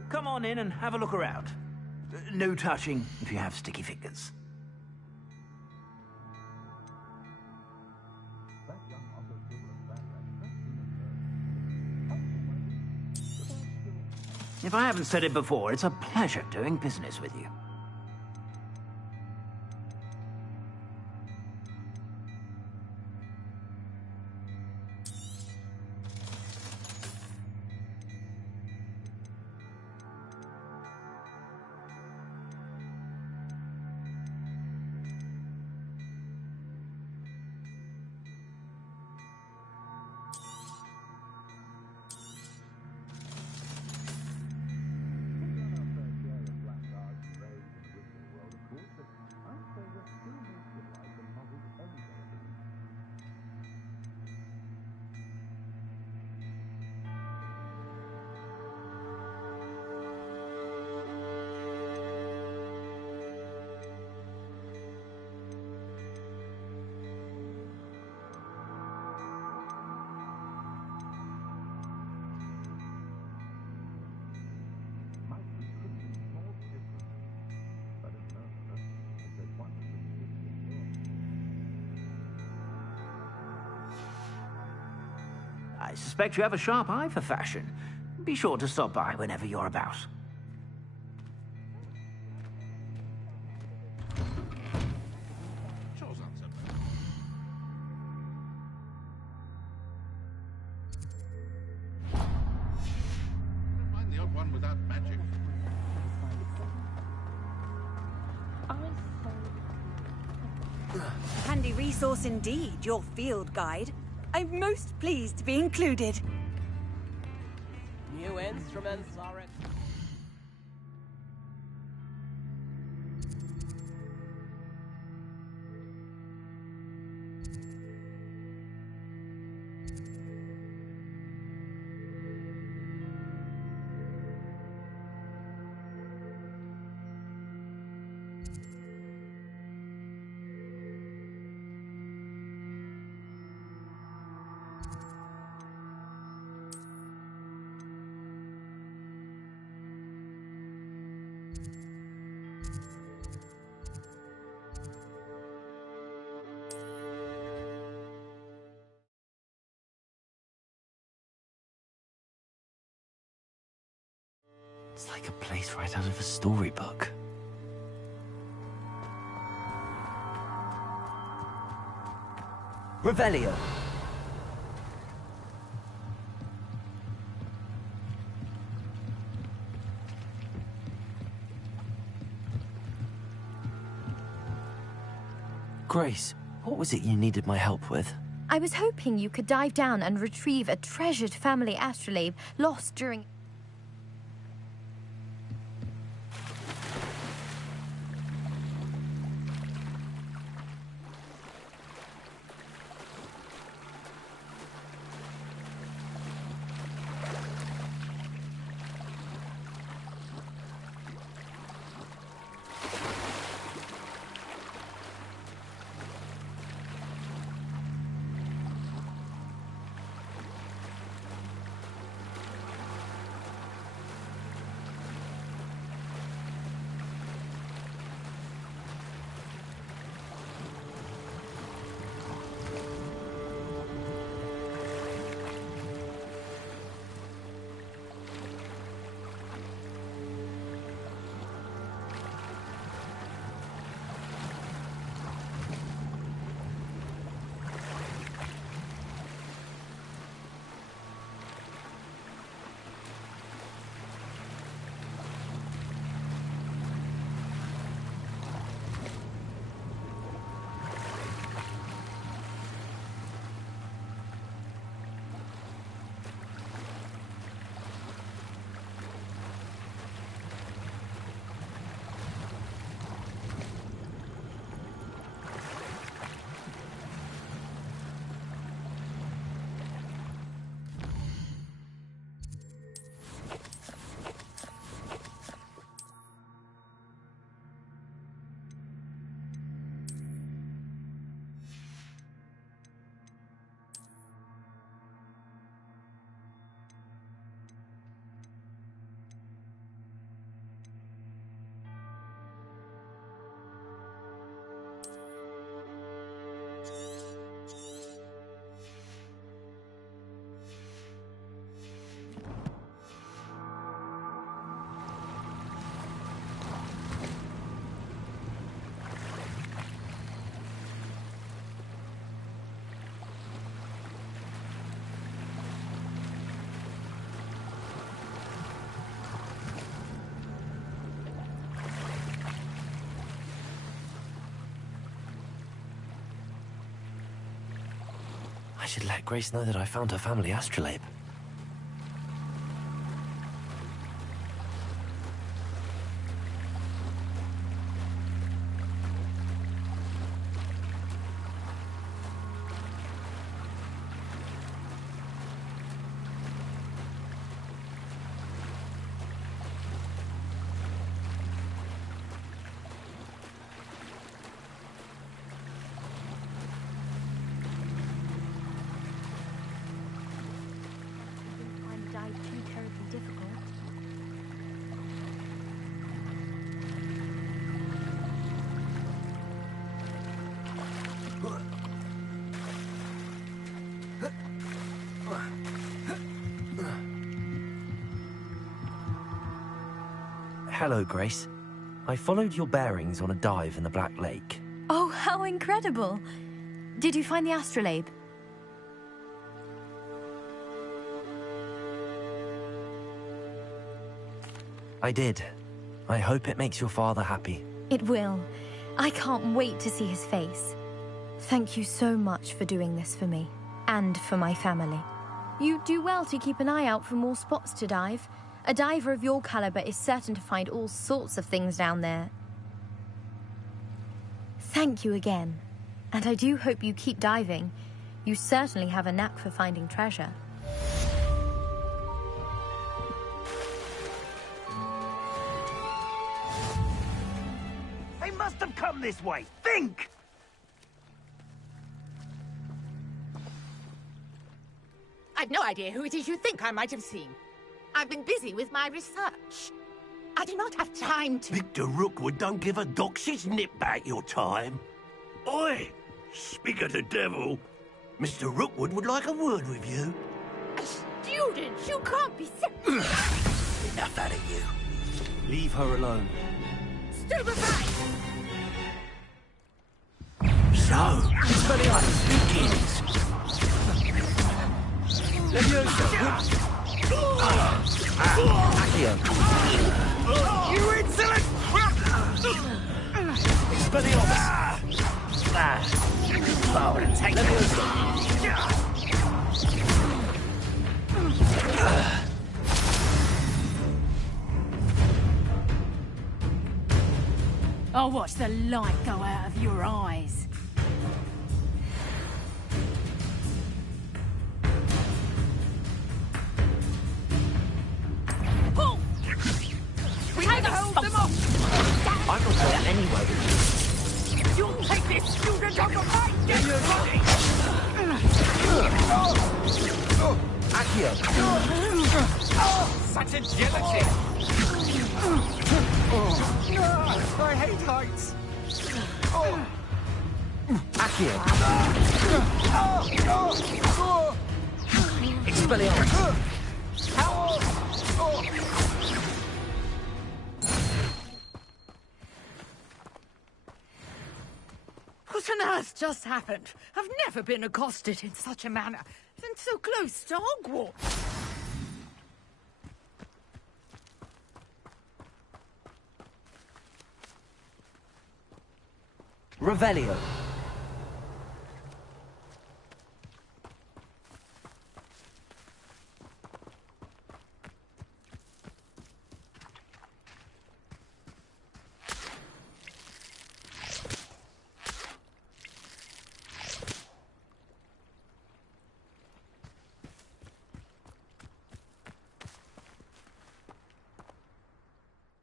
Come on in and have a look around. No touching if you have sticky fingers. If I haven't said it before, it's a pleasure doing business with you. I suspect you have a sharp eye for fashion. Be sure to stop by whenever you're about. Find the odd one without magic. Handy resource indeed, your field guide. I'm most pleased to be included. New instruments are at... It's like a place right out of a storybook. Revelio. Grace, what was it you needed my help with? I was hoping you could dive down and retrieve a treasured family astrolabe lost during... I should let Grace know that I found her family astrolabe. Hello, Grace. I followed your bearings on a dive in the Black Lake. Oh, how incredible! Did you find the astrolabe? I did. I hope it makes your father happy. It will. I can't wait to see his face. Thank you so much for doing this for me, and for my family. You do well to keep an eye out for more spots to dive. A diver of your caliber is certain to find all sorts of things down there. Thank you again. And I do hope you keep diving. You certainly have a knack for finding treasure. They must have come this way. Think! I've no idea who it is you think I might have seen. I've been busy with my research. I do not have time to... Victor Rookwood don't give a doxy's nip back your time. Oi! Speak of the devil. Mr. Rookwood would like a word with you. Students, you can't be so... Enough out of you. Leave her alone. Stupefy! So, Expelliarmus begins. Accio. You insolent! Expelliarmus. Power to take I'll watch the light go out of your eyes. Oh! We had to hold them off! I'm not going anywhere. You'll take this student off of my dead body! Accio. Such a gelatin! I hate heights. Accio. Expelliarmus. What on earth just happened? I've never been accosted in such a manner, and so close to Hogwarts. Revelio.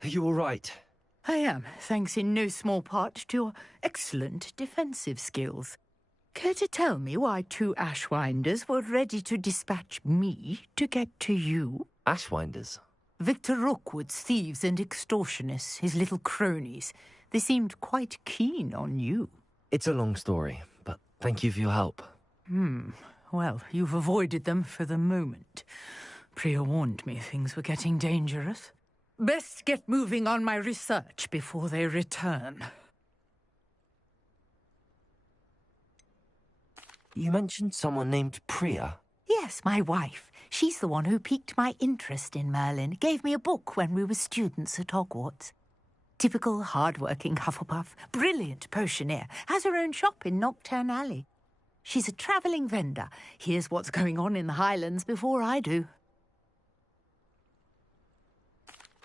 Are you all right? I am, thanks in no small part to your excellent defensive skills. Care to tell me why two Ashwinders were ready to dispatch me to get to you? Ashwinders? Victor Rookwood's thieves and extortionists, his little cronies. They seemed quite keen on you. It's a long story, but thank you for your help. Well, you've avoided them for the moment. Priya warned me things were getting dangerous. Best get moving on my research before they return. You mentioned someone named Priya. Yes, my wife. She's the one who piqued my interest in Merlin. Gave me a book when we were students at Hogwarts. Typical hard-working Hufflepuff. Brilliant potioneer. Has her own shop in Nocturne Alley. She's a travelling vendor. Hears what's going on in the Highlands before I do.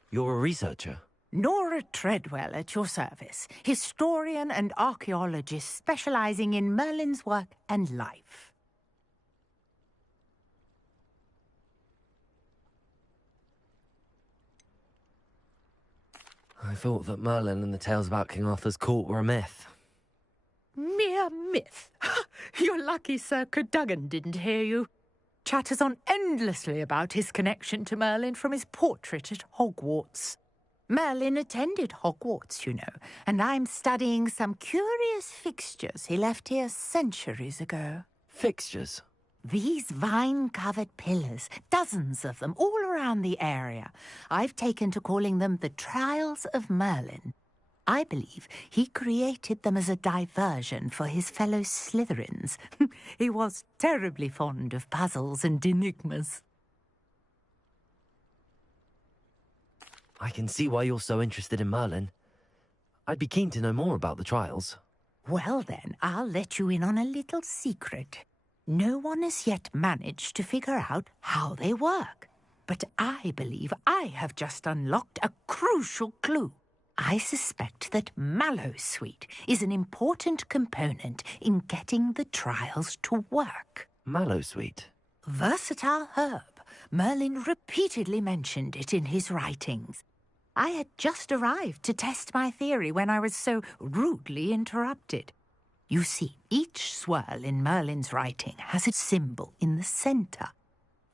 You're a researcher? Nora Treadwell at your service. Historian and archaeologist specialising in Merlin's work and life. I thought that Merlin and the tales about King Arthur's court were a myth. Mere myth. You're lucky Sir Cadogan didn't hear you. Chatters on endlessly about his connection to Merlin from his portrait at Hogwarts. Merlin attended Hogwarts, you know, and I'm studying some curious fixtures he left here centuries ago. Fixtures? These vine-covered pillars, dozens of them, all around the area. I've taken to calling them the Trials of Merlin. I believe he created them as a diversion for his fellow Slytherins. He was terribly fond of puzzles and enigmas. I can see why you're so interested in Merlin. I'd be keen to know more about the trials. Well then, I'll let you in on a little secret. No one has yet managed to figure out how they work. But I believe I have just unlocked a crucial clue. I suspect that Mallowsweet is an important component in getting the trials to work. Mallowsweet? Versatile herb. Merlin repeatedly mentioned it in his writings. I had just arrived to test my theory when I was so rudely interrupted. You see, each swirl in Merlin's writing has a symbol in the centre.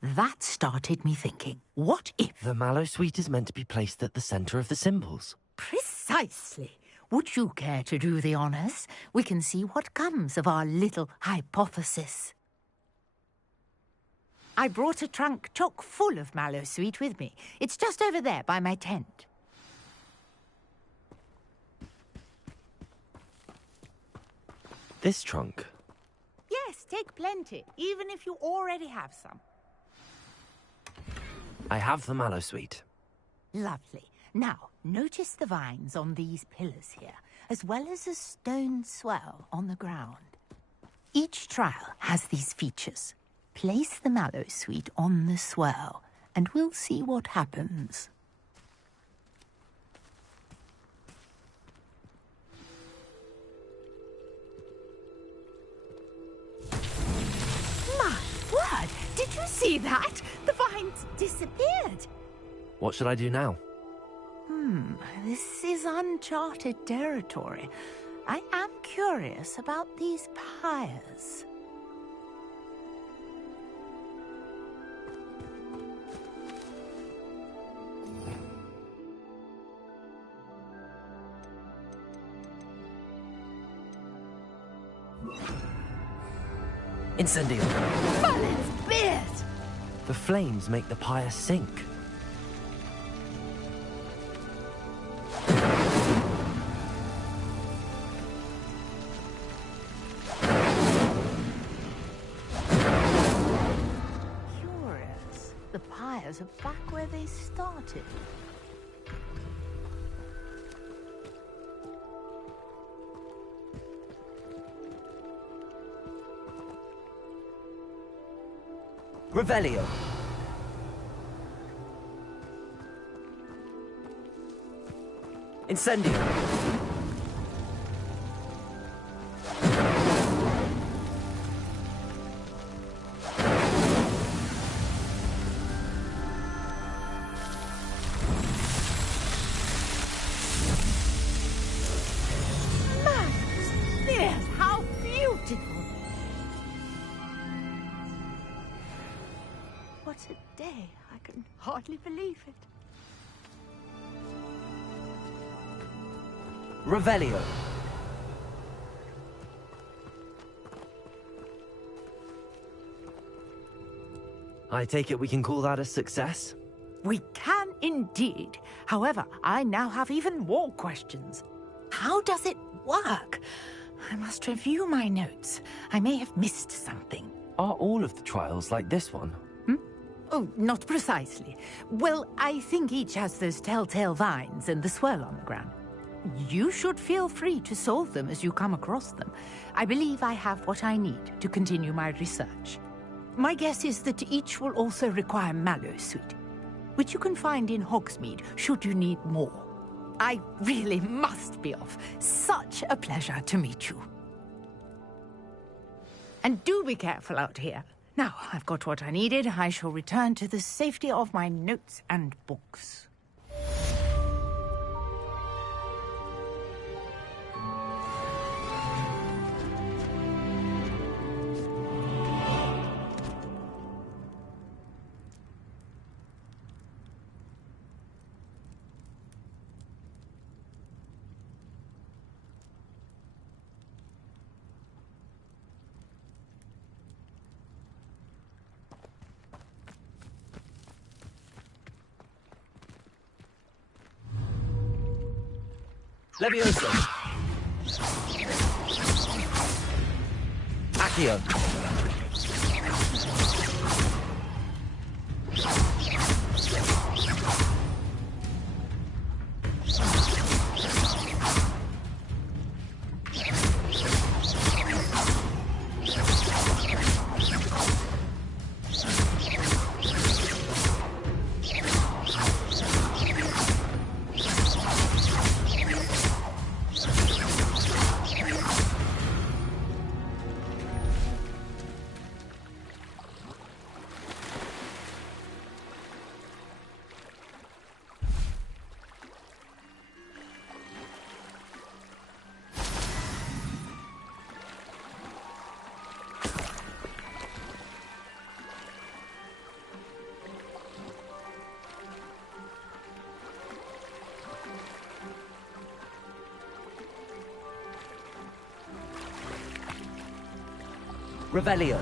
That started me thinking, what if... The Mallowsweet is meant to be placed at the centre of the symbols. Precisely. Would you care to do the honours? We can see what comes of our little hypothesis. I brought a trunk chock full of Mallowsweet with me. It's just over there by my tent. This trunk? Yes, take plenty, even if you already have some. I have the Mallowsweet. Lovely. Now, notice the vines on these pillars here, as well as a stone swell on the ground. Each trial has these features. Place the Mallowsweet on the swell, and we'll see what happens. My word! Did you see that? The vines disappeared. What should I do now? This is uncharted territory. I am curious about these pyres. Incendio! Merlin's beard! The flames make the pyre sink. Curious. The pyres are back where they started. Revelio. Incendio. Yes, how beautiful! What a day. I can hardly believe it. Revelio. I take it we can call that a success? We can indeed. However, I now have even more questions. How does it work? I must review my notes. I may have missed something. Are all of the trials like this one? Oh, not precisely. Well, I think each has those telltale vines and the swirl on the ground. You should feel free to solve them as you come across them. I believe I have what I need to continue my research. My guess is that each will also require Mallowsweet, which you can find in Hogsmeade should you need more. I really must be off. Such a pleasure to meet you. And do be careful out here. Now, I've got what I needed. I shall return to the safety of my notes and books. Levioso. Accio. Revelio.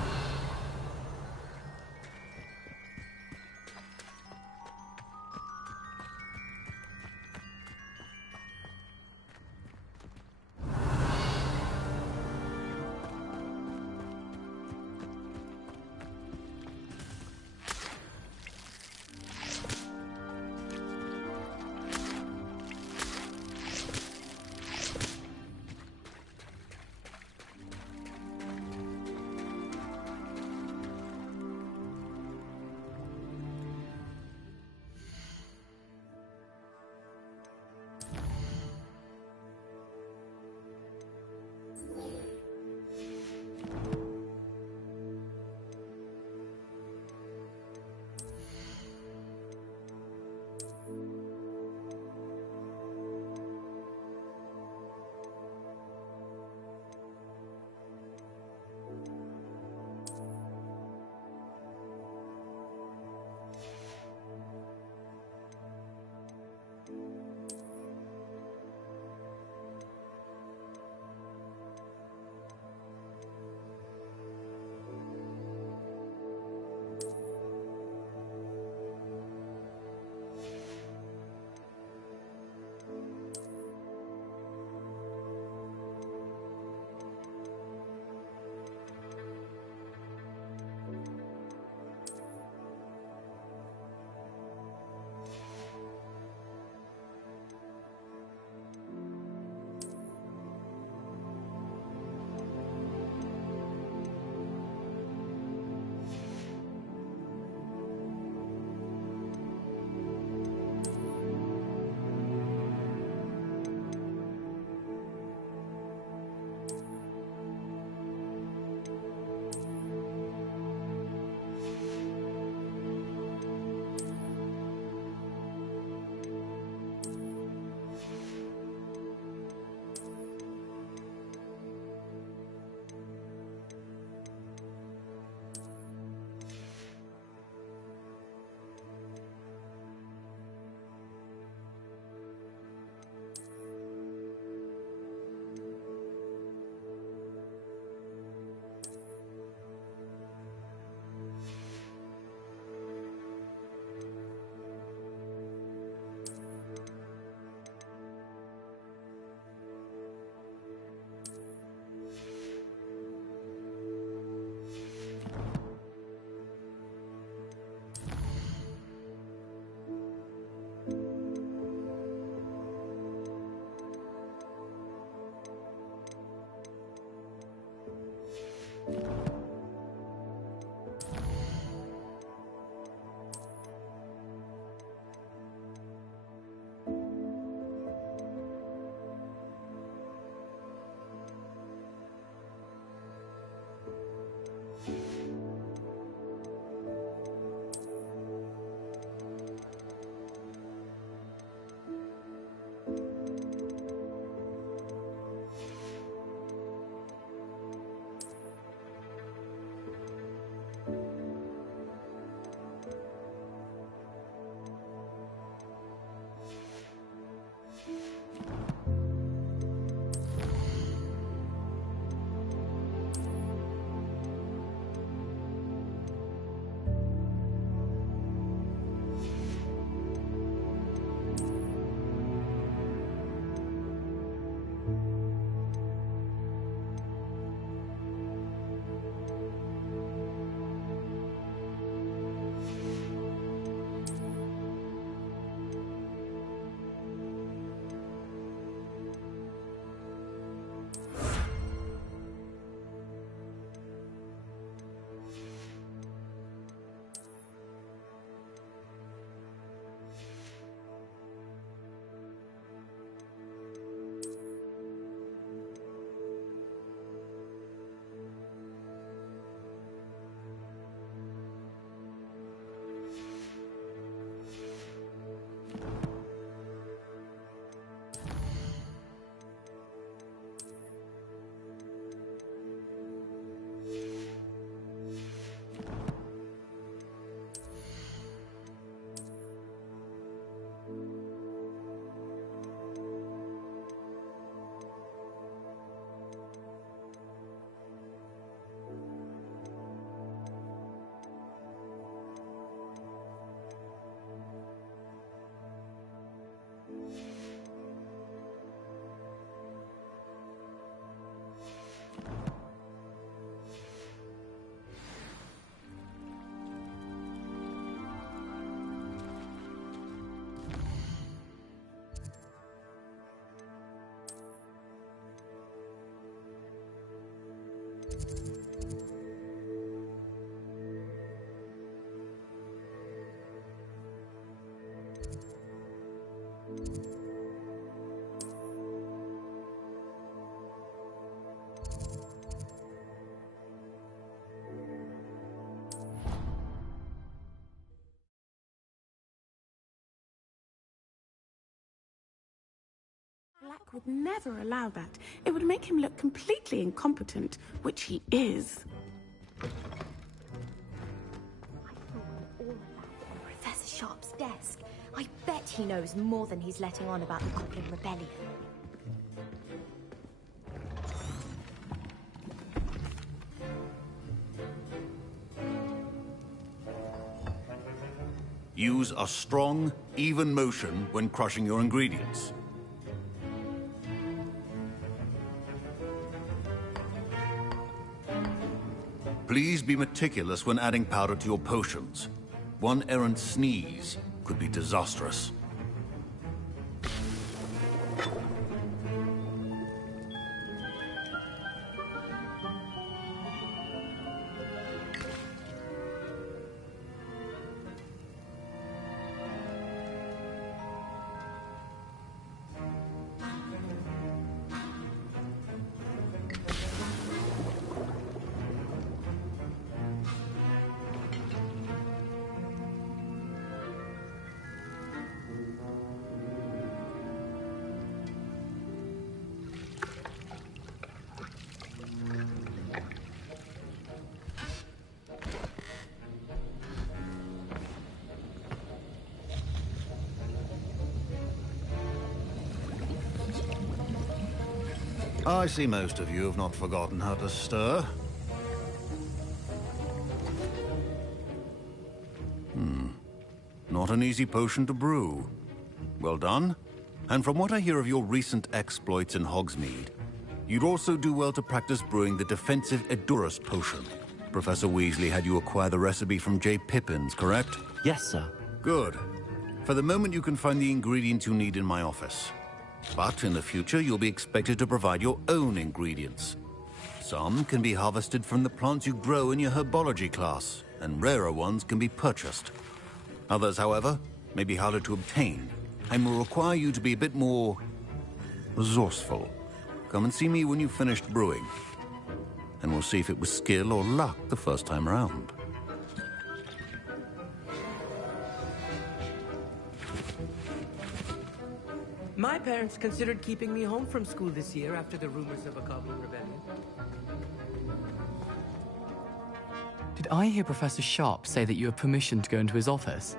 Black would never allow that. It would make him look completely incompetent, which he is. Professor Sharp's desk. I bet he knows more than he's letting on about the Goblin Rebellion. Use a strong, even motion when crushing your ingredients. Please be meticulous when adding powder to your potions. One errant sneeze could be disastrous. I see most of you have not forgotten how to stir. Not an easy potion to brew. Well done. And from what I hear of your recent exploits in Hogsmeade, you'd also do well to practice brewing the defensive Edurus potion. Professor Weasley had you acquire the recipe from J. Pippins, correct? Yes, sir. Good. For the moment, you can find the ingredients you need in my office. But in the future, you'll be expected to provide your own ingredients. Some can be harvested from the plants you grow in your herbology class, and rarer ones can be purchased. Others, however, may be harder to obtain, and will require you to be a bit more resourceful. Come and see me when you've finished brewing, and we'll see if it was skill or luck the first time around. My parents considered keeping me home from school this year after the rumors of a Goblin Rebellion. Did I hear Professor Sharp say that you have permission to go into his office?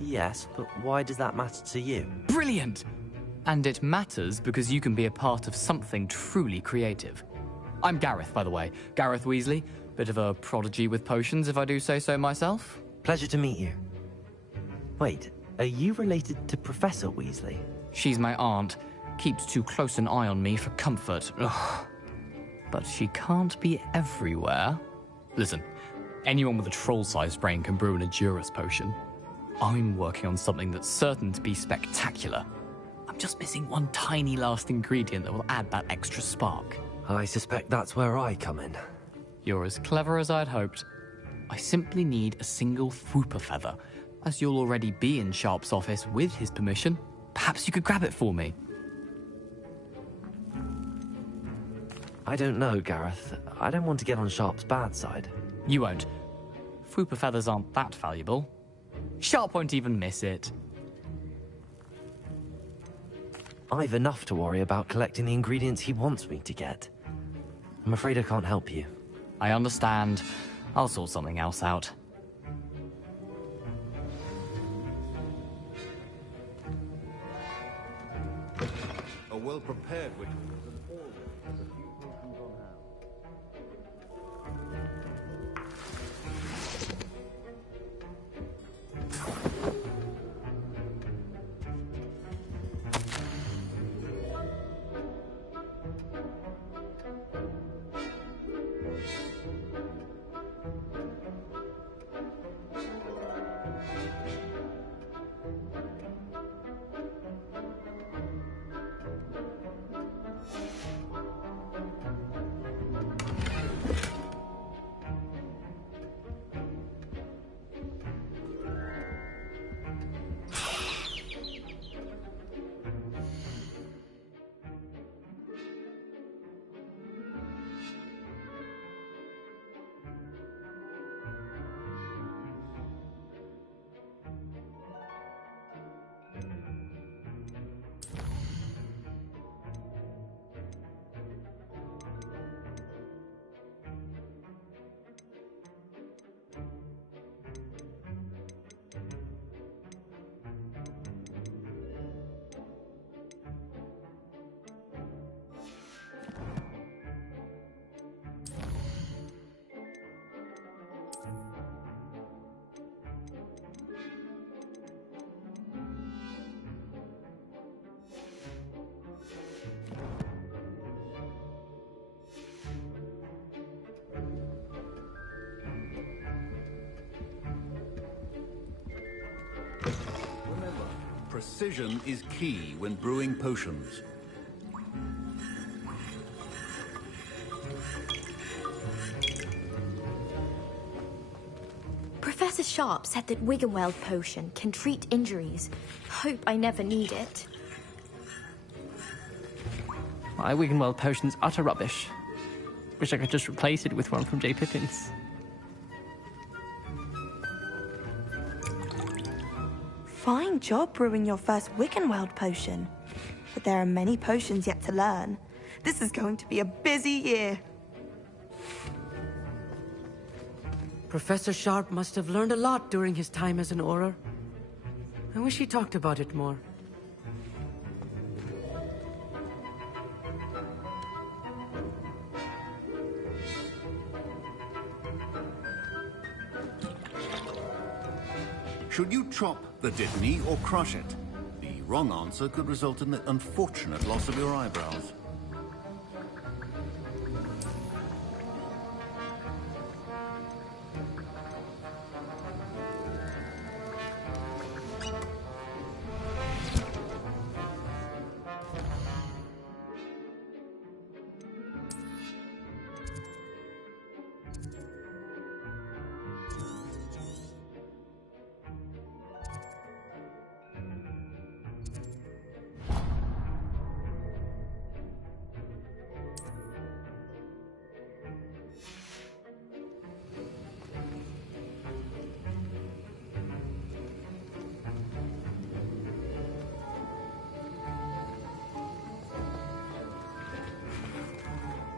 Yes, but why does that matter to you? Brilliant! And it matters because you can be a part of something truly creative. I'm Gareth, by the way. Gareth Weasley. Bit of a prodigy with potions, if I do say so myself. Pleasure to meet you. Wait, are you related to Professor Weasley? She's my aunt. Keeps too close an eye on me for comfort. Ugh. But she can't be everywhere. Listen, anyone with a troll-sized brain can brew an Edurus potion. I'm working on something that's certain to be spectacular. I'm just missing one tiny last ingredient that will add that extra spark. I suspect that's where I come in. You're as clever as I'd hoped. I simply need a single Fwooper feather. As you'll already be in Sharp's office with his permission, perhaps you could grab it for me. I don't know, Gareth. I don't want to get on Sharp's bad side. You won't. Fwooper feathers aren't that valuable. Sharp won't even miss it. I've enough to worry about collecting the ingredients he wants me to get. I'm afraid I can't help you. I understand. I'll sort something else out. A well-prepared witch can always have a few potions on hand. Precision is key when brewing potions. Professor Sharp said that Wiggenweld potion can treat injuries. Hope I never need it. My Wiggenweld potion's utter rubbish. Wish I could just replace it with one from J. Pippin's. Fine job brewing your first Wiggenweld potion. But there are many potions yet to learn. This is going to be a busy year. Professor Sharp must have learned a lot during his time as an Auror. I wish he talked about it more. Should you chop the dittany or crush it? The wrong answer could result in the unfortunate loss of your eyebrows.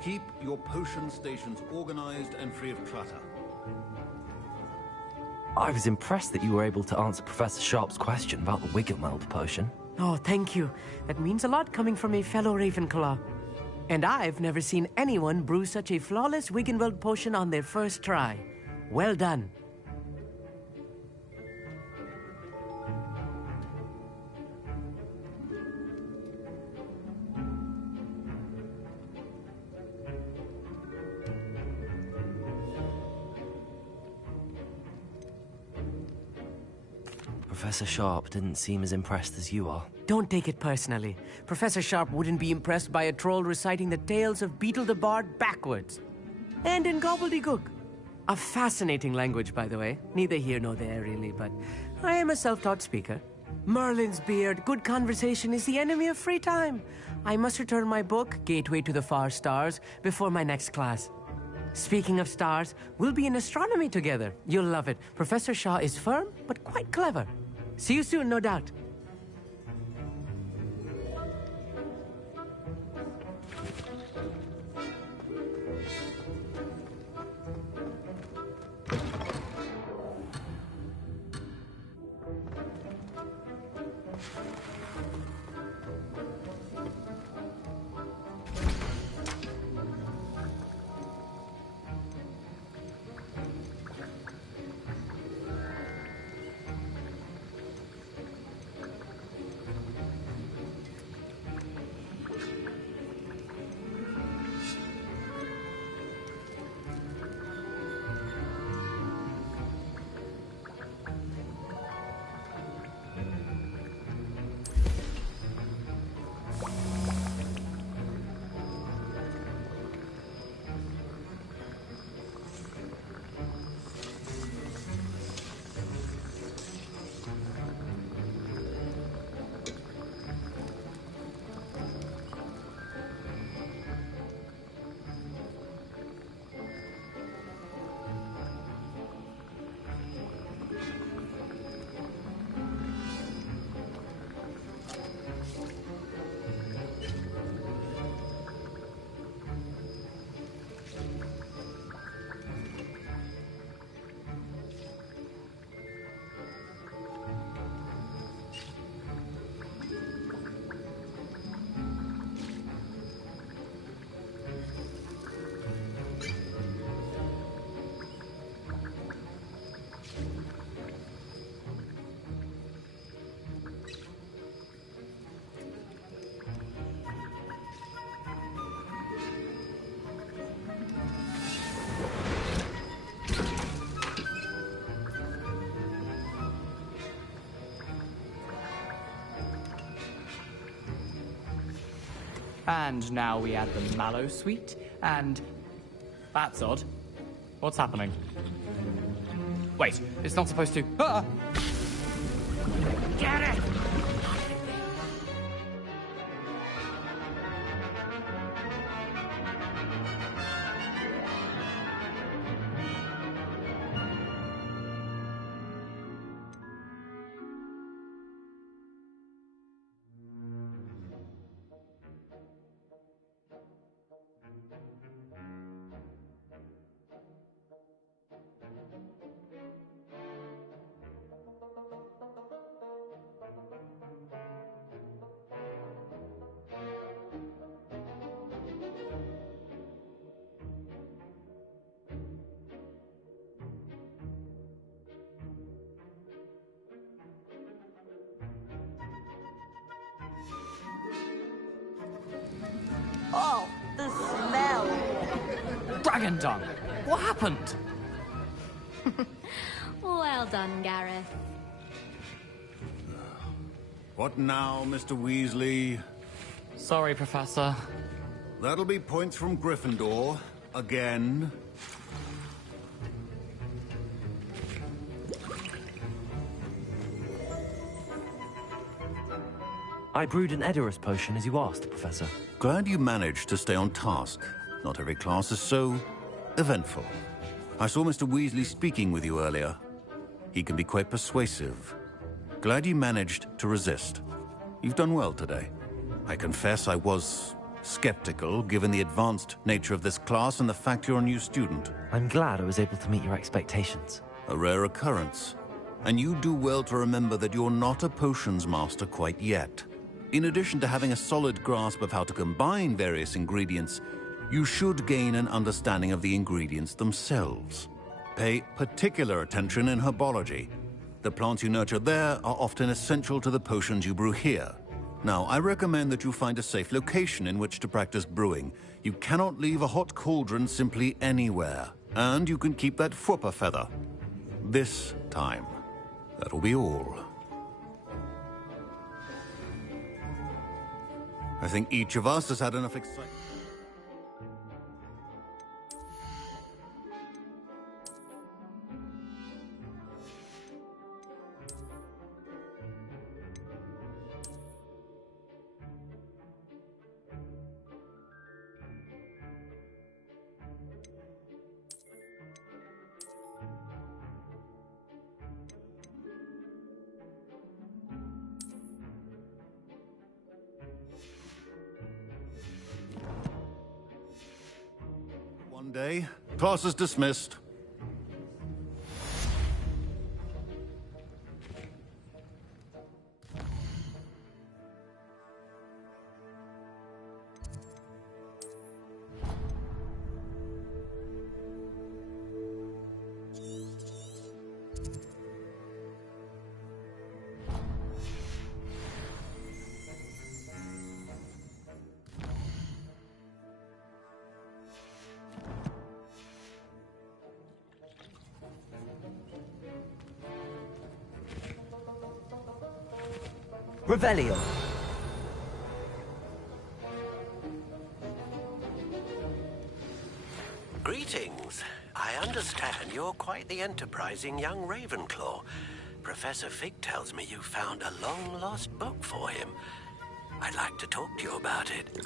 Keep your potion stations organized and free of clutter. I was impressed that you were able to answer Professor Sharp's question about the Wiggenweld potion. Oh, thank you. That means a lot coming from a fellow Ravenclaw. And I've never seen anyone brew such a flawless Wiggenweld potion on their first try. Well done. Professor Sharp didn't seem as impressed as you are. Don't take it personally. Professor Sharp wouldn't be impressed by a troll reciting the tales of Beetle the Bard backwards. And in gobbledygook. A fascinating language, by the way. Neither here nor there, really, but I am a self-taught speaker. Merlin's beard, good conversation is the enemy of free time. I must return my book, Gateway to the Far Stars, before my next class. Speaking of stars, we'll be in astronomy together. You'll love it. Professor Shaw is firm, but quite clever. See you soon, no doubt. And now we add the mallow sweet, and... That's odd. What's happening? Wait, it's not supposed to... Ah! Get it! Oh, the smell! Dragon dung! What happened? Well done, Gareth. What now, Mr. Weasley? Sorry, Professor. That'll be points from Gryffindor. Again. I brewed an Edorus potion as you asked, Professor. Glad you managed to stay on task. Not every class is so eventful. I saw Mr. Weasley speaking with you earlier. He can be quite persuasive. Glad you managed to resist. You've done well today. I confess I was skeptical, given the advanced nature of this class and the fact you're a new student. I'm glad I was able to meet your expectations. A rare occurrence. And you do well to remember that you're not a potions master quite yet. In addition to having a solid grasp of how to combine various ingredients, you should gain an understanding of the ingredients themselves. Pay particular attention in herbology. The plants you nurture there are often essential to the potions you brew here. Now, I recommend that you find a safe location in which to practice brewing. You cannot leave a hot cauldron simply anywhere. And you can keep that Fwooper feather. This time. That'll be all. I think each of us has had enough excitement. One day, class is dismissed. Revelio. Greetings. I understand you're quite the enterprising young Ravenclaw. Professor Fig tells me you found a long-lost book for him. I'd like to talk to you about it.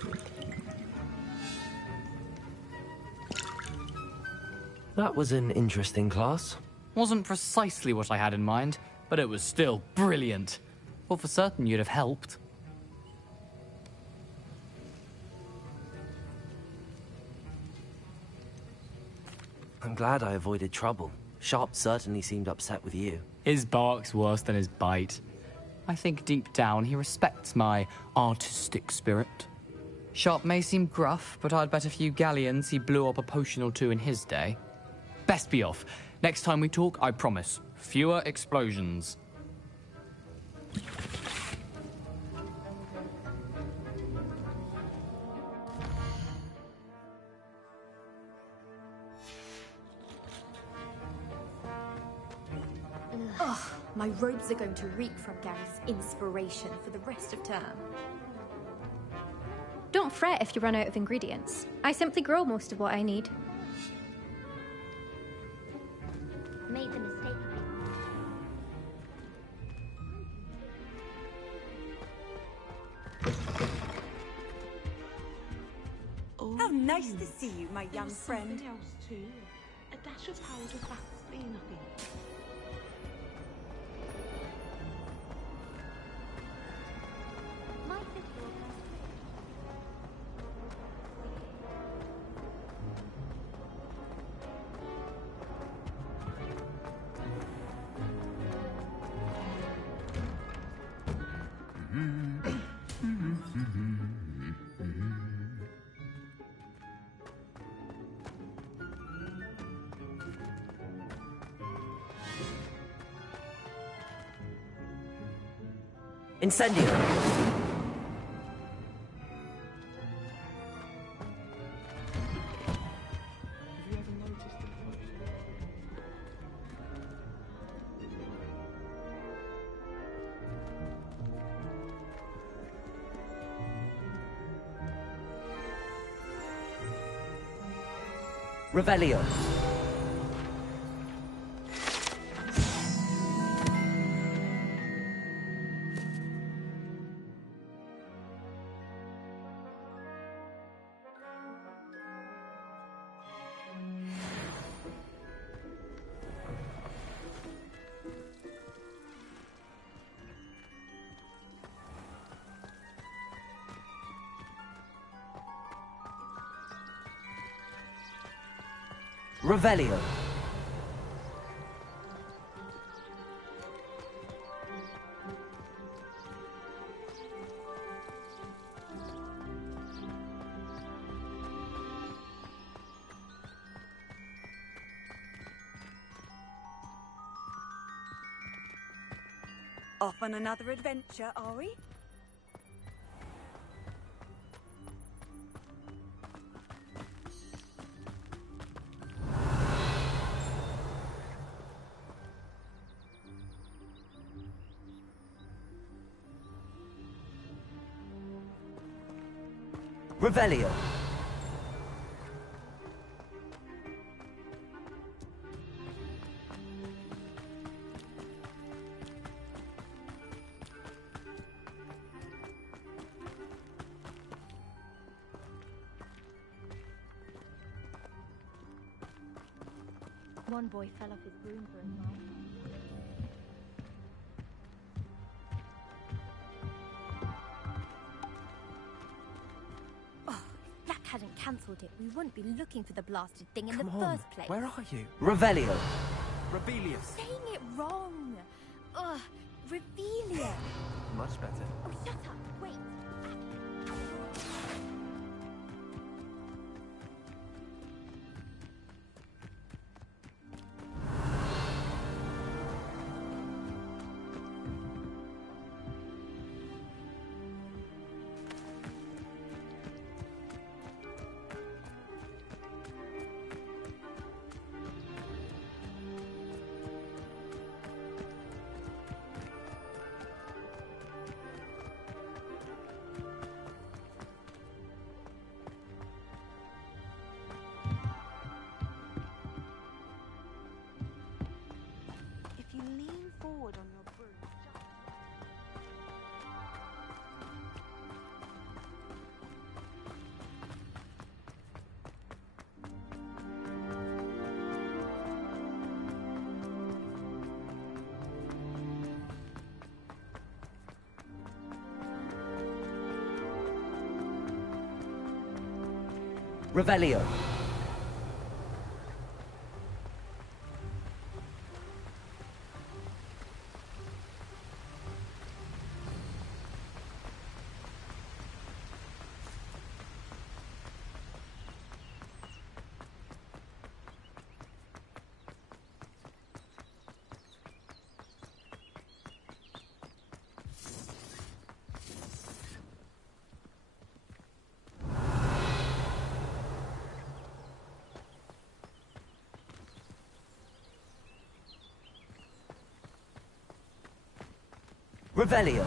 That was an interesting class. Wasn't precisely what I had in mind, but it was still brilliant. Well, for certain you'd have helped. I'm glad I avoided trouble. Sharp certainly seemed upset with you. His bark's worse than his bite. I think deep down he respects my artistic spirit. Sharp may seem gruff, but I'd bet a few galleons he blew up a potion or two in his day. Best be off. Next time we talk, I promise, fewer explosions. Ugh, my robes are going to reek from Gary's inspiration for the rest of term. Don't fret if you run out of ingredients. I simply grow most of what I need. Made the mistake. How nice to see you, my young friend. Something else too. A dash of powder fats be nothing. Incendio. Revelio. Revelio. Off on another adventure, are we? Revelio. One boy fell off his broom for a night. Hadn't cancelled it, we wouldn't be looking for the blasted thing in the first place. Where are you? Revelio. Rebellious. Saying it wrong. Ugh, Revelia. Much better. Oh, shut up. Wait. Forward on your broom. Revelio. Revelio.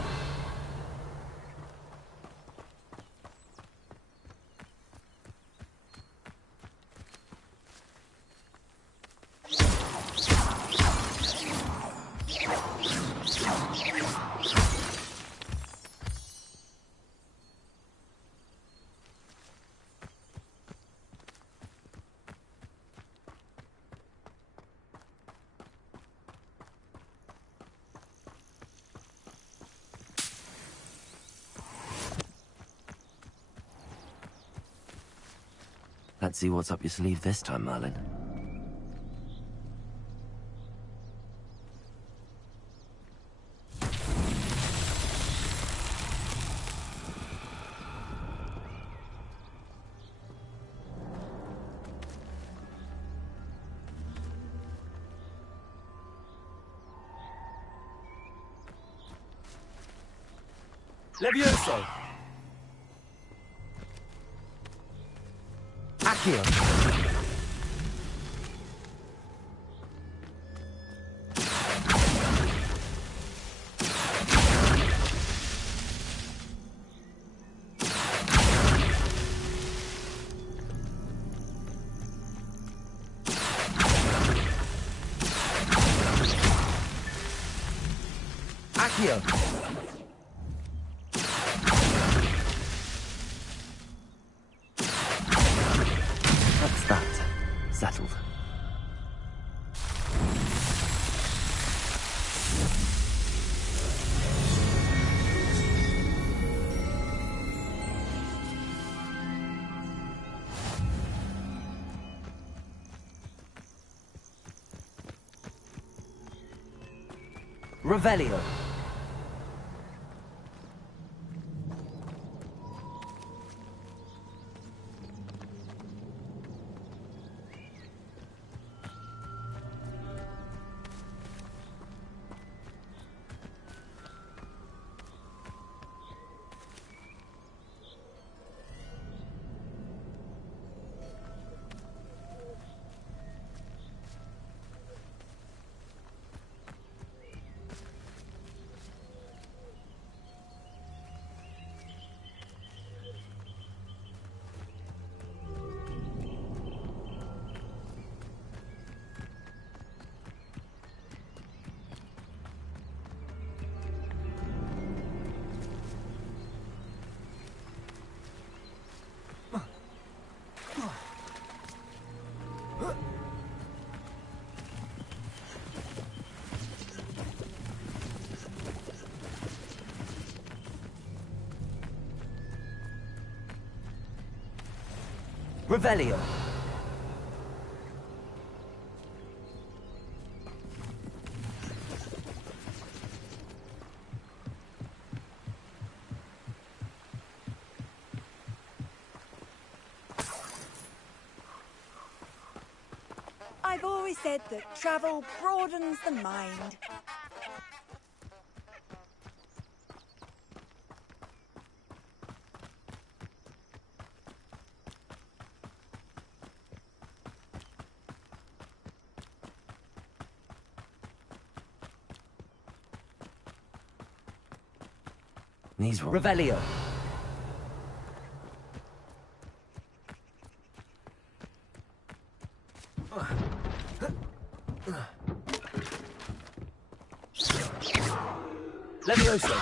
Let's see what's up your sleeve this time, Merlin. Levioso! Accio! Accio! That's that. Settled. Revelio. Revelio. I've always said that travel broadens the mind. These were... Revelio. Levioso.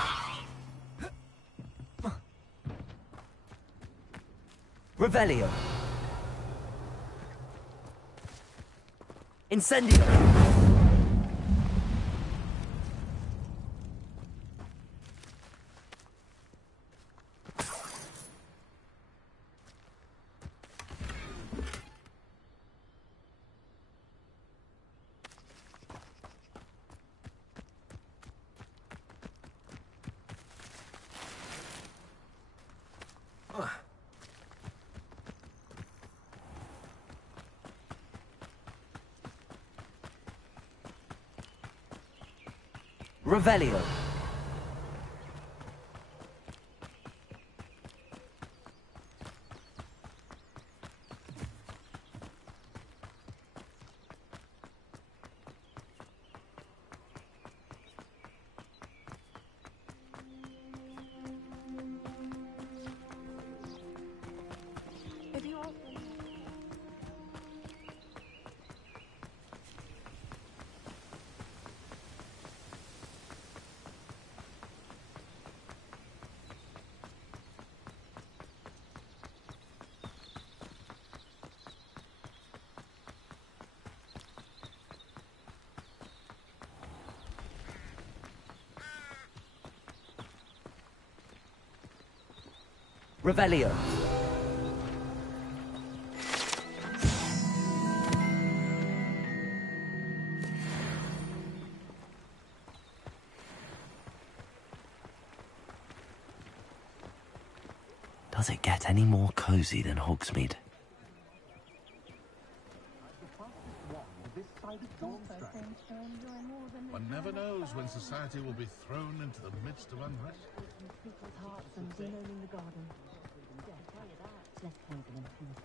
Revelio. Incendio. Revelio. If you want... Revelio. Does it get any more cozy than Hogsmeade? One never knows when society will be thrown into the midst of unrest. People's hearts and bemoaning the garden. Less clothing and fewer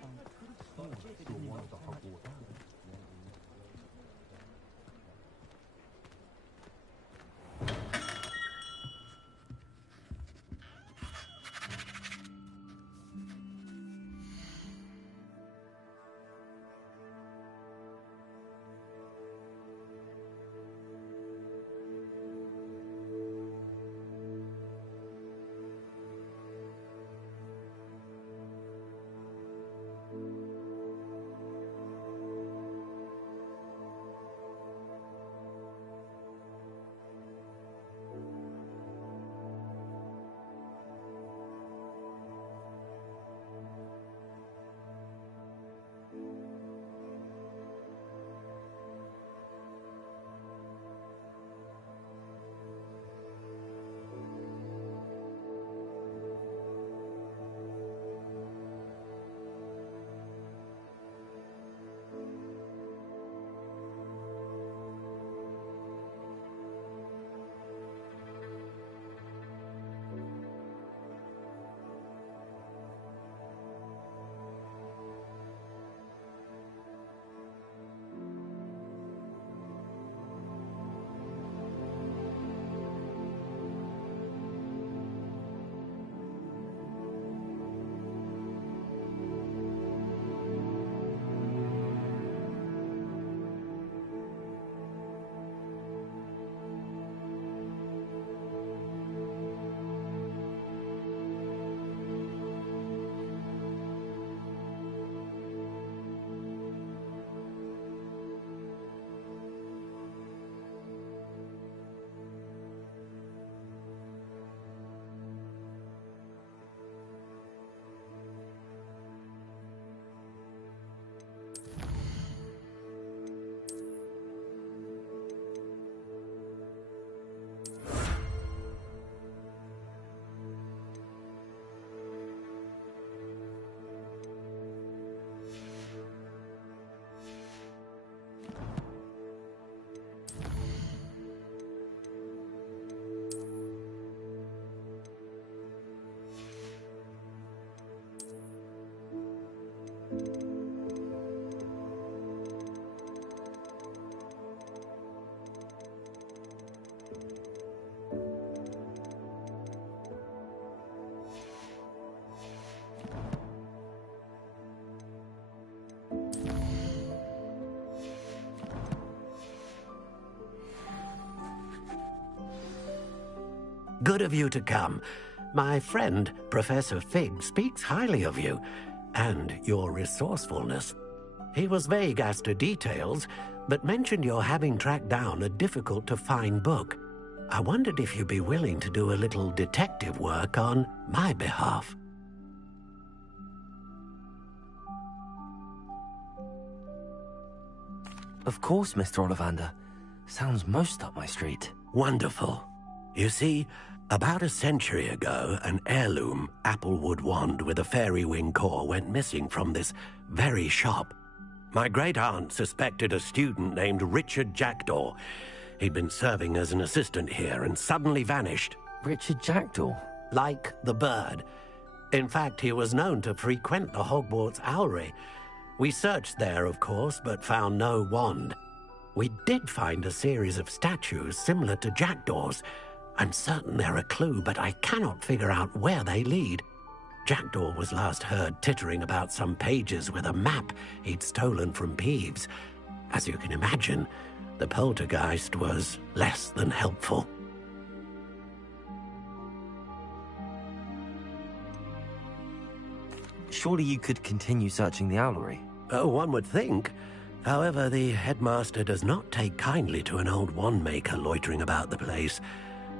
Good of you to come. My friend, Professor Fig, speaks highly of you, and your resourcefulness. He was vague as to details, but mentioned your having tracked down a difficult-to-find book. I wondered if you'd be willing to do a little detective work on my behalf. Of course, Mr. Ollivander. Sounds most up my street. Wonderful. You see, about a century ago, an heirloom applewood wand with a fairy wing core went missing from this very shop. My great-aunt suspected a student named Richard Jackdaw. He'd been serving as an assistant here and suddenly vanished. Richard Jackdaw? Like the bird. In fact, he was known to frequent the Hogwarts Owlery. We searched there, of course, but found no wand. We did find a series of statues similar to Jackdaw's. I'm certain they're a clue, but I cannot figure out where they lead. Jackdaw was last heard tittering about some pages with a map he'd stolen from Peeves. As you can imagine, the poltergeist was less than helpful. Surely you could continue searching the owlery. Oh, one would think. However, the headmaster does not take kindly to an old wand-maker loitering about the place.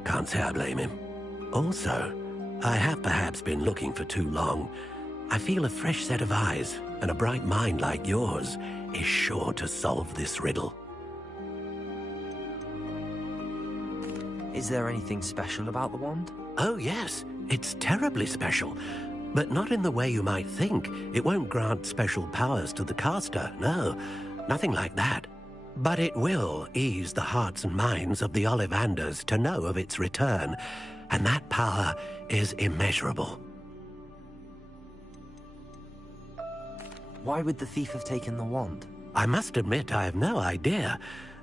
Can't say I blame him. Also, I have perhaps been looking for too long. I feel a fresh set of eyes, and a bright mind like yours is sure to solve this riddle. Is there anything special about the wand? Oh, yes. It's terribly special. But not in the way you might think. It won't grant special powers to the caster, no. Nothing like that. But it will ease the hearts and minds of the Ollivanders to know of its return, and that power is immeasurable. Why would the thief have taken the wand? I must admit I have no idea.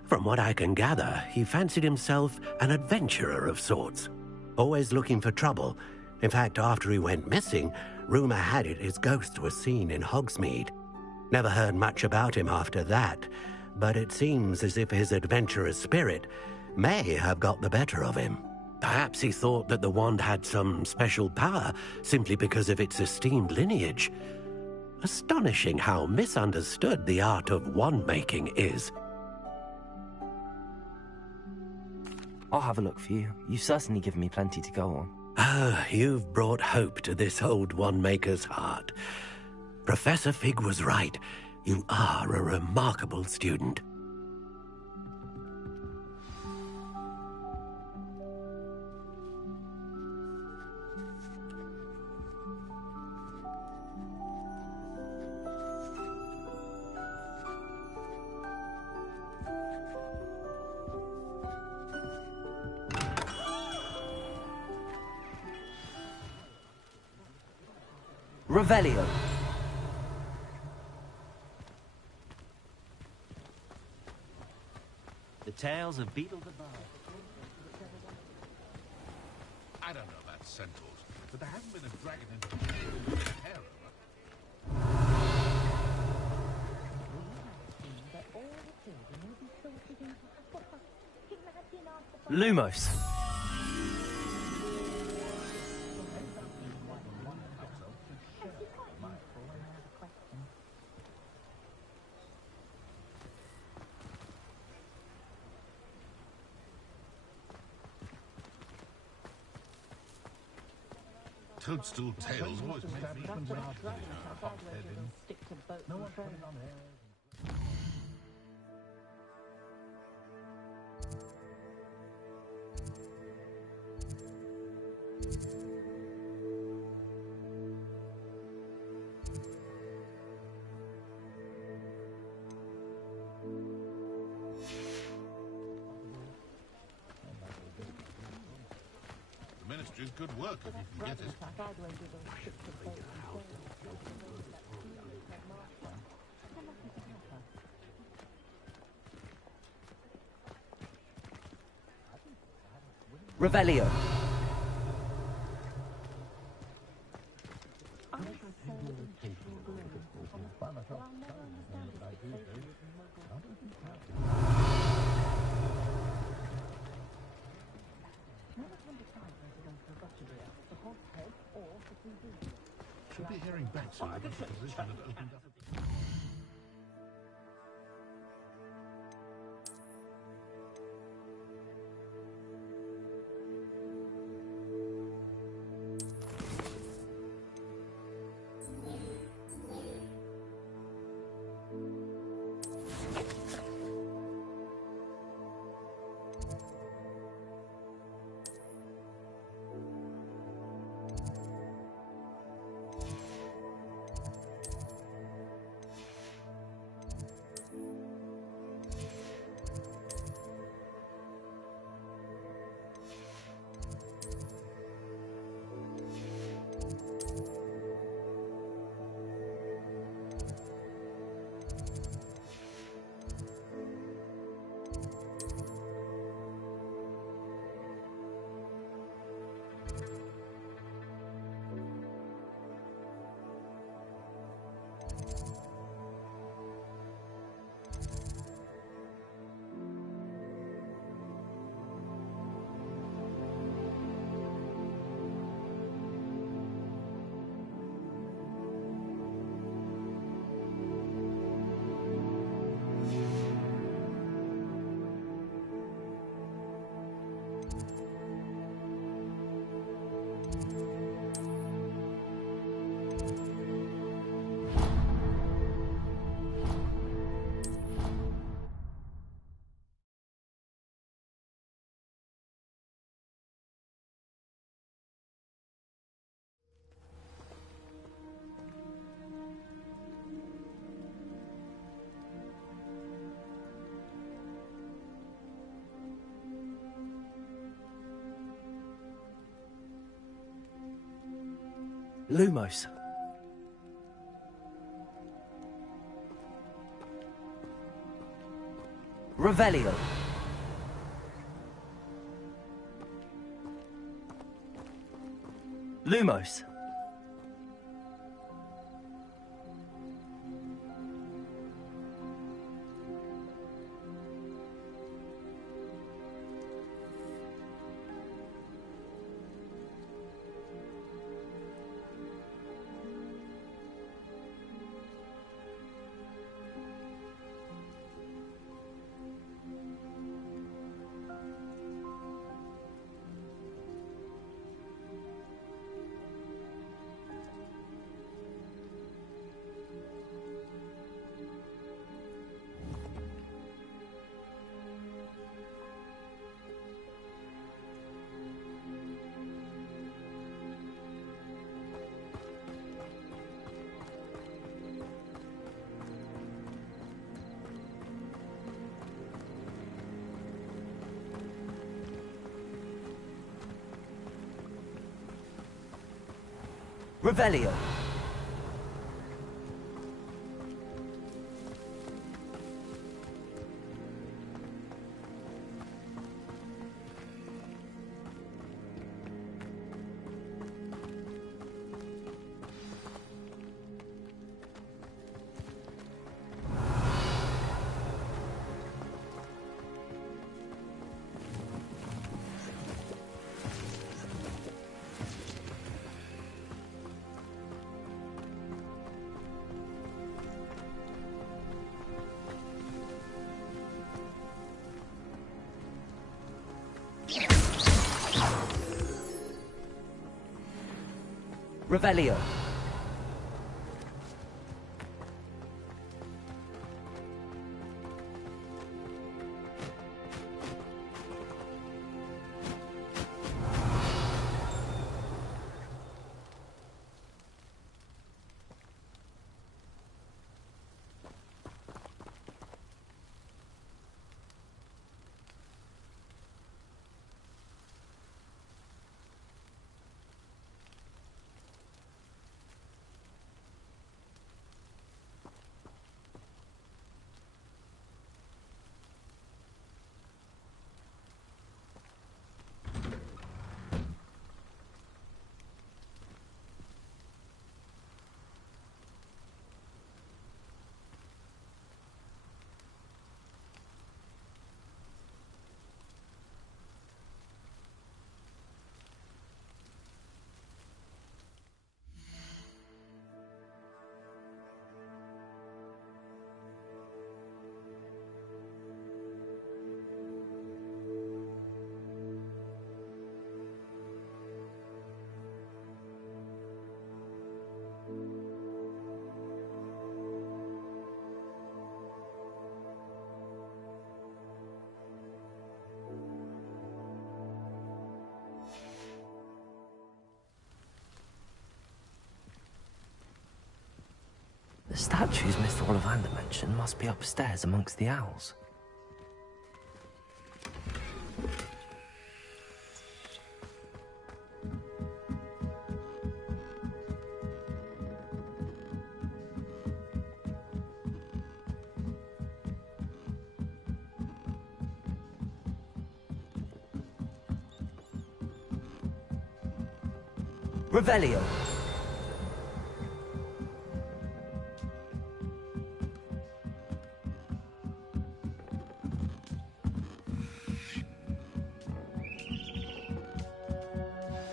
From what I can gather, he fancied himself an adventurer of sorts. Always looking for trouble. In fact, after he went missing, rumor had it his ghost was seen in Hogsmeade. Never heard much about him after that, but it seems as if his adventurous spirit may have got the better of him. Perhaps he thought that the wand had some special power simply because of its esteemed lineage. Astonishing how misunderstood the art of wand-making is. I'll have a look for you. You've certainly given me plenty to go on. Ah, you've brought hope to this old wand-maker's heart. Professor Fig was right. You are a remarkable student. Revelio. The tales of Beetle the Bard. I don't know about centaurs, but there hasn't been a dragon in hair over. Lumos. Toadstool tails always make me The ministry's good work if you can get it. Revelio. Should be hearing back soon about the position that opened up. Lumos. Revelio. Lumos. Revelio. Revelio. The statues Mr. Ollivander mentioned must be upstairs amongst the owls. Revelio.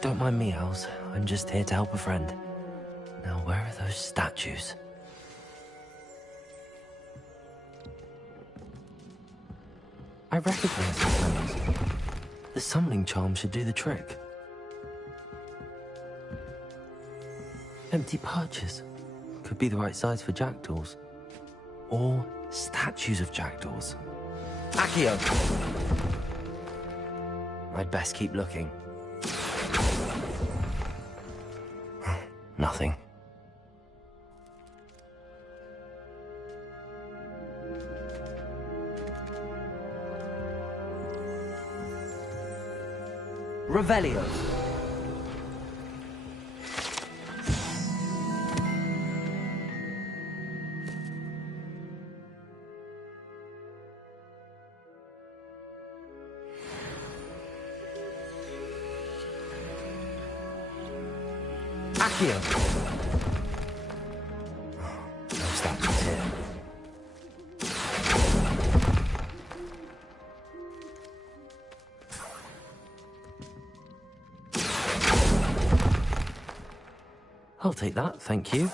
Don't mind me, owls. I'm just here to help a friend. Now, where are those statues? I recognize these members. The summoning charm should do the trick. Empty perches. Could be the right size for jackdaws. Or statues of jackdaws. Accio. I'd best keep looking. Nothing. Revelio. Accio. No statues here. I'll take that, thank you.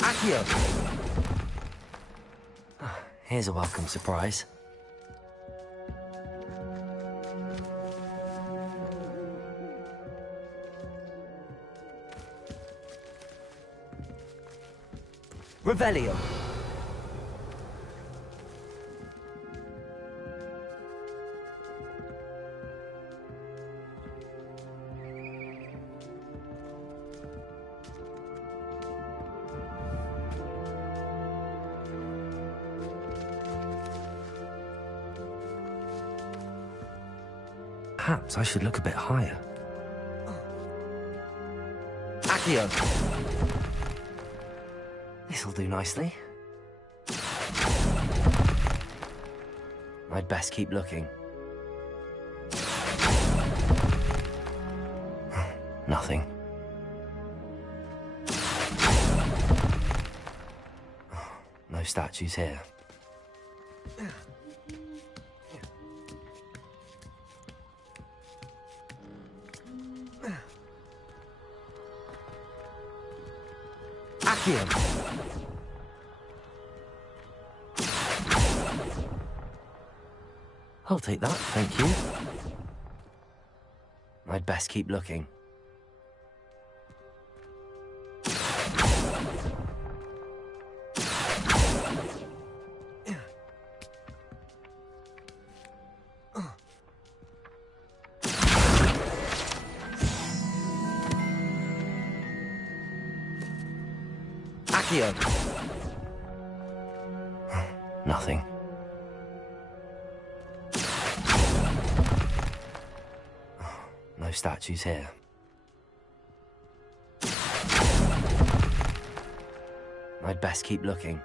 Accio. Here's a welcome surprise. Revelio. Perhaps I should look a bit higher. Accio. This'll do nicely. I'd best keep looking. Nothing. No statues here. Accio. I'll take that, thank you. I'd best keep looking. Accio. Nothing. No statues here. I'd best keep looking.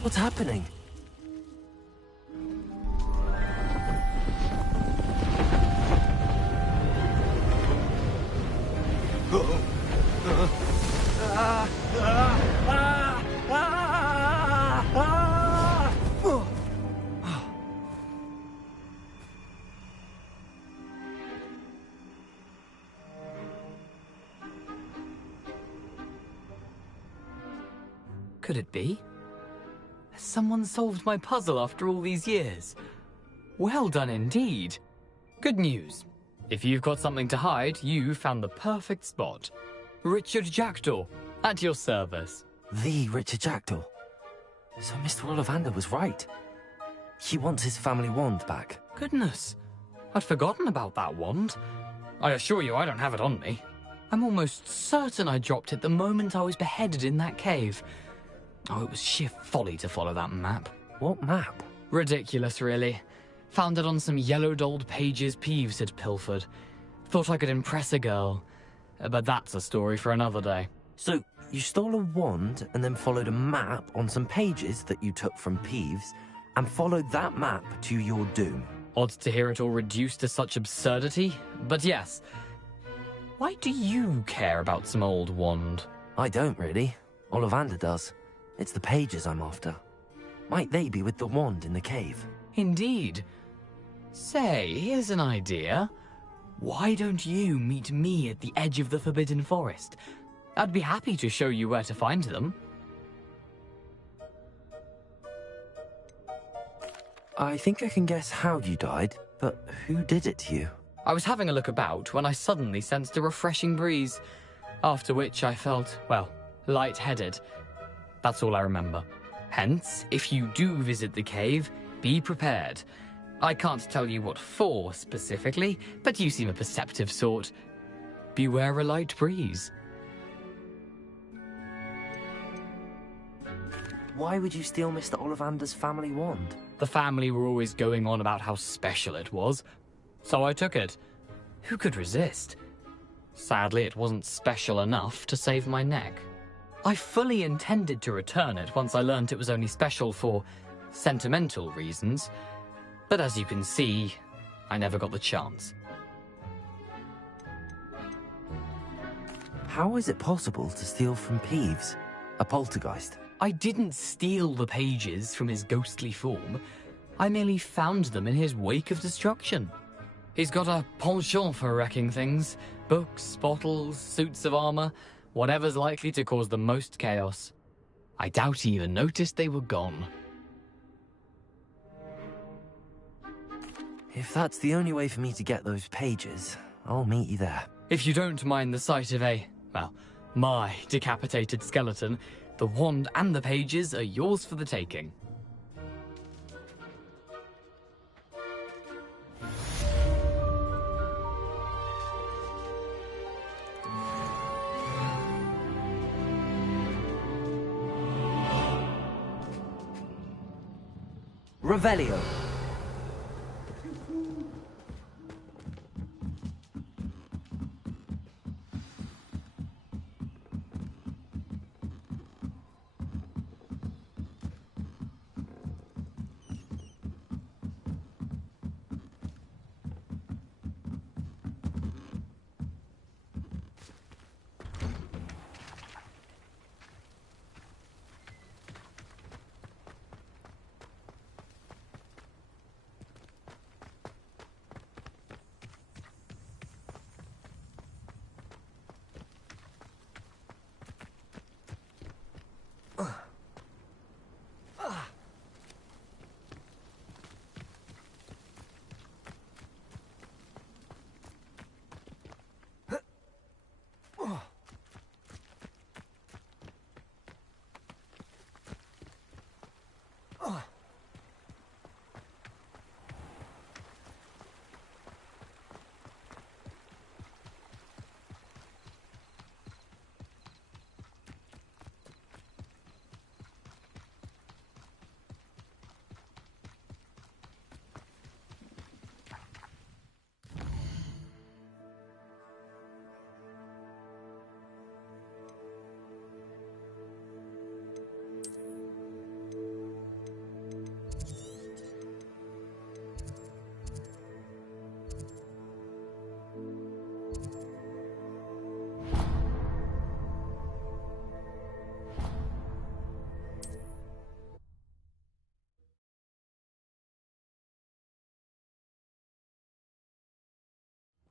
What's happening? Could it be? Has someone solved my puzzle after all these years? Well done indeed. Good news. If you've got something to hide, you found the perfect spot. Richard Jackdaw, at your service. The Richard Jackdaw. So Mr. Ollivander was right. He wants his family wand back. Goodness, I'd forgotten about that wand. I assure you I don't have it on me. I'm almost certain I dropped it the moment I was beheaded in that cave. Oh, it was sheer folly to follow that map. What map? Ridiculous, really. Found it on some yellowed old pages Peeves had pilfered. Thought I could impress a girl. But that's a story for another day. So, you stole a wand and then followed a map on some pages that you took from Peeves and followed that map to your doom. Odd to hear it all reduced to such absurdity, but yes. Why do you care about some old wand? I don't really. Ollivander does. It's the pages I'm after. Might they be with the wand in the cave? Indeed. Say, here's an idea. Why don't you meet me at the edge of the Forbidden Forest? I'd be happy to show you where to find them. I think I can guess how you died, but who did it to you? I was having a look about when I suddenly sensed a refreshing breeze, after which I felt, well, lightheaded. That's all I remember. Hence, if you do visit the cave, be prepared. I can't tell you what for specifically, but you seem a perceptive sort. Beware a light breeze. Why would you steal Mr. Ollivander's family wand? The family were always going on about how special it was, so I took it. Who could resist? Sadly, it wasn't special enough to save my neck. I fully intended to return it once I learned it was only special for sentimental reasons, but as you can see, I never got the chance. How is it possible to steal from Peeves, a poltergeist? I didn't steal the pages from his ghostly form. I merely found them in his wake of destruction. He's got a penchant for wrecking things. Books, bottles, suits of armor, whatever's likely to cause the most chaos. I doubt he even noticed they were gone. If that's the only way for me to get those pages, I'll meet you there. If you don't mind the sight of my decapitated skeleton, the wand and the pages are yours for the taking. Revelio.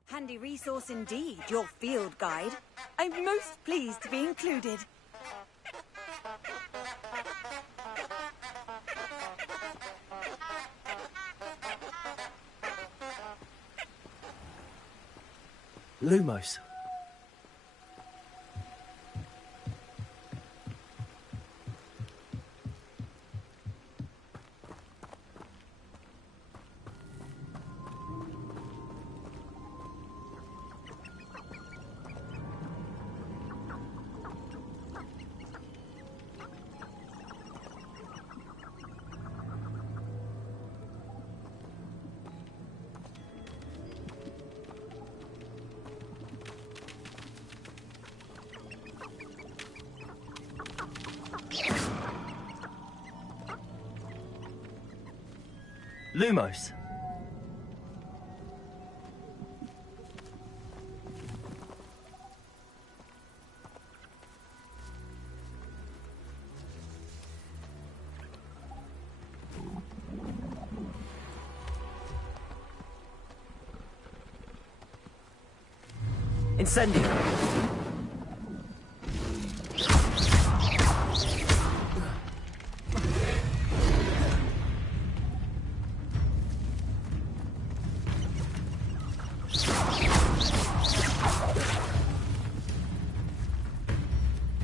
Handy resource indeed, your field guide. I'm most pleased to be included. Lumos. Incendio.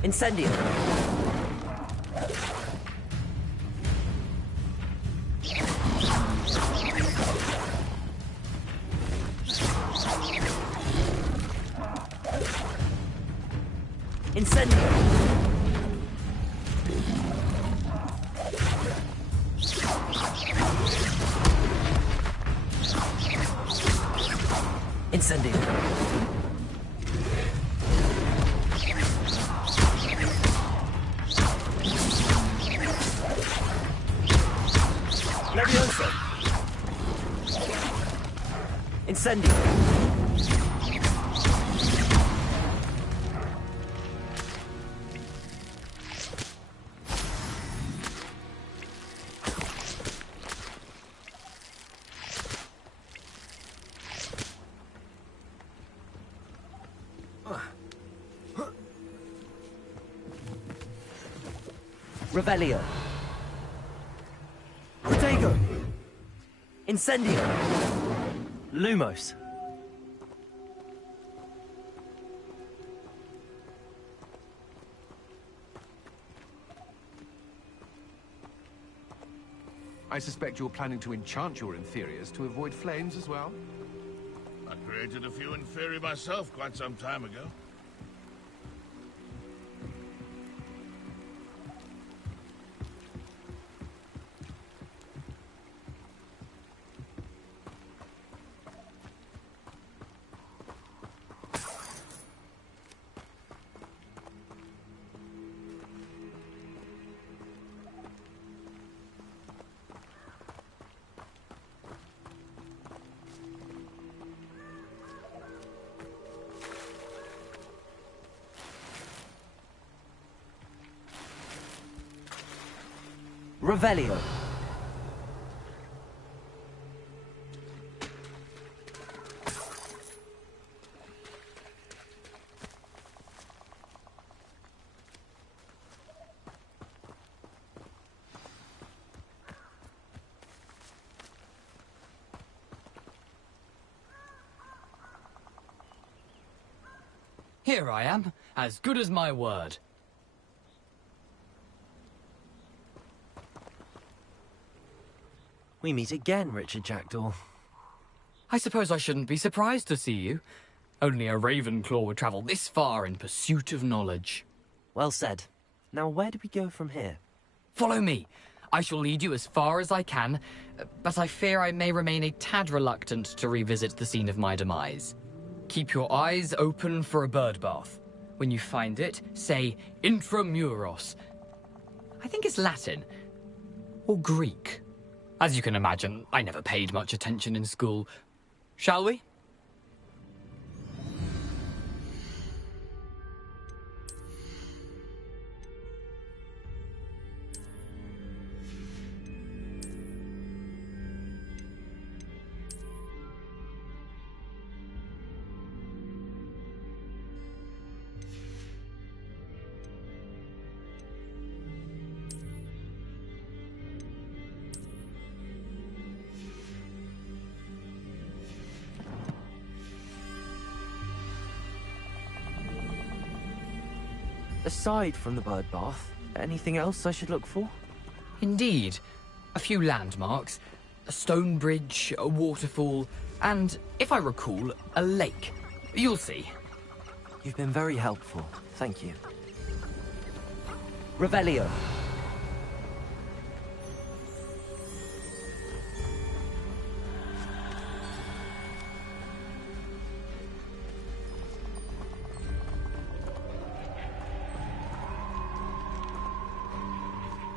Incendio. Incendio. Incendio. Levioso. Incendio. Revelio. Protego. Incendio. Lumos. I suspect you're planning to enchant your inferiors to avoid flames as well? I created a few inferi myself quite some time ago. Revelio. Here I am, as good as my word. We meet again, Richard Jackdaw. I suppose I shouldn't be surprised to see you. Only a Ravenclaw would travel this far in pursuit of knowledge. Well said. Now where do we go from here? Follow me. I shall lead you as far as I can, but I fear I may remain a tad reluctant to revisit the scene of my demise. Keep your eyes open for a bird bath. When you find it, say intramuros. I think it's Latin. Or Greek. As you can imagine, I never paid much attention in school. Shall we? Aside from the bird bath, anything else I should look for? Indeed. A few landmarks. A stone bridge, a waterfall, and, if I recall, a lake. You'll see. You've been very helpful. Thank you. Revelio.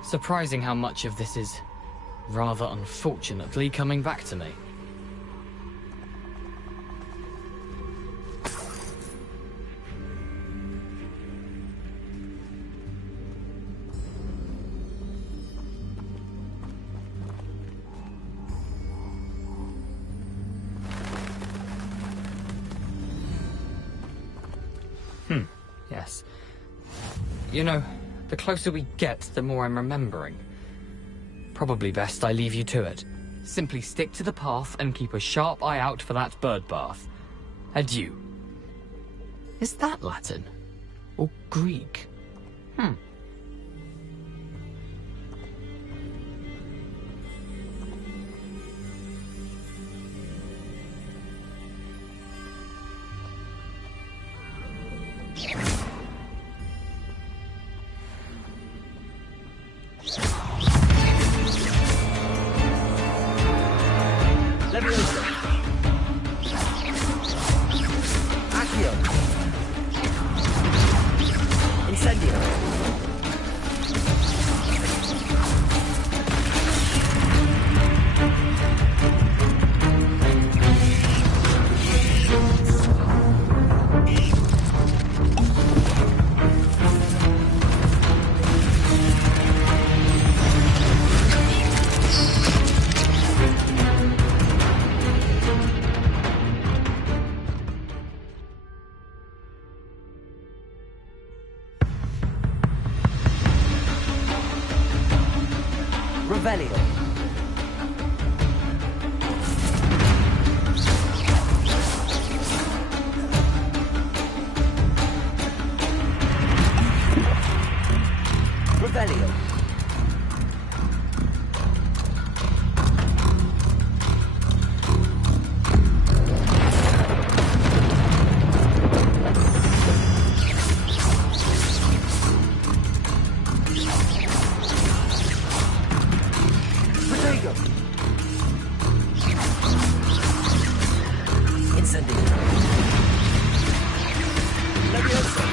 Surprising how much of this is, rather unfortunately, coming back to me. Yes. You know, the closer we get, the more I'm remembering. Probably best I leave you to it. Simply stick to the path and keep a sharp eye out for that bird bath. Adieu. Is that Latin? Or Greek? Leviosa. Accio. Incendio. Revelio. Revelio. Protego. Incendio. Leviosa.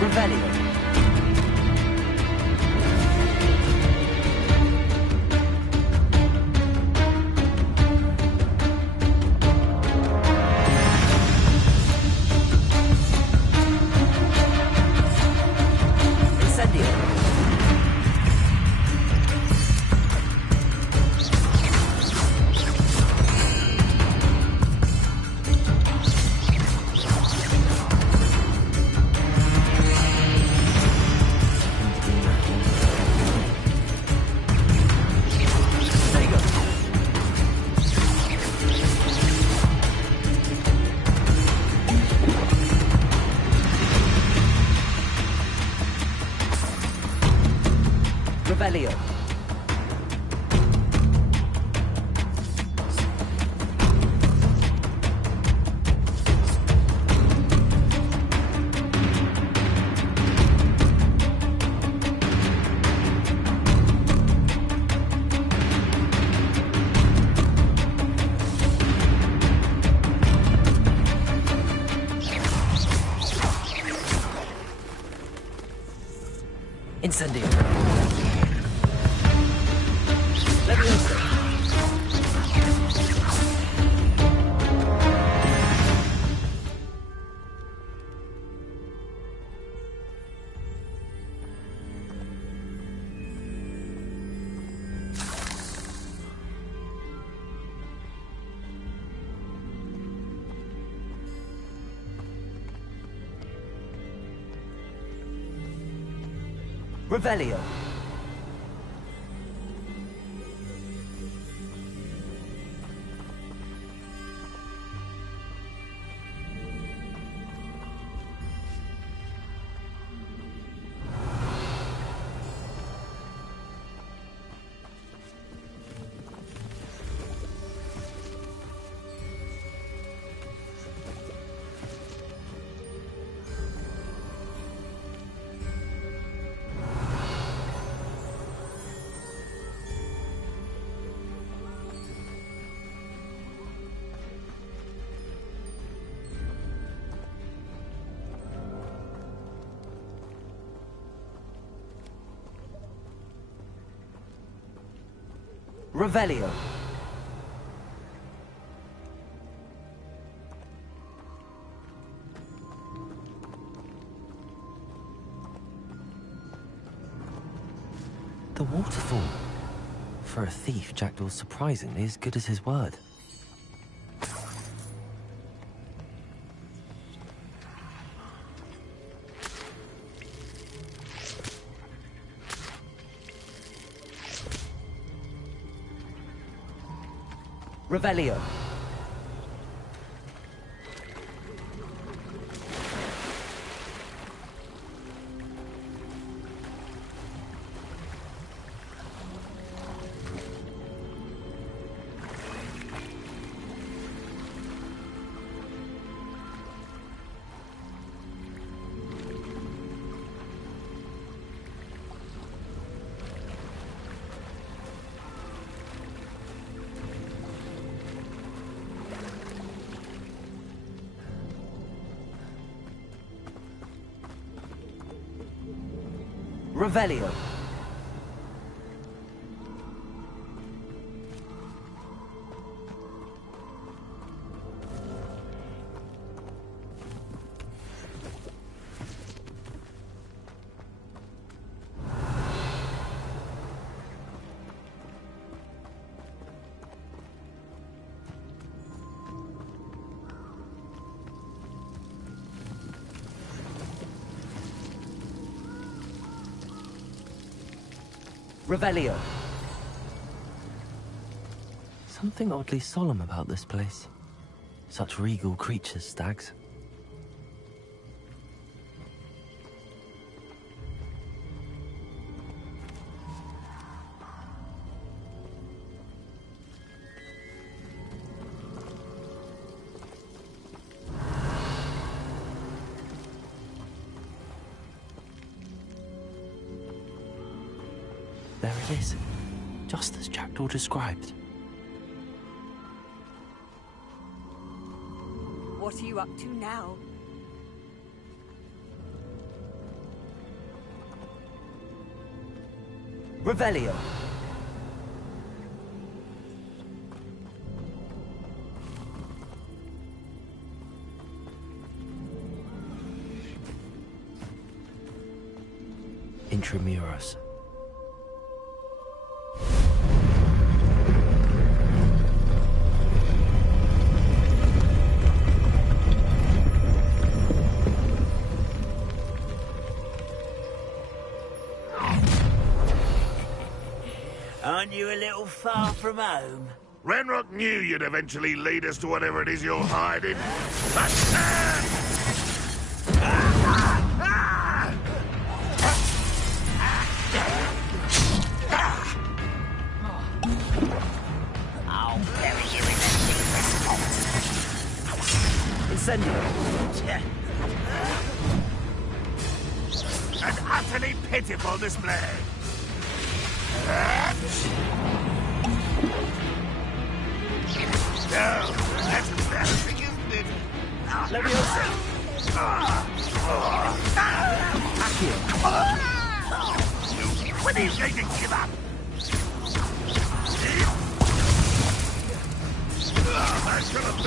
Revelio. Incendio. Protego. Revelio. Incendio. Leviosa. Revelio. Revelio. The waterfall. For a thief, Jackdaw's surprisingly as good as his word. Revelio. Revelio. Revelio. Something oddly solemn about this place. Such regal creatures, stags. There it is, just as Jackdaw described. What are you up to now? Revelio. Intramuros. Aren't you a little far from home? Renrock knew you'd eventually lead us to whatever it is you're hiding. But, I'll bury you in the deepest pot. Incendio. An utterly pitiful display. No, that's embarrassing, isn't it? Leviosa. When are you going to give up? That should have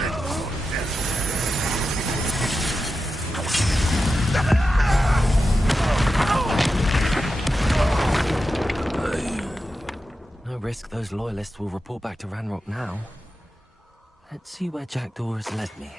No risk those loyalists will report back to Ranrock now. Let's see where Jackdaw has led me.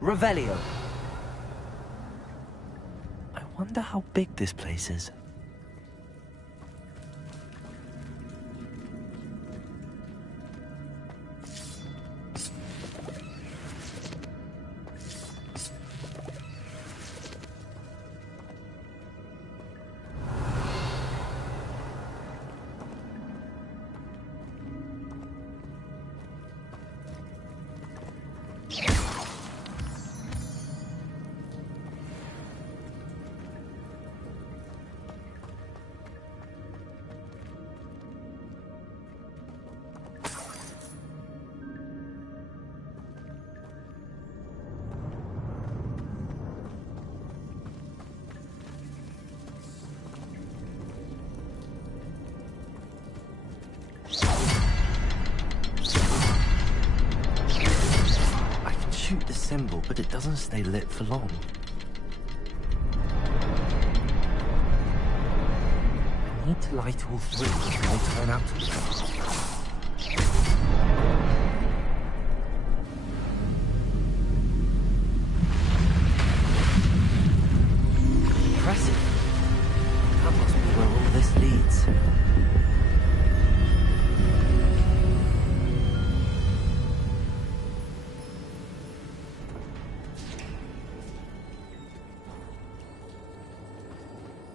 Revelio. I wonder how big this place is. Shoot the symbol, but it doesn't stay lit for long. I need to light all three before they turn out to be. Impressive. That must be where all this leads.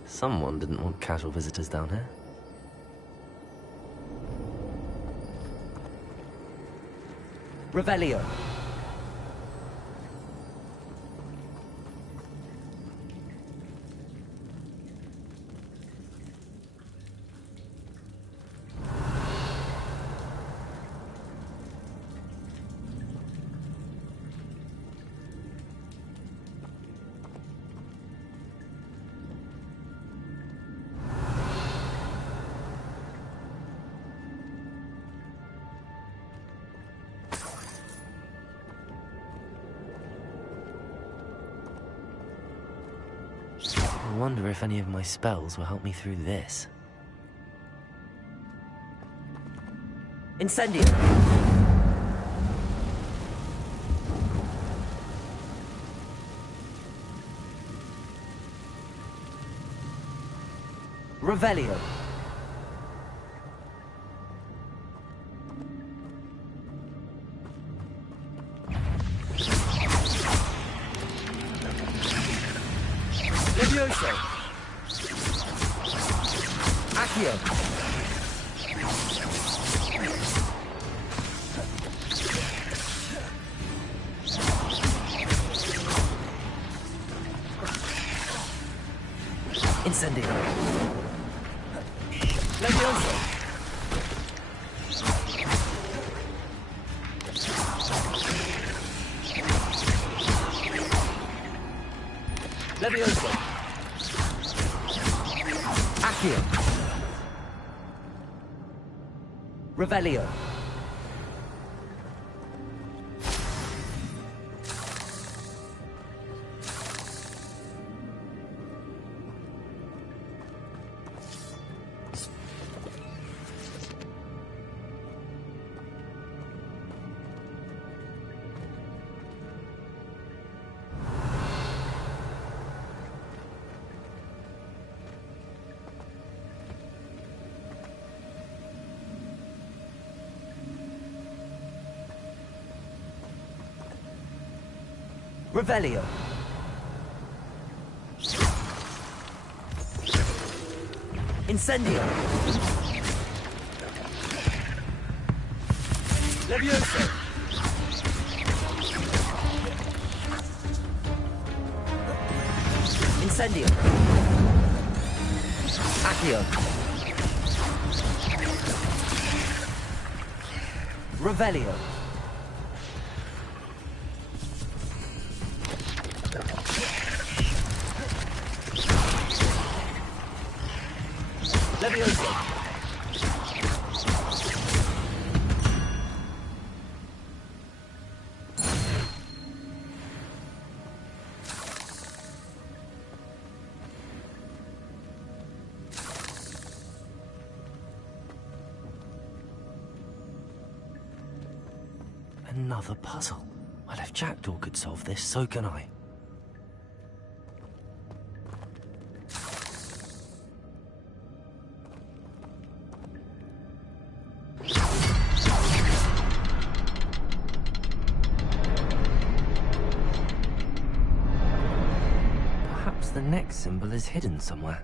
Someone didn't want casual visitors down here. Revelio. I wonder if any of my spells will help me through this. Incendio! Revelio! Levioso! Accio! Incendio! Levioso! Levioso! Accio! Revelio! Revelio. Incendio. Levioso. Incendio. Accio. Revelio. Levioso. Another puzzle. I'll have Jackdaw could solve this, so can I. Perhaps the next symbol is hidden somewhere.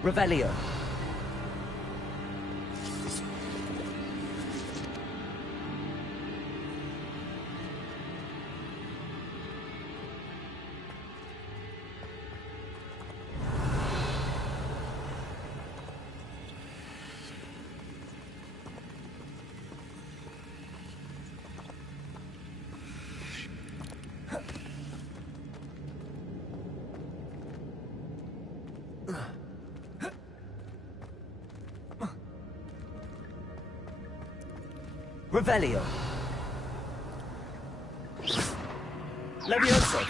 Revelio. Revelio. Levioso.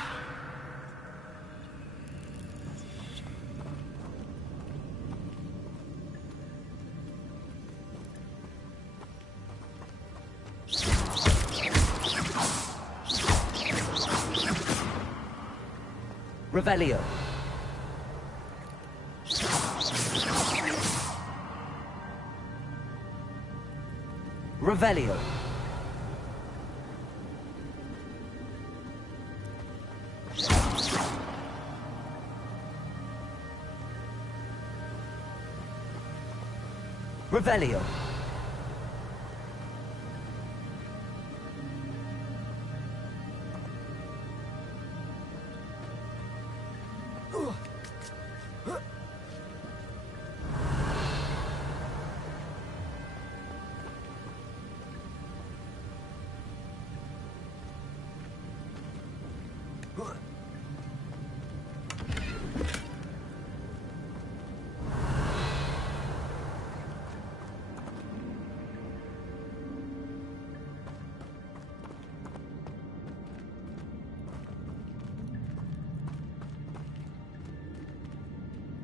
Revelio. Revelio. Revelio.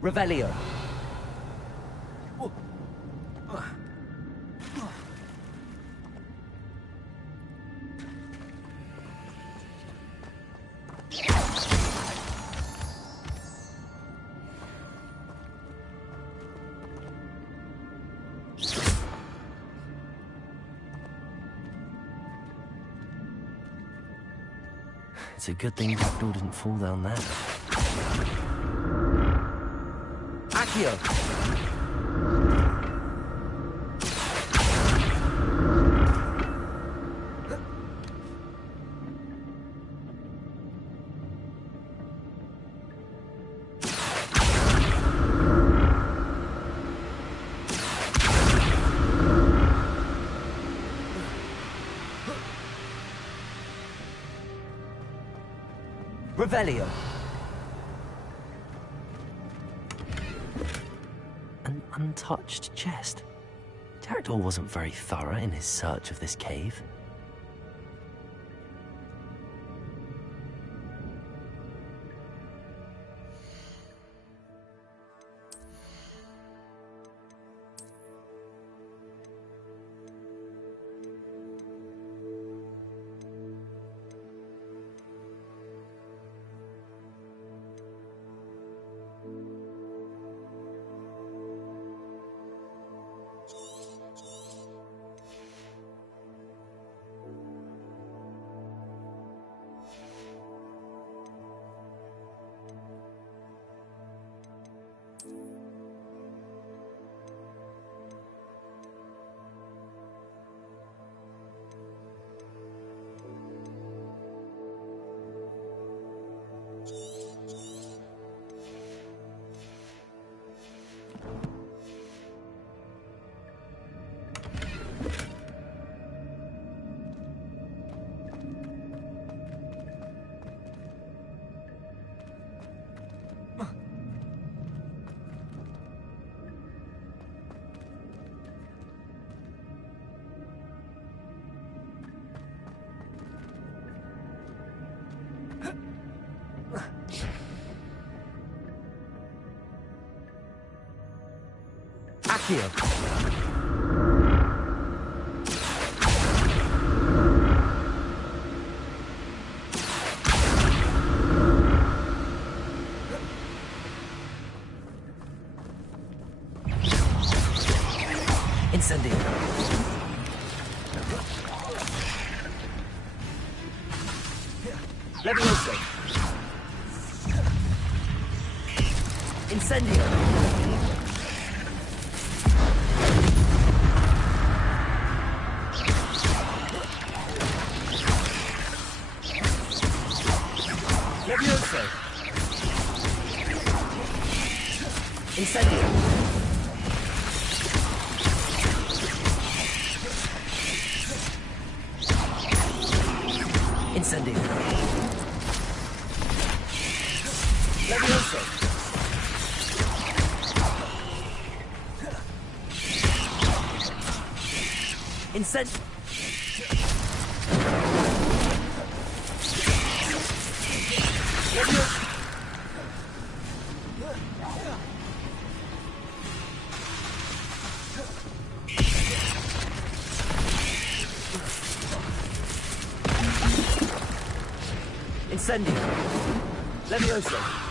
Revelio. It's a good thing Jackdaw didn't fall down there. Accio. Revelio. An untouched chest. Jackdaw wasn't very thorough in his search of this cave. Accio. Incendio. Levioso. Incendio. Levioso. Incendio. Incendio. Levioso. Incendio. Levioso. Incendio. Levioso.